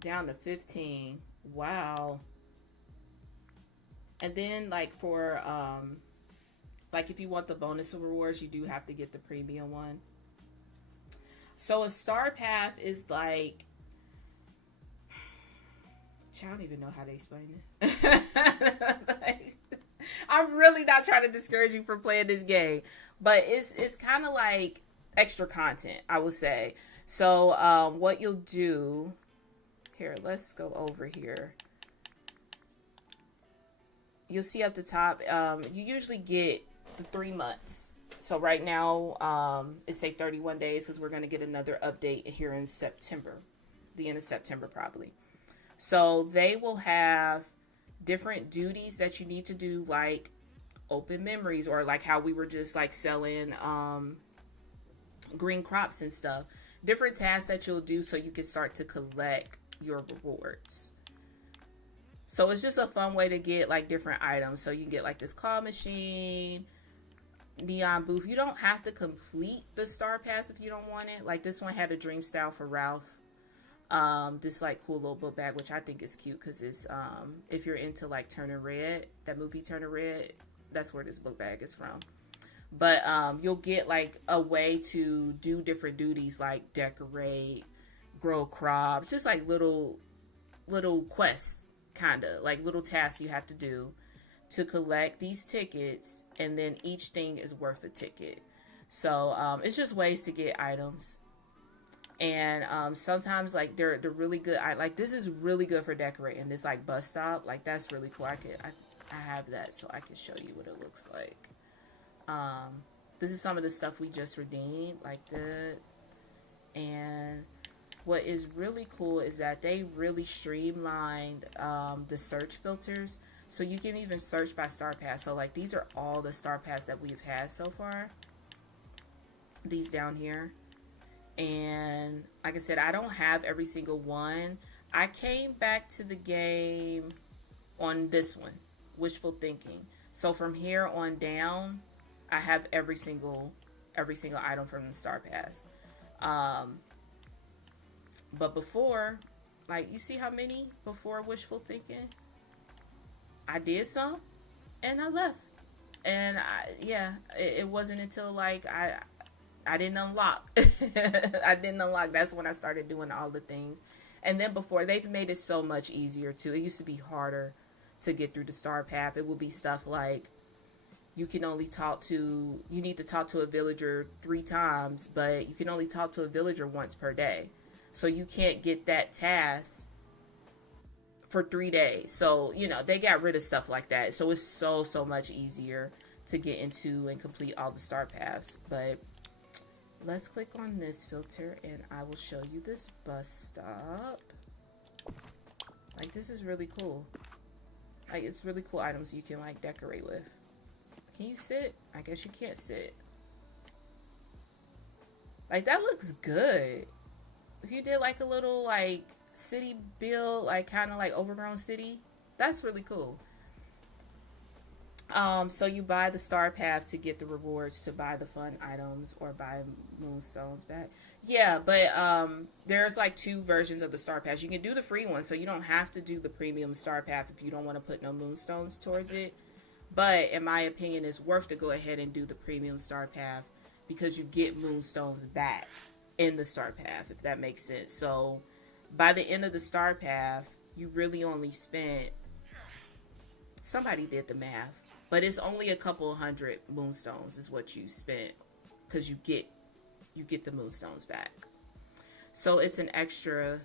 Down to 15. Wow. And then like for like if you want the bonus rewards, you do have to get the premium one. So a star path is like, I don't even know how to explain it. Like, I'm really not trying to discourage you from playing this game, but it's kind of like extra content, I would say. So what you'll do here, let's go over here. You'll see up the top, you usually get the 3 months. So right now, it's say 31 days because we're going to get another update here in September, the end of September probably. So they will have different duties that you need to do, like open memories, or like how we were just like selling green crops and stuff. Different tasks that you'll do so you can start to collect your rewards. So it's just a fun way to get like different items. So you can get like this claw machine, neon booth. You don't have to complete the star pass if you don't want it. Like this one had a dream style for Ralph. This like cool little book bag, which I think is cute because it's if you're into like Turning Red, that movie Turning Red, that's where this book bag is from. But you'll get like a way to do different duties like decorate, grow crops, just like little quests, kind of like little tasks you have to do to collect these tickets, and then each thing is worth a ticket. So it's just ways to get items. And sometimes like they're really good. Like this is really good for decorating. This like bus stop, like that's really cool. I have that, so I can show you what it looks like. This is some of the stuff we just redeemed, like that. And what is really cool is that they really streamlined the search filters, so you can even search by star pass. So like these are all the star pass that we've had so far, these down here. And like I said, I don't have every single one. I came back to the game on this one, Wishful Thinking. So from here on down, I have every single item from the star pass. But before, like you see how many before Wishful Thinking? I did some and I left. And it wasn't until like I didn't unlock. I didn't unlock. That's when I started doing all the things. And then before, they've made it so much easier too. It used to be harder to get through the star path. It would be stuff like you need to talk to a villager 3 times, but you can only talk to a villager once per day. So you can't get that task for 3 days. So, they got rid of stuff like that. So it's so much easier to get into and complete all the star paths. But let's click on this filter and I will show you this bus stop. Like, this is really cool. Like, it's really cool items you can like decorate with. Can you sit? I guess you can't sit. Like, that looks good. If you did like a little like city build, like kind of like overgrown city, that's really cool. So you buy the star path to get the rewards to buy the fun items or buy moonstones back. Yeah, but there's like 2 versions of the star path. You can do the free one, so you don't have to do the premium star path if you don't want to put no moonstones towards it. But in my opinion, it's worth to go ahead and do the premium star path because you get moonstones back in the star path, if that makes sense. So by the end of the star path, you really only spent, somebody did the math, but it's only a couple hundred moonstones is what you spent, because you get the moonstones back. So it's an extra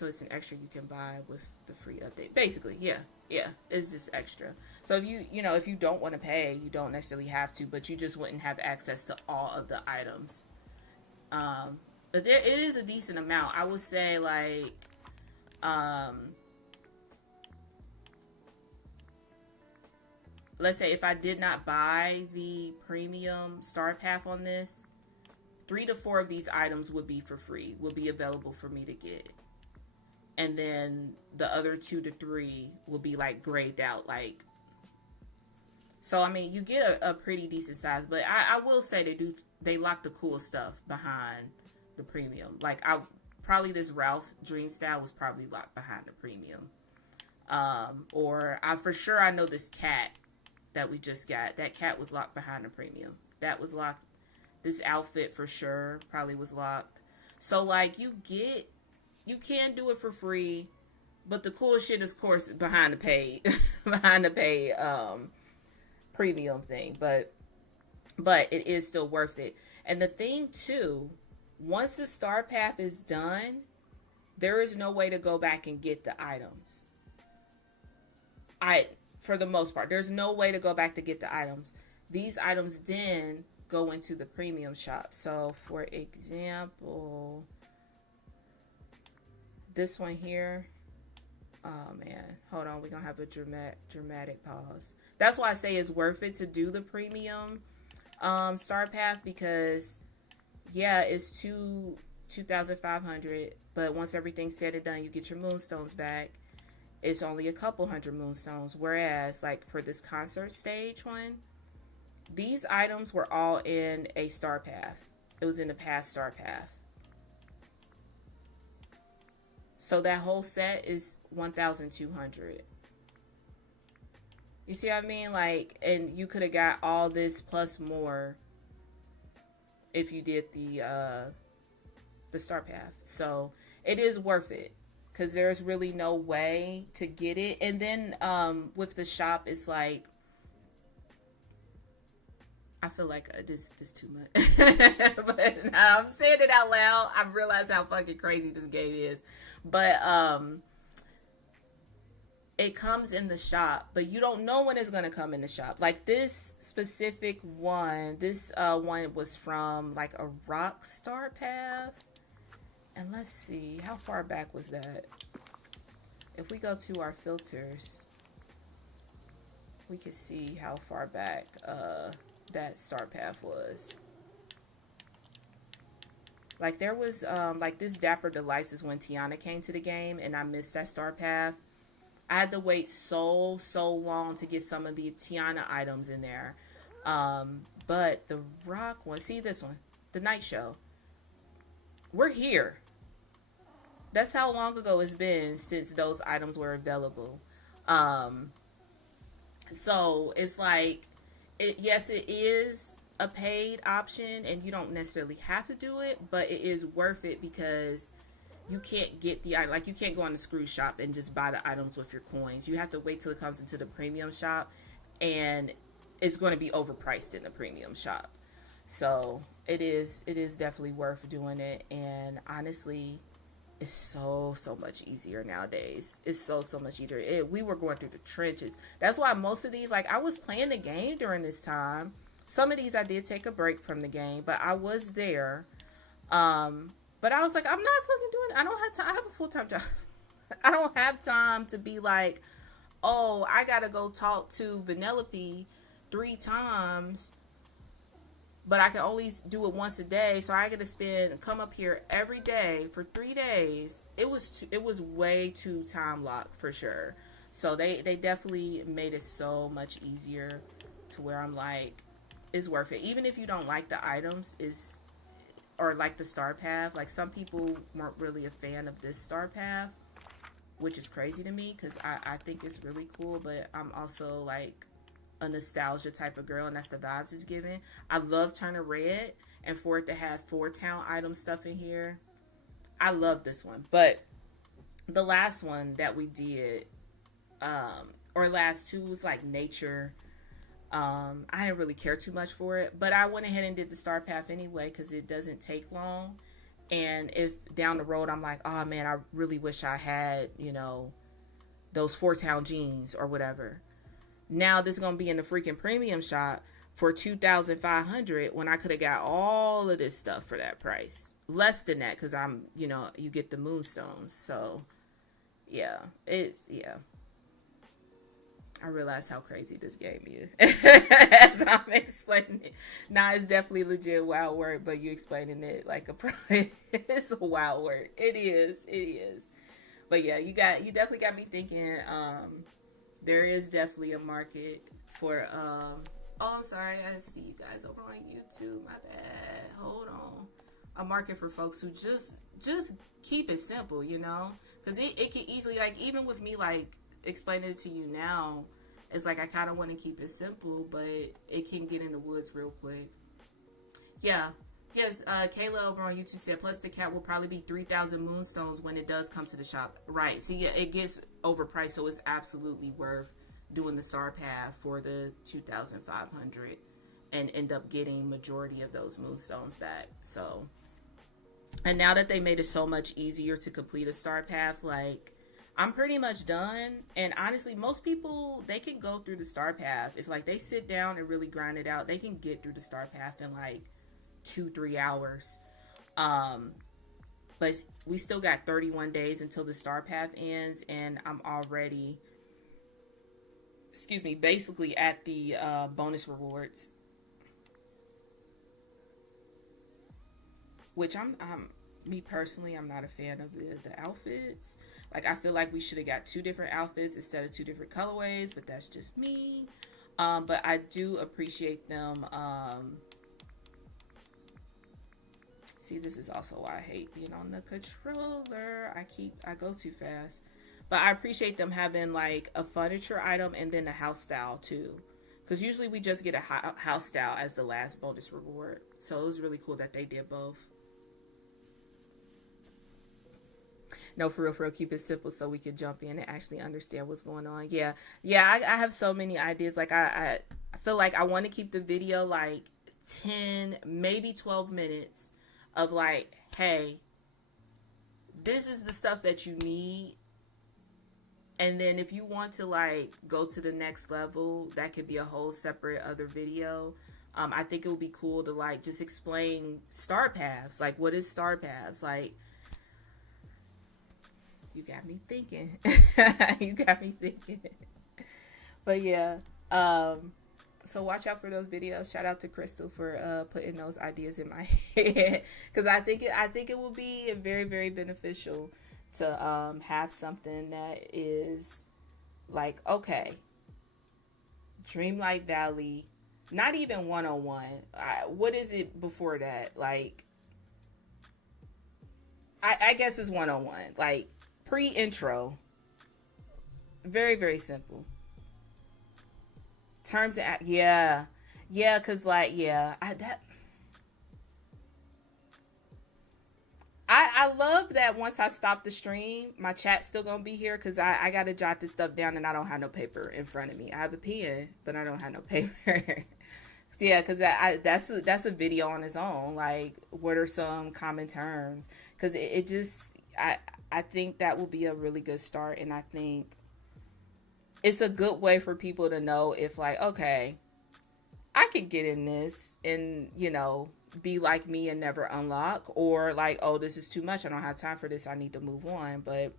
you can buy with the free update. Basically, yeah, it's just extra. So if you don't want to pay, you don't necessarily have to, but you just wouldn't have access to all of the items. But it is a decent amount. I would say like, let's say if I did not buy the premium star path on this, 3 to 4 of these items would be for free, would be available for me to get. And then the other 2 to 3 will be like grayed out, like. So I mean, you get a pretty decent size, but I will say they lock the cool stuff behind the premium. Like probably this Ralph Dream Style was probably locked behind the premium. Or I know this cat that we just got. That cat was locked behind the premium. That was locked. This outfit for sure probably was locked. So like you can do it for free, but the cool shit is of course behind the paid premium thing, but it is still worth it. And the thing too, once the star path is done, there is no way to go back and get the items. For the most part, there's no way to go back to get the items. These items then go into the premium shop. So for example, this one here, oh man, hold on, we're gonna have a dramatic pause. That's why I say it's worth it to do the premium star path, because yeah, it's 2,500, but once everything's said and done, you get your moonstones back. It's only a couple hundred moonstones, whereas like for this concert stage one, these items were all in a star path. It was in the past star path. So that whole set is 1,200. You see what I mean? Like, and you could have got all this plus more if you did the star path. So it is worth it, because there's really no way to get it. And then with the shop, it's like, I feel like this too much. But now I'm saying it out loud. I realize how fucking crazy this game is. But it comes in the shop, but you don't know when it's going to come in the shop. Like this specific one, this one was from like a rock star path. And let's see, how far back was that? If we go to our filters, we can see how far back that star path was. Like there was like this Dapper Delights is when Tiana came to the game, and I missed that star path. I had to wait so long to get some of the Tiana items in there. But the rock one, see this one, the night show, we're here. That's how long ago it's been since those items were available. So it's like, Yes, it is a paid option, and you don't necessarily have to do it, but it is worth it because you can't get the like you can't go on the screw shop and just buy the items with your coins. You have to wait till it comes into the premium shop, and it's going to be overpriced in the premium shop. So it is definitely worth doing it, and honestly, it's so much easier nowadays. It's so much easier. We were going through the trenches. That's why most of these, like, I was playing the game during this time. Some of these I did take a break from the game, but I was there. But I was like, I'm not fucking doing it. I don't have time. I have a full-time job. I don't have time to be like, oh, I gotta go talk to Vanellope 3 times, but I can only do it once a day, so I gotta come up here every day for 3 days. It was way too time locked for sure. So they definitely made it so much easier to where I'm like, it's worth it. Even if you don't like the items, or like the star path. Like, some people weren't really a fan of this star path, which is crazy to me because I think it's really cool, but I'm also like a nostalgia type of girl, and that's the vibes it's giving. I love turning red, and for it to have 4 town item stuff in here, I love this one. But the last one that we did, or last 2, was like nature. I didn't really care too much for it, but I went ahead and did the star path anyway because it doesn't take long. And if down the road I'm like, oh man, I really wish I had, those 4 town jeans or whatever. Now this is going to be in the freaking premium shop for $2,500 when I could have got all of this stuff for that price. Less than that because you get the moonstones. So yeah, I realize how crazy this game is as I'm explaining it. Nah, it's definitely legit wild work, but you explaining it like a pro. It's a wild work. It is. But yeah, you definitely got me thinking. There is definitely a market for. Oh, I'm sorry. I see you guys over on YouTube. My bad. Hold on. A market for folks who just keep it simple, because it can easily, like, even with me, like, explaining it to you now, it's like I kind of want to keep it simple, but it can get in the woods real quick. Yeah. Yes, Kayla over on YouTube said, plus the cat will probably be 3,000 moonstones when it does come to the shop. Right. See, yeah, it gets overpriced, so it's absolutely worth doing the star path for the 2,500 and end up getting majority of those moonstones back. So, and now that they made it so much easier to complete a star path, like, I'm pretty much done. And honestly, most people, they can go through the star path. If like they sit down and really grind it out, they can get through the star path in like 2-3 hours. But we still got 31 days until the star path ends, and I'm already, basically at the bonus rewards, which me personally, I'm not a fan of the outfits. Like, I feel like we should have got 2 different outfits instead of 2 different colorways, but that's just me. But I do appreciate them. See, this is also why I hate being on the controller. I go too fast. But I appreciate them having like a furniture item and then a house style too. Because usually we just get a house style as the last bonus reward. So it was really cool that they did both. No, for real, keep it simple so we can jump in and actually understand what's going on. Yeah, I have so many ideas. Like, I feel like I want to keep the video like 10, maybe 12 minutes of like, hey, this is the stuff that you need. And then if you want to like go to the next level, that could be a whole separate other video. I think it would be cool to like just explain star paths. Like, what is star paths? Like, you got me thinking. But yeah, so watch out for those videos. Shout out to Crystal for putting those ideas in my head, because I think it will be very, very beneficial to have something that is like, okay, Dreamlight Valley, not even 101. What is it before that? Like, I guess it's 101. Like, pre-intro. Very, very simple. Terms of, yeah. Yeah, cause like, yeah, I love that once I stop the stream, my chat's still gonna be here because I gotta jot this stuff down and I don't have no paper in front of me. I have a pen, but I don't have no paper. Yeah, because that's a video on its own. Like, what are some common terms? Because it just, I think that will be a really good start, and I think it's a good way for people to know if, like, okay, I could get in this and, you know, be like me and never unlock, or like, oh, this is too much, I don't have time for this, I need to move on. But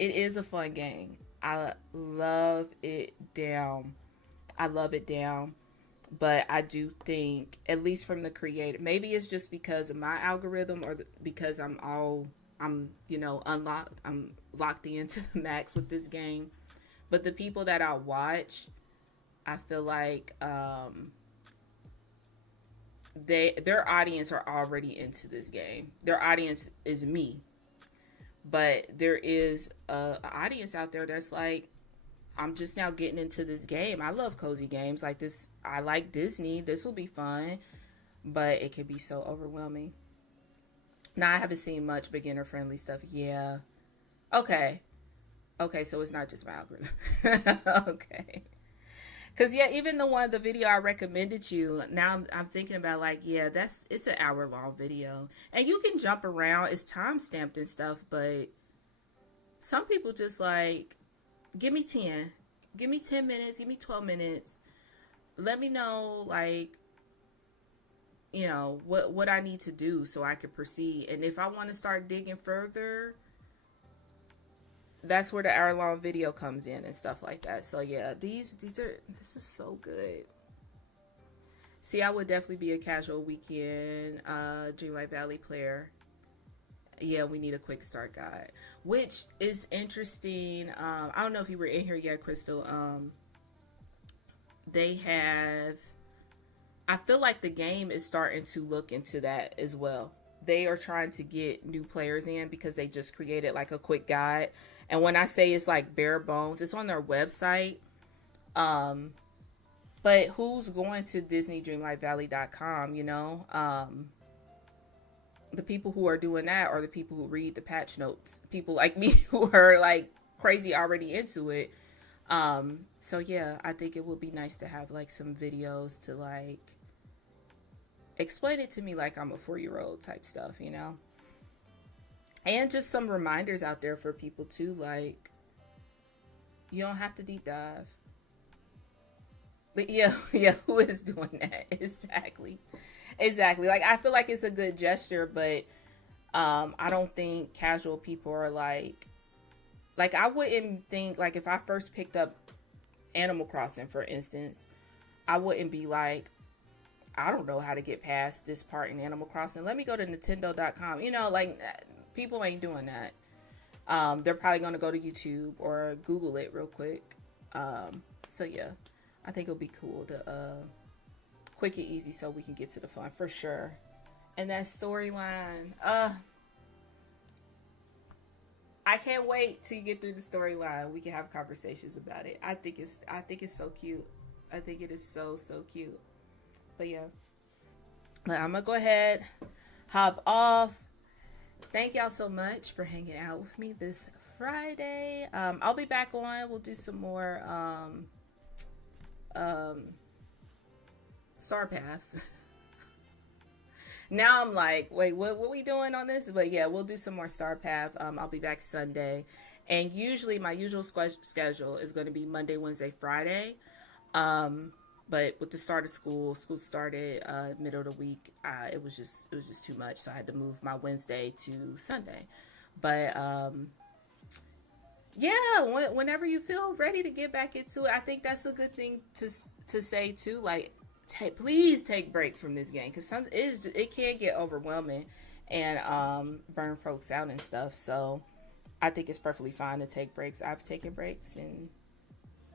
it is a fun game. I love it down. But I do think, at least from the creator, maybe it's just because of my algorithm, or because I'm you know, unlocked, I'm locked into the max with this game. But the people that I watch, I feel like their audience are already into this game. Their audience is me. But there is a audience out there that's like, I'm just now getting into this game. I love cozy games like this. I like Disney. This will be fun. But it can be so overwhelming. Now, I haven't seen much beginner-friendly stuff. Yeah. Okay, so it's not just my algorithm. Okay. Because, yeah, even the video I recommended you, now I'm thinking about, like, yeah, it's an hour-long video. And you can jump around. It's time-stamped and stuff, but some people just, like, give me 10. Give me 10 minutes. Give me 12 minutes. Let me know, like, you know, what I need to do so I can proceed. And if I want to start digging further, that's where the hour-long video comes in and stuff like that. So yeah, this is so good. See, I would definitely be a casual weekend Dreamlight Valley player. Yeah, we need a quick start guide, which is interesting. I don't know if you were in here yet, Crystal. They have, I feel like the game is starting to look into that as well. They are trying to get new players in because they just created like a quick guide. And when I say it's like bare bones, it's on their website. But who's going to DisneyDreamlightValley.com, you know? The people who are doing that are the people who read the patch notes. People like me who are like crazy already into it. So yeah, I think it would be nice to have like some videos to like explain it to me like I'm a 4-year-old type stuff, you know? And just some reminders out there for people too, like, you don't have to deep dive. But yeah, who is doing that? Exactly. Like, I feel like it's a good gesture, but I don't think casual people are like I wouldn't think, like, if I first picked up Animal Crossing, for instance, I wouldn't be like, I don't know how to get past this part in Animal Crossing. Let me go to Nintendo.com. You know, like, people ain't doing that. They're probably going to go to YouTube or Google it real quick. So, yeah, I think it'll be cool to quick and easy so we can get to the fun for sure. And that storyline, I can't wait till you get through the storyline. We can have conversations about it. I think it's so cute. I think it is so cute. But yeah, but I'm gonna go ahead, hop off. Thank y'all so much for hanging out with me this Friday. I'll be back on. We'll do some more Star Path. Now I'm like, wait, what we doing on this? But yeah, we'll do some more Star Path. I'll be back Sunday. And usually my usual schedule is going to be Monday, Wednesday, Friday. But with the start of school started middle of the week. It was just too much. So I had to move my Wednesday to Sunday. But yeah, whenever you feel ready to get back into it, I think that's a good thing to say too. Like, please take break from this game, because it can get overwhelming and burn folks out and stuff. So I think it's perfectly fine to take breaks. I've taken breaks, and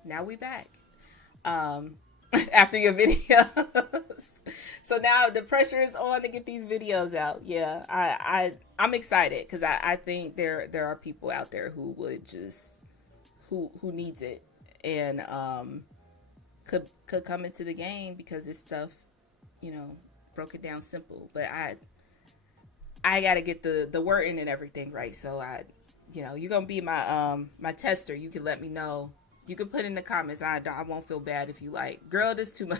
now we back after your videos. So now the pressure is on to get these videos out. Yeah, I'm excited because I think there are people out there who would just who needs it, and could come into the game because this stuff, you know, broke it down simple. But I got to get the wording and everything right. So you know, you're gonna be my my tester. You can let me know. You can put in the comments. I won't feel bad if you like, girl, this is too much,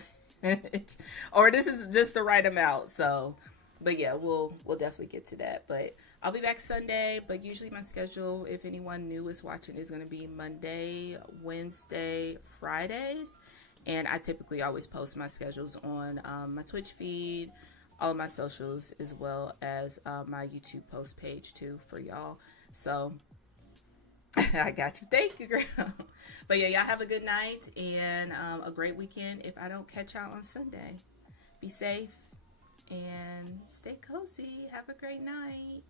or this is just the right amount. So, but yeah, we'll definitely get to that. But I'll be back Sunday. But usually my schedule, if anyone new is watching, is gonna be Monday, Wednesday, Fridays, and I typically always post my schedules on my Twitch feed, all of my socials, as well as my YouTube post page too for y'all. So I got you. Thank you, girl. But yeah, y'all have a good night and a great weekend if I don't catch y'all on Sunday. Be safe and stay cozy. Have a great night.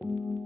Bye.